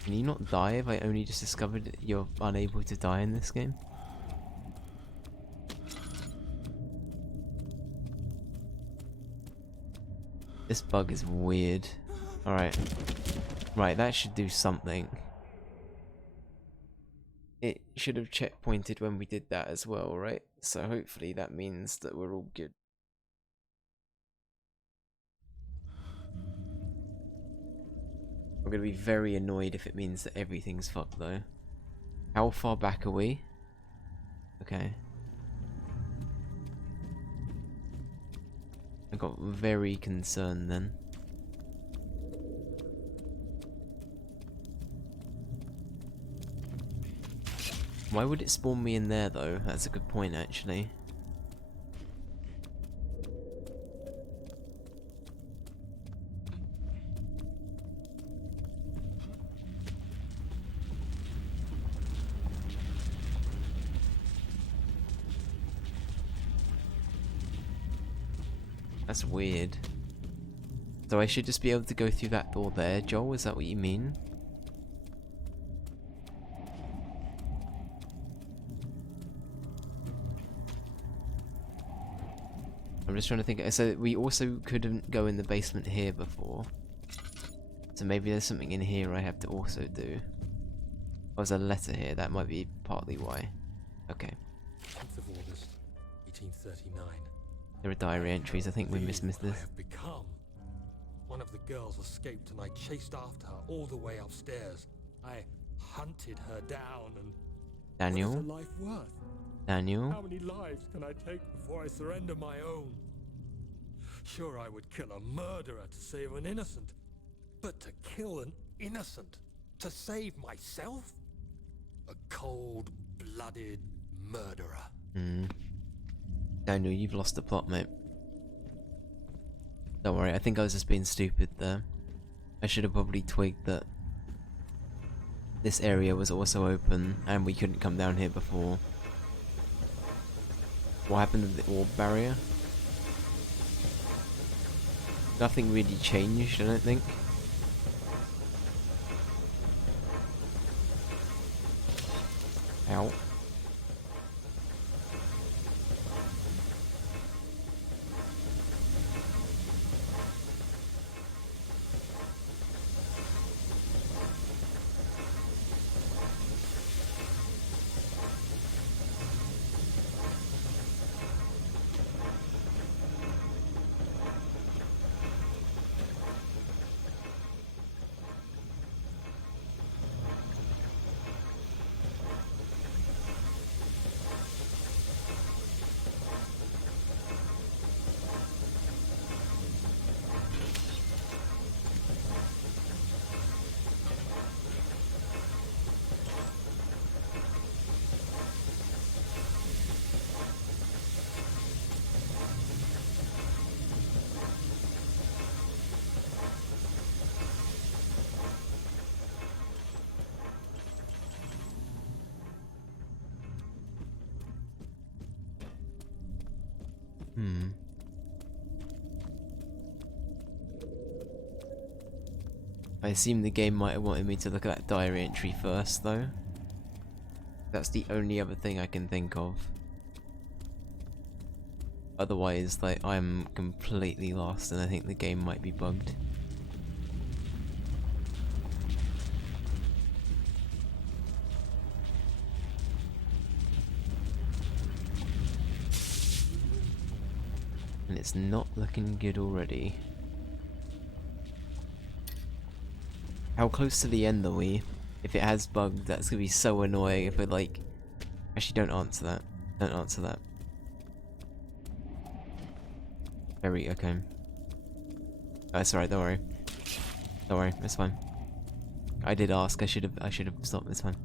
Can you not die if I only just discovered that you're unable to die in this game? This bug is weird. Alright. Right, that should do something. It should have checkpointed when we did that as well, right? So hopefully that means that we're all good. I'm gonna be very annoyed if it means that everything's fucked though. How far back are we? Okay. I got very concerned then. Why would it spawn me in there though? That's a good point actually. That's weird. So I should just be able to go through that door there, Joel? Is that what you mean? I'm just trying to think. So we also couldn't go in the basement here before. So maybe there's something in here I have to also do. Oh, there's a letter here. That might be partly why. Okay. 10th of August, 1839. There are diary entries. I think we missed I this. have become. One of the girls escaped and I chased after her all the way upstairs. I hunted her down and... Daniel? What is a life worth? Daniel? How many lives can I take before I surrender my own? Sure, I would kill a murderer to save an innocent. But to kill an innocent to save myself? A cold-blooded murderer. Daniel, you've lost the plot, mate. Don't worry, I think I was just being stupid there. I should have probably twigged that this area was also open and we couldn't come down here before. What happened to the orb barrier? Nothing really changed, I don't think. Ow. assume the game might have wanted me to look at that diary entry first, though. That's the only other thing I can think of. Otherwise, like, I'm completely lost and I think the game might be bugged. And it's not looking good already. How close to the end are we? If it has bugged, that's gonna be so annoying if we're like... Actually, don't answer that. Don't answer that. Very okay. Oh, it's alright, don't worry. Don't worry, it's fine. I did ask, I should have stopped, it's fine.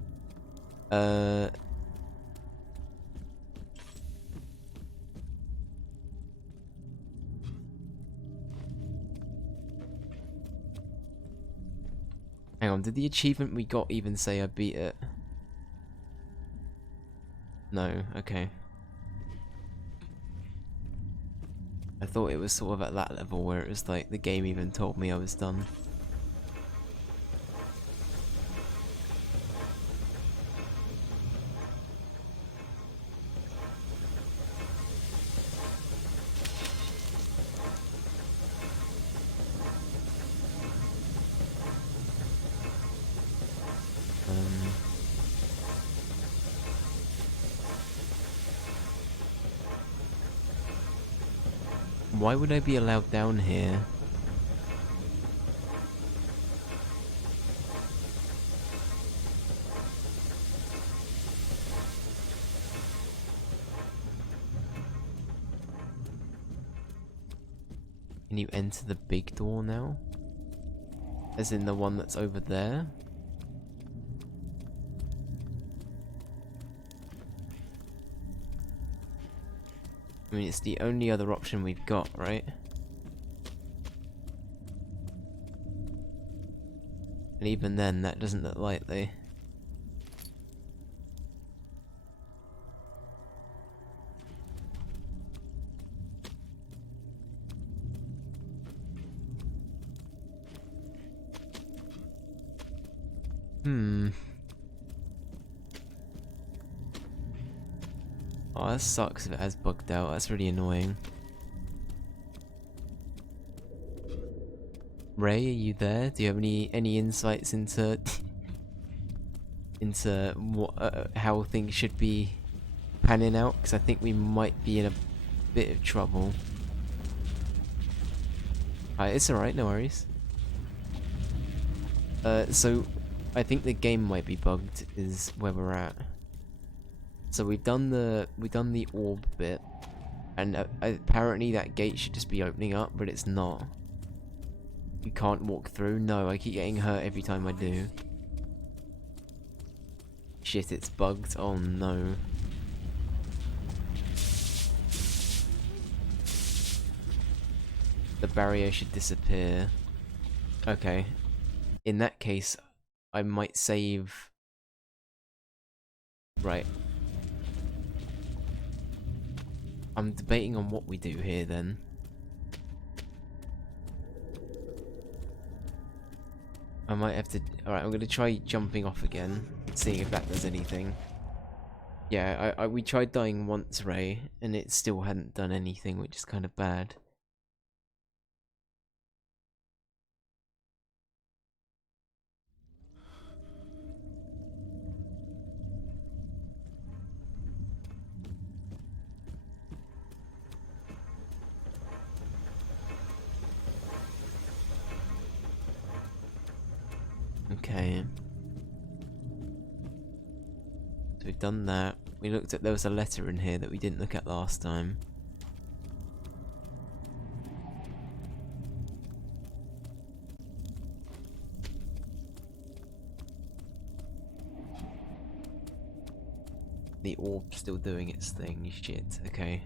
Hang on, did the achievement we got even say I beat it? No, okay. I thought it was sort of at that level where it was like the game even told me I was done. Why would I be allowed down here? Can you enter the big door now? As in the one that's over there? I mean, it's the only other option we've got, right? And even then, that doesn't look likely. Oh, that sucks if it has bugged out. That's really annoying. Ray, are you there? Do you have any insights into into what how things should be panning out? Because I think we might be in a bit of trouble. It's alright, no worries. So I think the game might be bugged. Is where we're at. So we've done the orb bit, and apparently that gate should just be opening up, but it's not. You can't walk through. No, I keep getting hurt every time I do. Shit, it's bugged. Oh no. The barrier should disappear. Okay. In that case, I might save. Right. I'm debating on what we do here then. I might have to... Alright, I'm gonna try jumping off again, seeing if that does anything. Yeah, we tried dying once, Ray, and it still hadn't done anything, which is kind of bad. Okay. So we've done that. We looked at... There was a letter in here that we didn't look at last time. The orb's still doing its thing. Shit. Okay.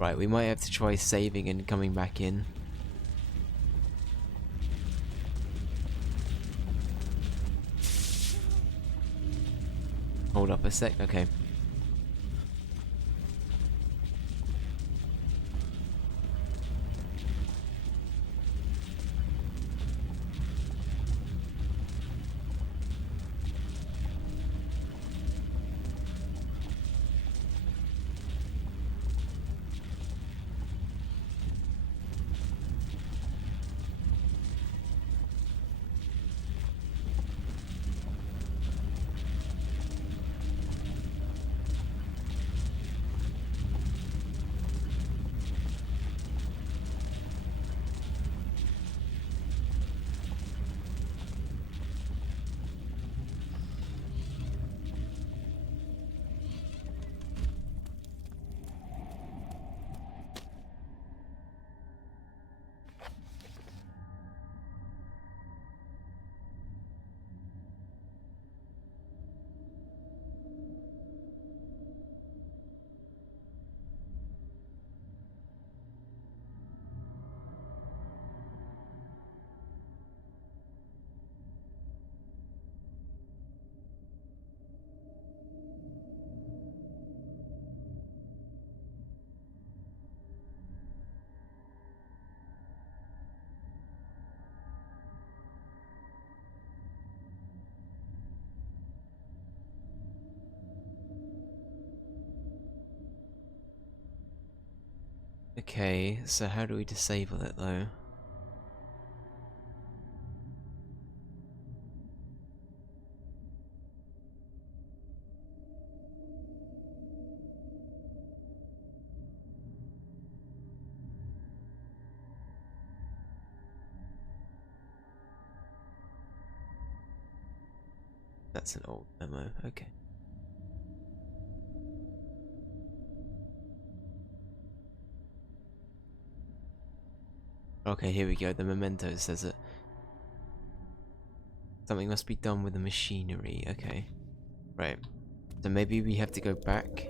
Right, we might have to try saving and coming back in. Hold up a sec, okay. Okay, so how do we disable it though? That's an old memo, okay. Okay, here we go, the memento says it. Something must be done with the machinery, okay. Right, so maybe we have to go back.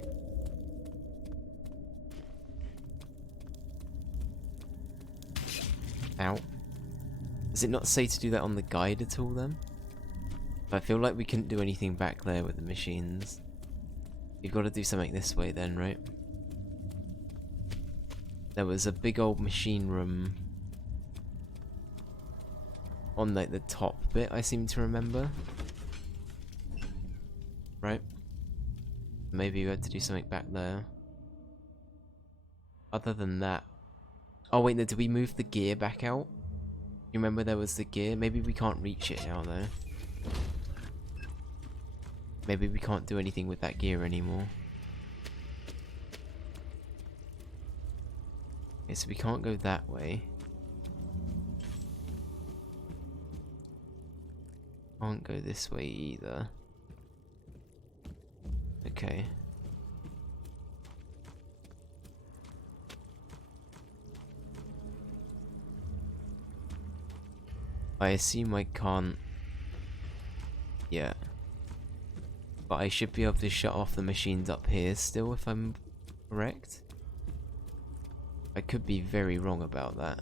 Ow. Does it not say to do that on the guide at all then? I feel like we couldn't do anything back there with the machines. You've got to do something this way then, right? There was a big old machine room on like the top bit, I seem to remember. Right? Maybe we had to do something back there. Other than that... Oh wait, no, did we move the gear back out? You remember there was the gear? Maybe we can't reach it now though. Maybe we can't do anything with that gear anymore. Okay, so we can't go that way. Can't go this way either. Okay. I assume I can't... Yeah. But I should be able to shut off the machines up here still, if I'm correct. I could be very wrong about that.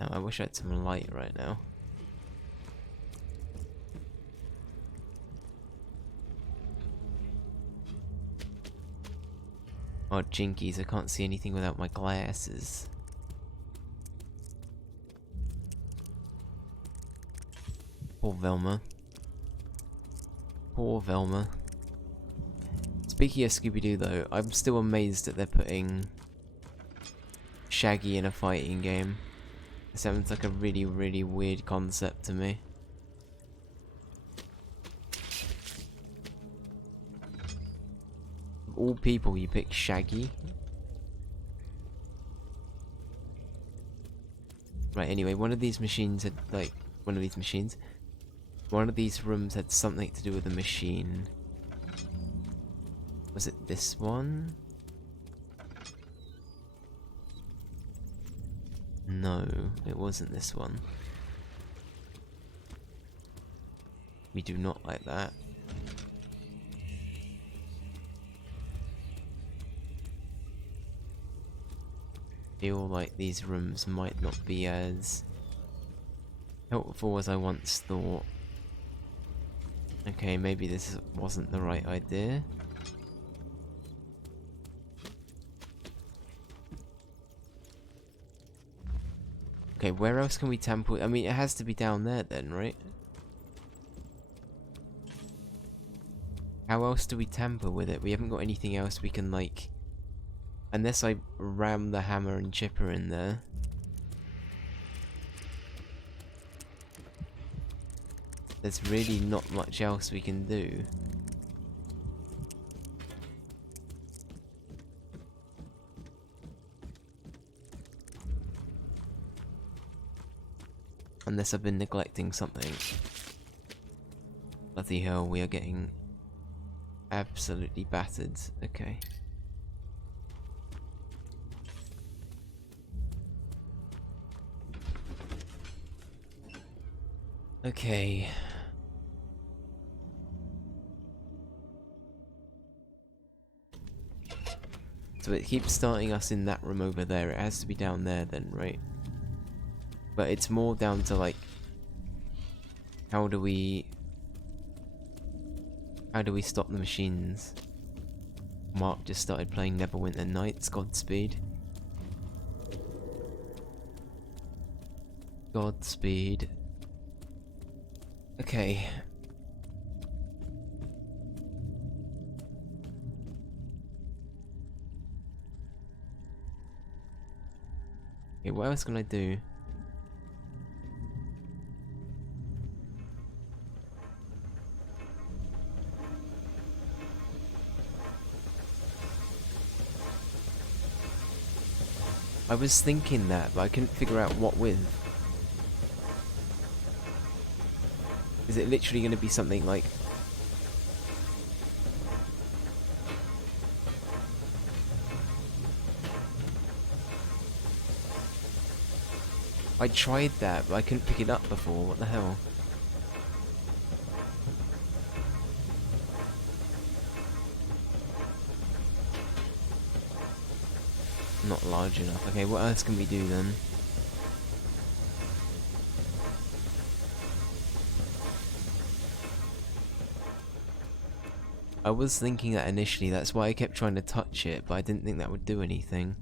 Now, I wish I had some light right now. Oh, jinkies, I can't see anything without my glasses. Poor Velma. Poor Velma. Speaking of Scooby-Doo though, I'm still amazed that they're putting Shaggy in a fighting game. It sounds like a really, really weird concept to me. Of all people, you pick Shaggy? Right, anyway, one of these machines had, like, one of these rooms had something to do with a machine. Was it this one? No, it wasn't this one. We do not like that. Feel like these rooms might not be as helpful as I once thought. Okay, maybe this wasn't the right idea. Okay, where else can we tamper? I mean, it has to be down there then, right? How else do we tamper with it? We haven't got anything else we can, like... Unless I ram the hammer and chipper in there. There's really not much else we can do. Unless I've been neglecting something. Bloody hell, we are getting absolutely battered. Okay. Okay. So it keeps starting us in that room over there. It has to be down there then, right? But it's more down to like, how do we stop the machines? Mark just started playing Neverwinter Nights. Godspeed. Godspeed. Okay. Okay, what else can I do? I was thinking that, but I couldn't figure out what with. Is it literally going to be something like... I tried that, but I couldn't pick it up before. What the hell? Not large enough. Okay, what else can we do then? I was thinking that initially, that's why I kept trying to touch it, but I didn't think that would do anything.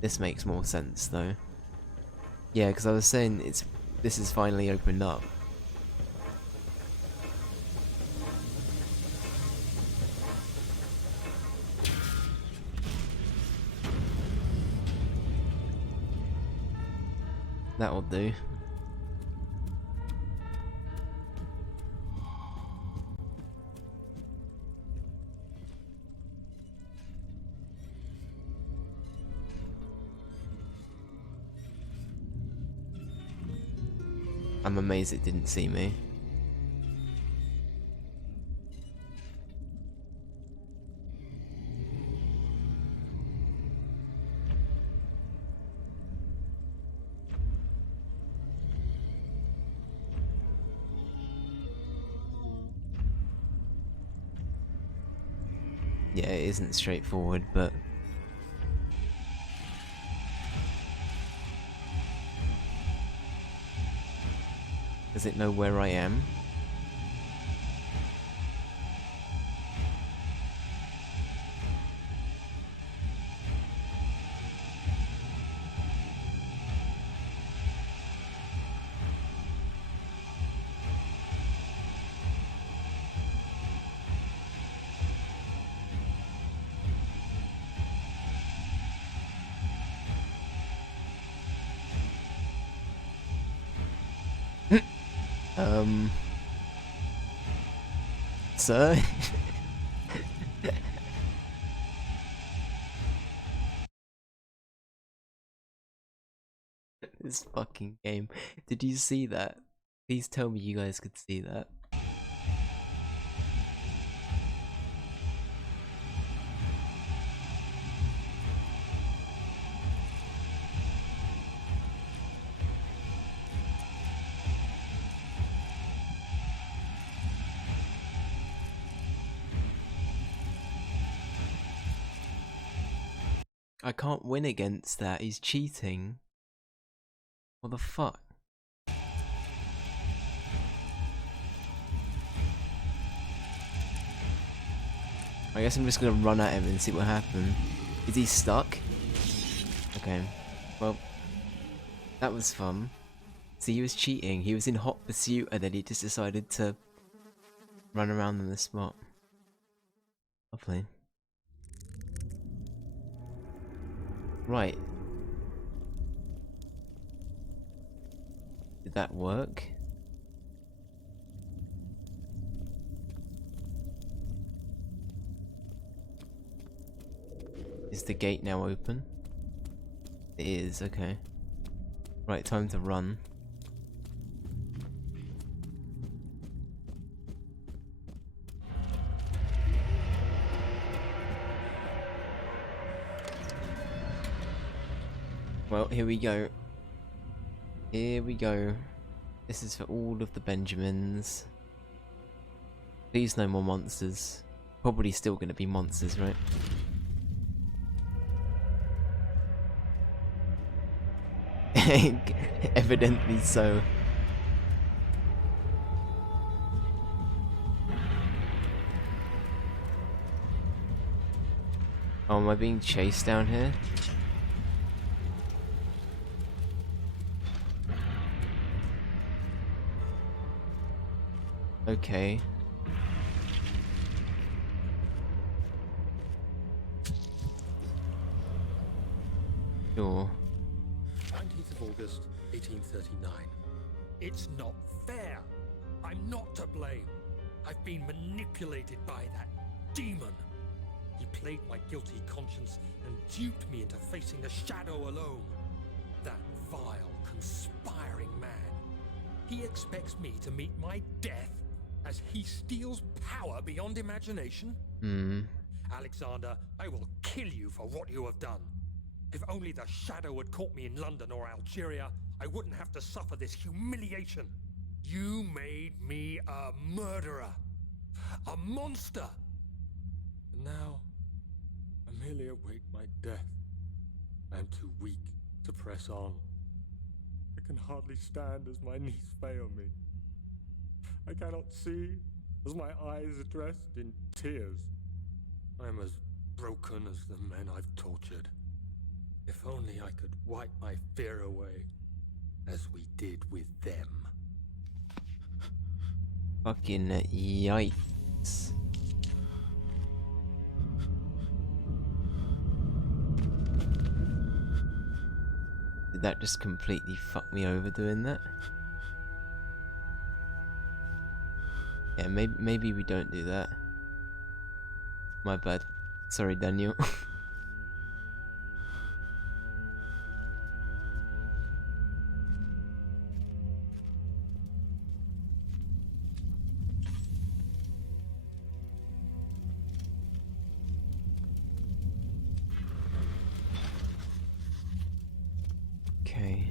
This makes more sense though. Yeah, because I was saying this is finally opened up. That'll do. I'm amazed it didn't see me. Yeah, it isn't straightforward, but... Does it know where I am? Sir? This fucking game. Did you see that? Please tell me you guys could see that. I can't win against that, he's cheating. What the fuck? I guess I'm just gonna run at him and see what happens. Is he stuck? Okay. Well, that was fun. See, he was cheating. He was in hot pursuit and then he just decided to run around in the spot. Lovely. Right. Did that work? Is the gate now open? It is, okay. Right, time to run. Well, here we go. Here we go. This is for all of the Benjamins. Please no more monsters. Probably still gonna be monsters, right? Evidently so. Oh, am I being chased down here? Okay. Sure. 19th of August, 1839. It's not fair. I'm not to blame. I've been manipulated by that demon. He played my guilty conscience and duped me into facing the shadow alone. That vile, conspiring man. He expects me to meet my death as he steals power beyond imagination? Alexander, I will kill you for what you have done. If only the shadow had caught me in London or Algeria, I wouldn't have to suffer this humiliation. You made me a murderer. A monster. And now, I merely await my death. I am too weak to press on. I can hardly stand as my knees fail me. I cannot see as my eyes are dressed in tears. I am as broken as the men I've tortured. If only I could wipe my fear away, as we did with them. Fucking yikes. Did that just completely fuck me over doing that? Yeah, maybe we don't do that. My bad. Sorry, Daniel. Okay.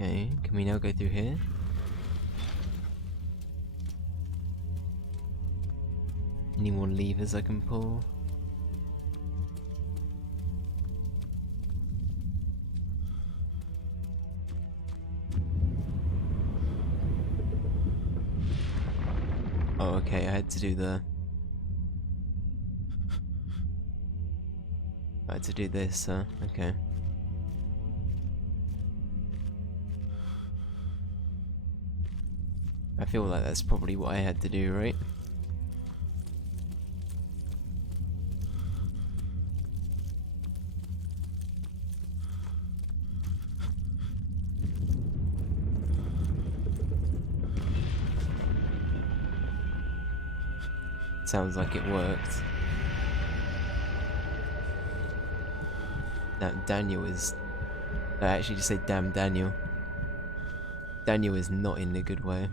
Okay, can we now go through here? Any more levers I can pull? Oh, okay, I had to do the... I had to do this, okay. I feel like that's probably what I had to do, right? Sounds like it worked. Now, Daniel is... I actually just say damn Daniel. Daniel is not in a good way.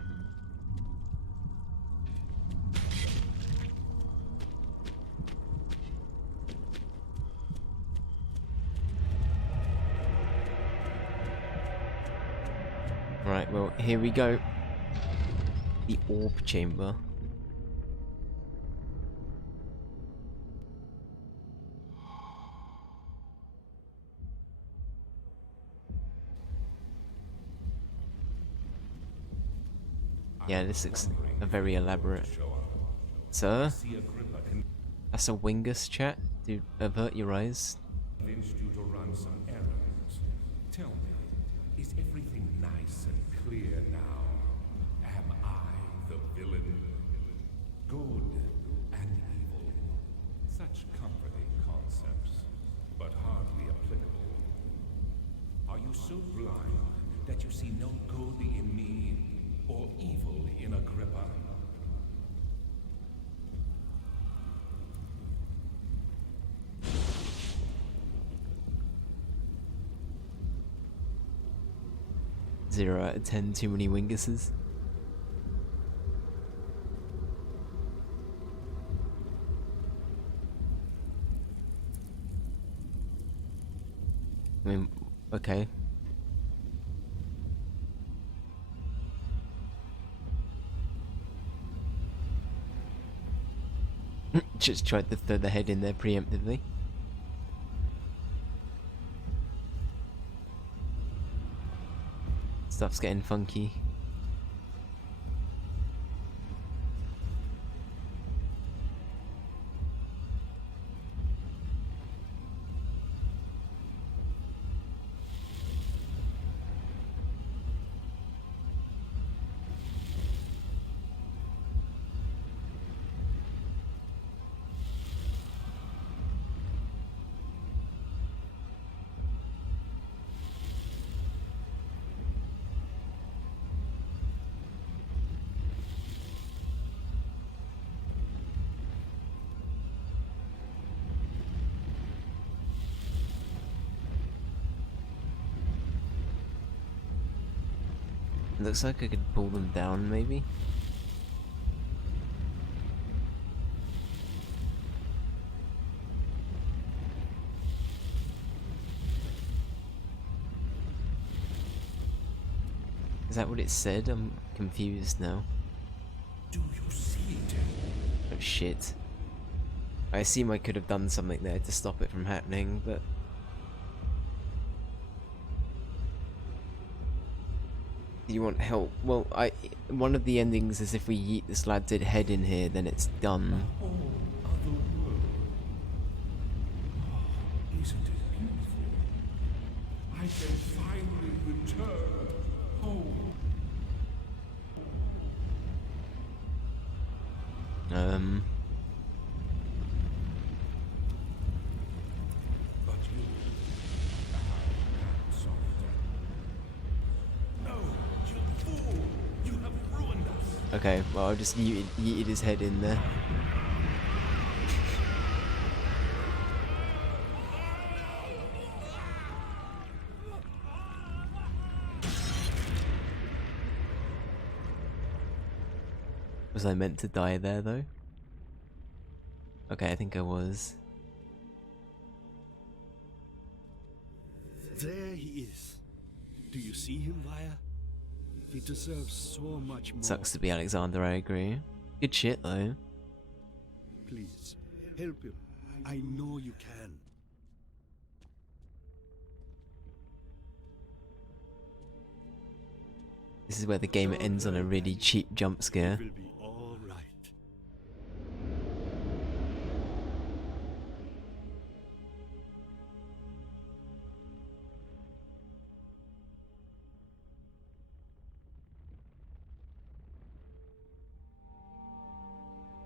Right, well, here we go. The orb chamber. Yeah, this looks a very elaborate. Sir? That's a Wingus chat? Dude, avert your eyes. Convinced you to run some errands. Tell me, is everything nice and clear now? Am I the villain? Good and evil. Such comforting concepts, but hardly applicable. Are you so blind that you see no good in me or evil in Agrippa? Zero out of 10, too many Winguses. I mean, okay. Just tried to throw the head in there preemptively. Stuff's getting funky. It looks like I could pull them down, maybe? Is that what it said? I'm confused now. Do you see it? Oh shit. I assume I could have done something there to stop it from happening, but... Do you want help? Well, one of the endings is if we yeet this lad's head in here, then it's done. Whole other world. Oh, isn't it beautiful? I can finally return home. But you, I'm sorry, Dad. No, you fool! You have ruined us. Okay, well I'll just yeeted his head in there. Was I meant to die there though? Okay, I think I was. There he is. Do you see him, Vaya? He deserves so much more. Sucks to be Alexander, I agree. Good shit though. Please, help him. I know you can. This is where the game ends on a really cheap jump scare. It will be all right.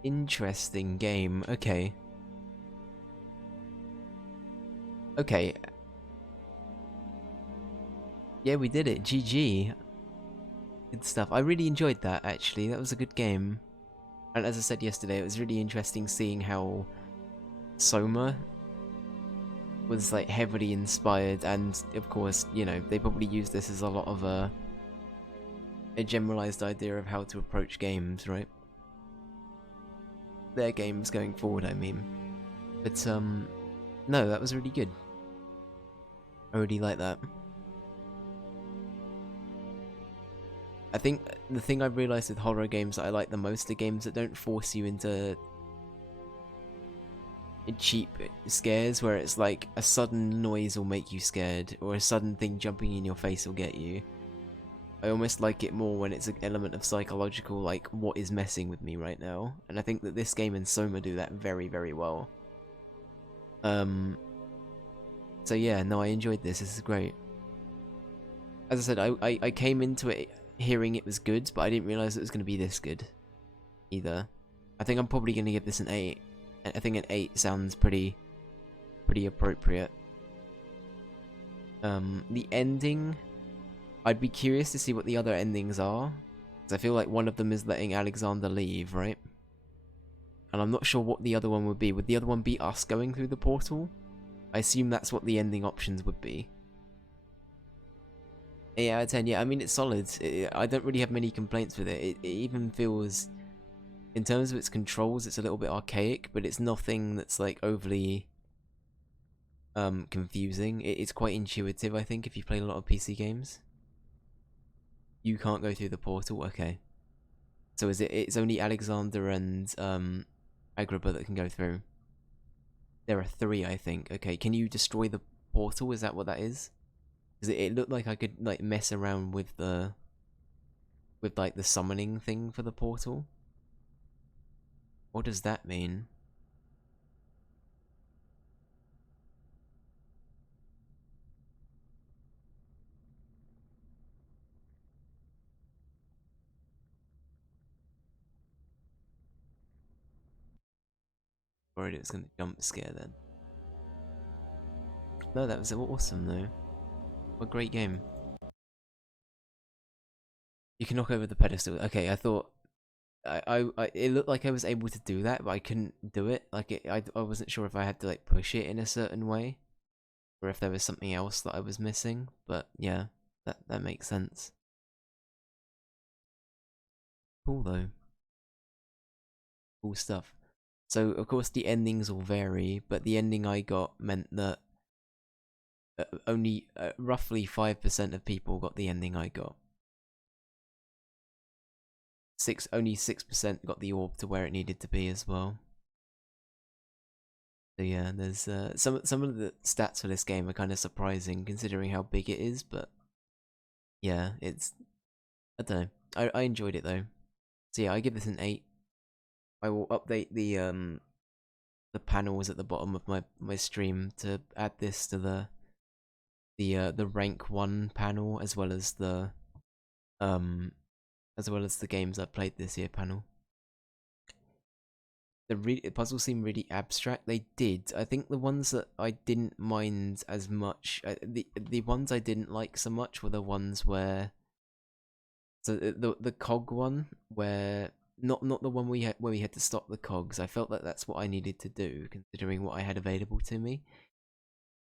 Interesting game, okay. Okay. Yeah, we did it, GG. Good stuff. I really enjoyed that, actually. That was a good game. And as I said yesterday, it was really interesting seeing how Soma was like heavily inspired, and of course, you know, they probably use this as a lot of a generalized idea of how to approach games, right? Their games going forward, I mean. But no, that was really good. I really like that. I think the thing I've realised with horror games that I like the most are games that don't force you into cheap scares, where it's like a sudden noise will make you scared, or a sudden thing jumping in your face will get you. I almost like it more when it's an element of psychological, like, what is messing with me right now? And I think that this game and Soma do that very, very well. So yeah, no, I enjoyed this. This is great. As I said, I came into it hearing it was good, but I didn't realise it was going to be this good either. I think I'm probably going to give this an 8. I think an 8 sounds pretty appropriate. The ending, I'd be curious to see what the other endings are, because I feel like one of them is letting Alexander leave, right? And I'm not sure what the other one would be. Would the other one be us going through the portal? I assume that's what the ending options would be. 8 out of 10, yeah, I mean, it's solid. I don't really have many complaints with it. It even feels, in terms of its controls, it's a little bit archaic, but it's nothing that's like overly confusing. It's quite intuitive, I think, if you play a lot of PC games. You can't go through the portal, okay. So is it's only Alexander and Agrabah that can go through. There are 3, I think. Okay, can you destroy the portal? Is that what that is? Because it looked like I could like mess around with like the summoning thing for the portal. What does that mean? Worried it was gonna jump scare then. No, that was awesome though. What a great game. You can knock over the pedestal. Okay, I thought it looked like I was able to do that, but I couldn't do it. Like I wasn't sure if I had to like push it in a certain way, or if there was something else that I was missing. But yeah, that makes sense. Cool though. Cool stuff. So of course the endings will vary, but the ending I got meant that only roughly 5% of people got the ending I got. Only 6% got the orb to where it needed to be as well. So yeah, there's some of the stats for this game are kind of surprising considering how big it is, but yeah, it's I don't know. I enjoyed it though. So yeah, I give this an 8. I will update the panels at the bottom of my stream to add this to the rank 1 panel as well as the games I've played this year panel. The puzzles seem really abstract. They did. I think the ones that I didn't mind as much, the ones I didn't like so much were the ones where, so the cog one where not the one where we had to stop the cogs. I felt that that's what I needed to do considering what I had available to me.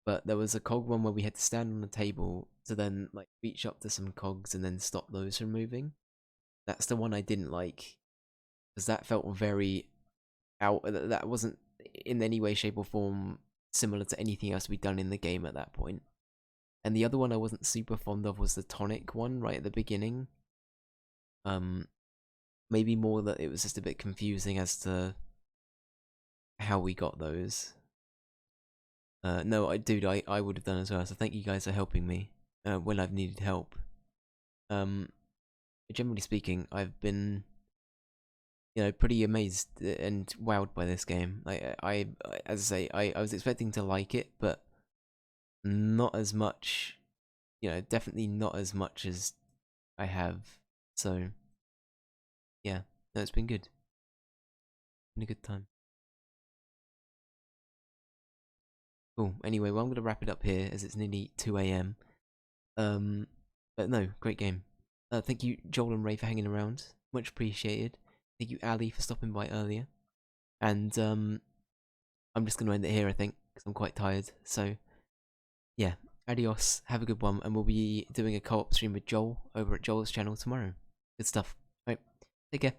But there was a cog one where we had to stand on a table to then like reach up to some cogs and then stop those from moving. That's the one I didn't like because that felt very out. That wasn't in any way, shape, or form similar to anything else we'd done in the game at that point. And the other one I wasn't super fond of was the tonic one right at the beginning. Maybe more that it was just a bit confusing as to how we got those. No, dude, I would have done as well. So thank you guys for helping me when I've needed help. Generally speaking, I've been, pretty amazed and wowed by this game. I as I say, I was expecting to like it, but not as much. Definitely not as much as I have. So, yeah, no, it's been good. Been a good time. Cool. Anyway, well, I'm gonna wrap it up here as it's nearly 2 a.m. But no, great game. Thank you, Joel and Ray, for hanging around. Much appreciated. Thank you, Ali, for stopping by earlier. And I'm just gonna end it here, I think, because I'm quite tired. So, yeah, adios. Have a good one, and we'll be doing a co-op stream with Joel over at Joel's channel tomorrow. Good stuff. Right, take care.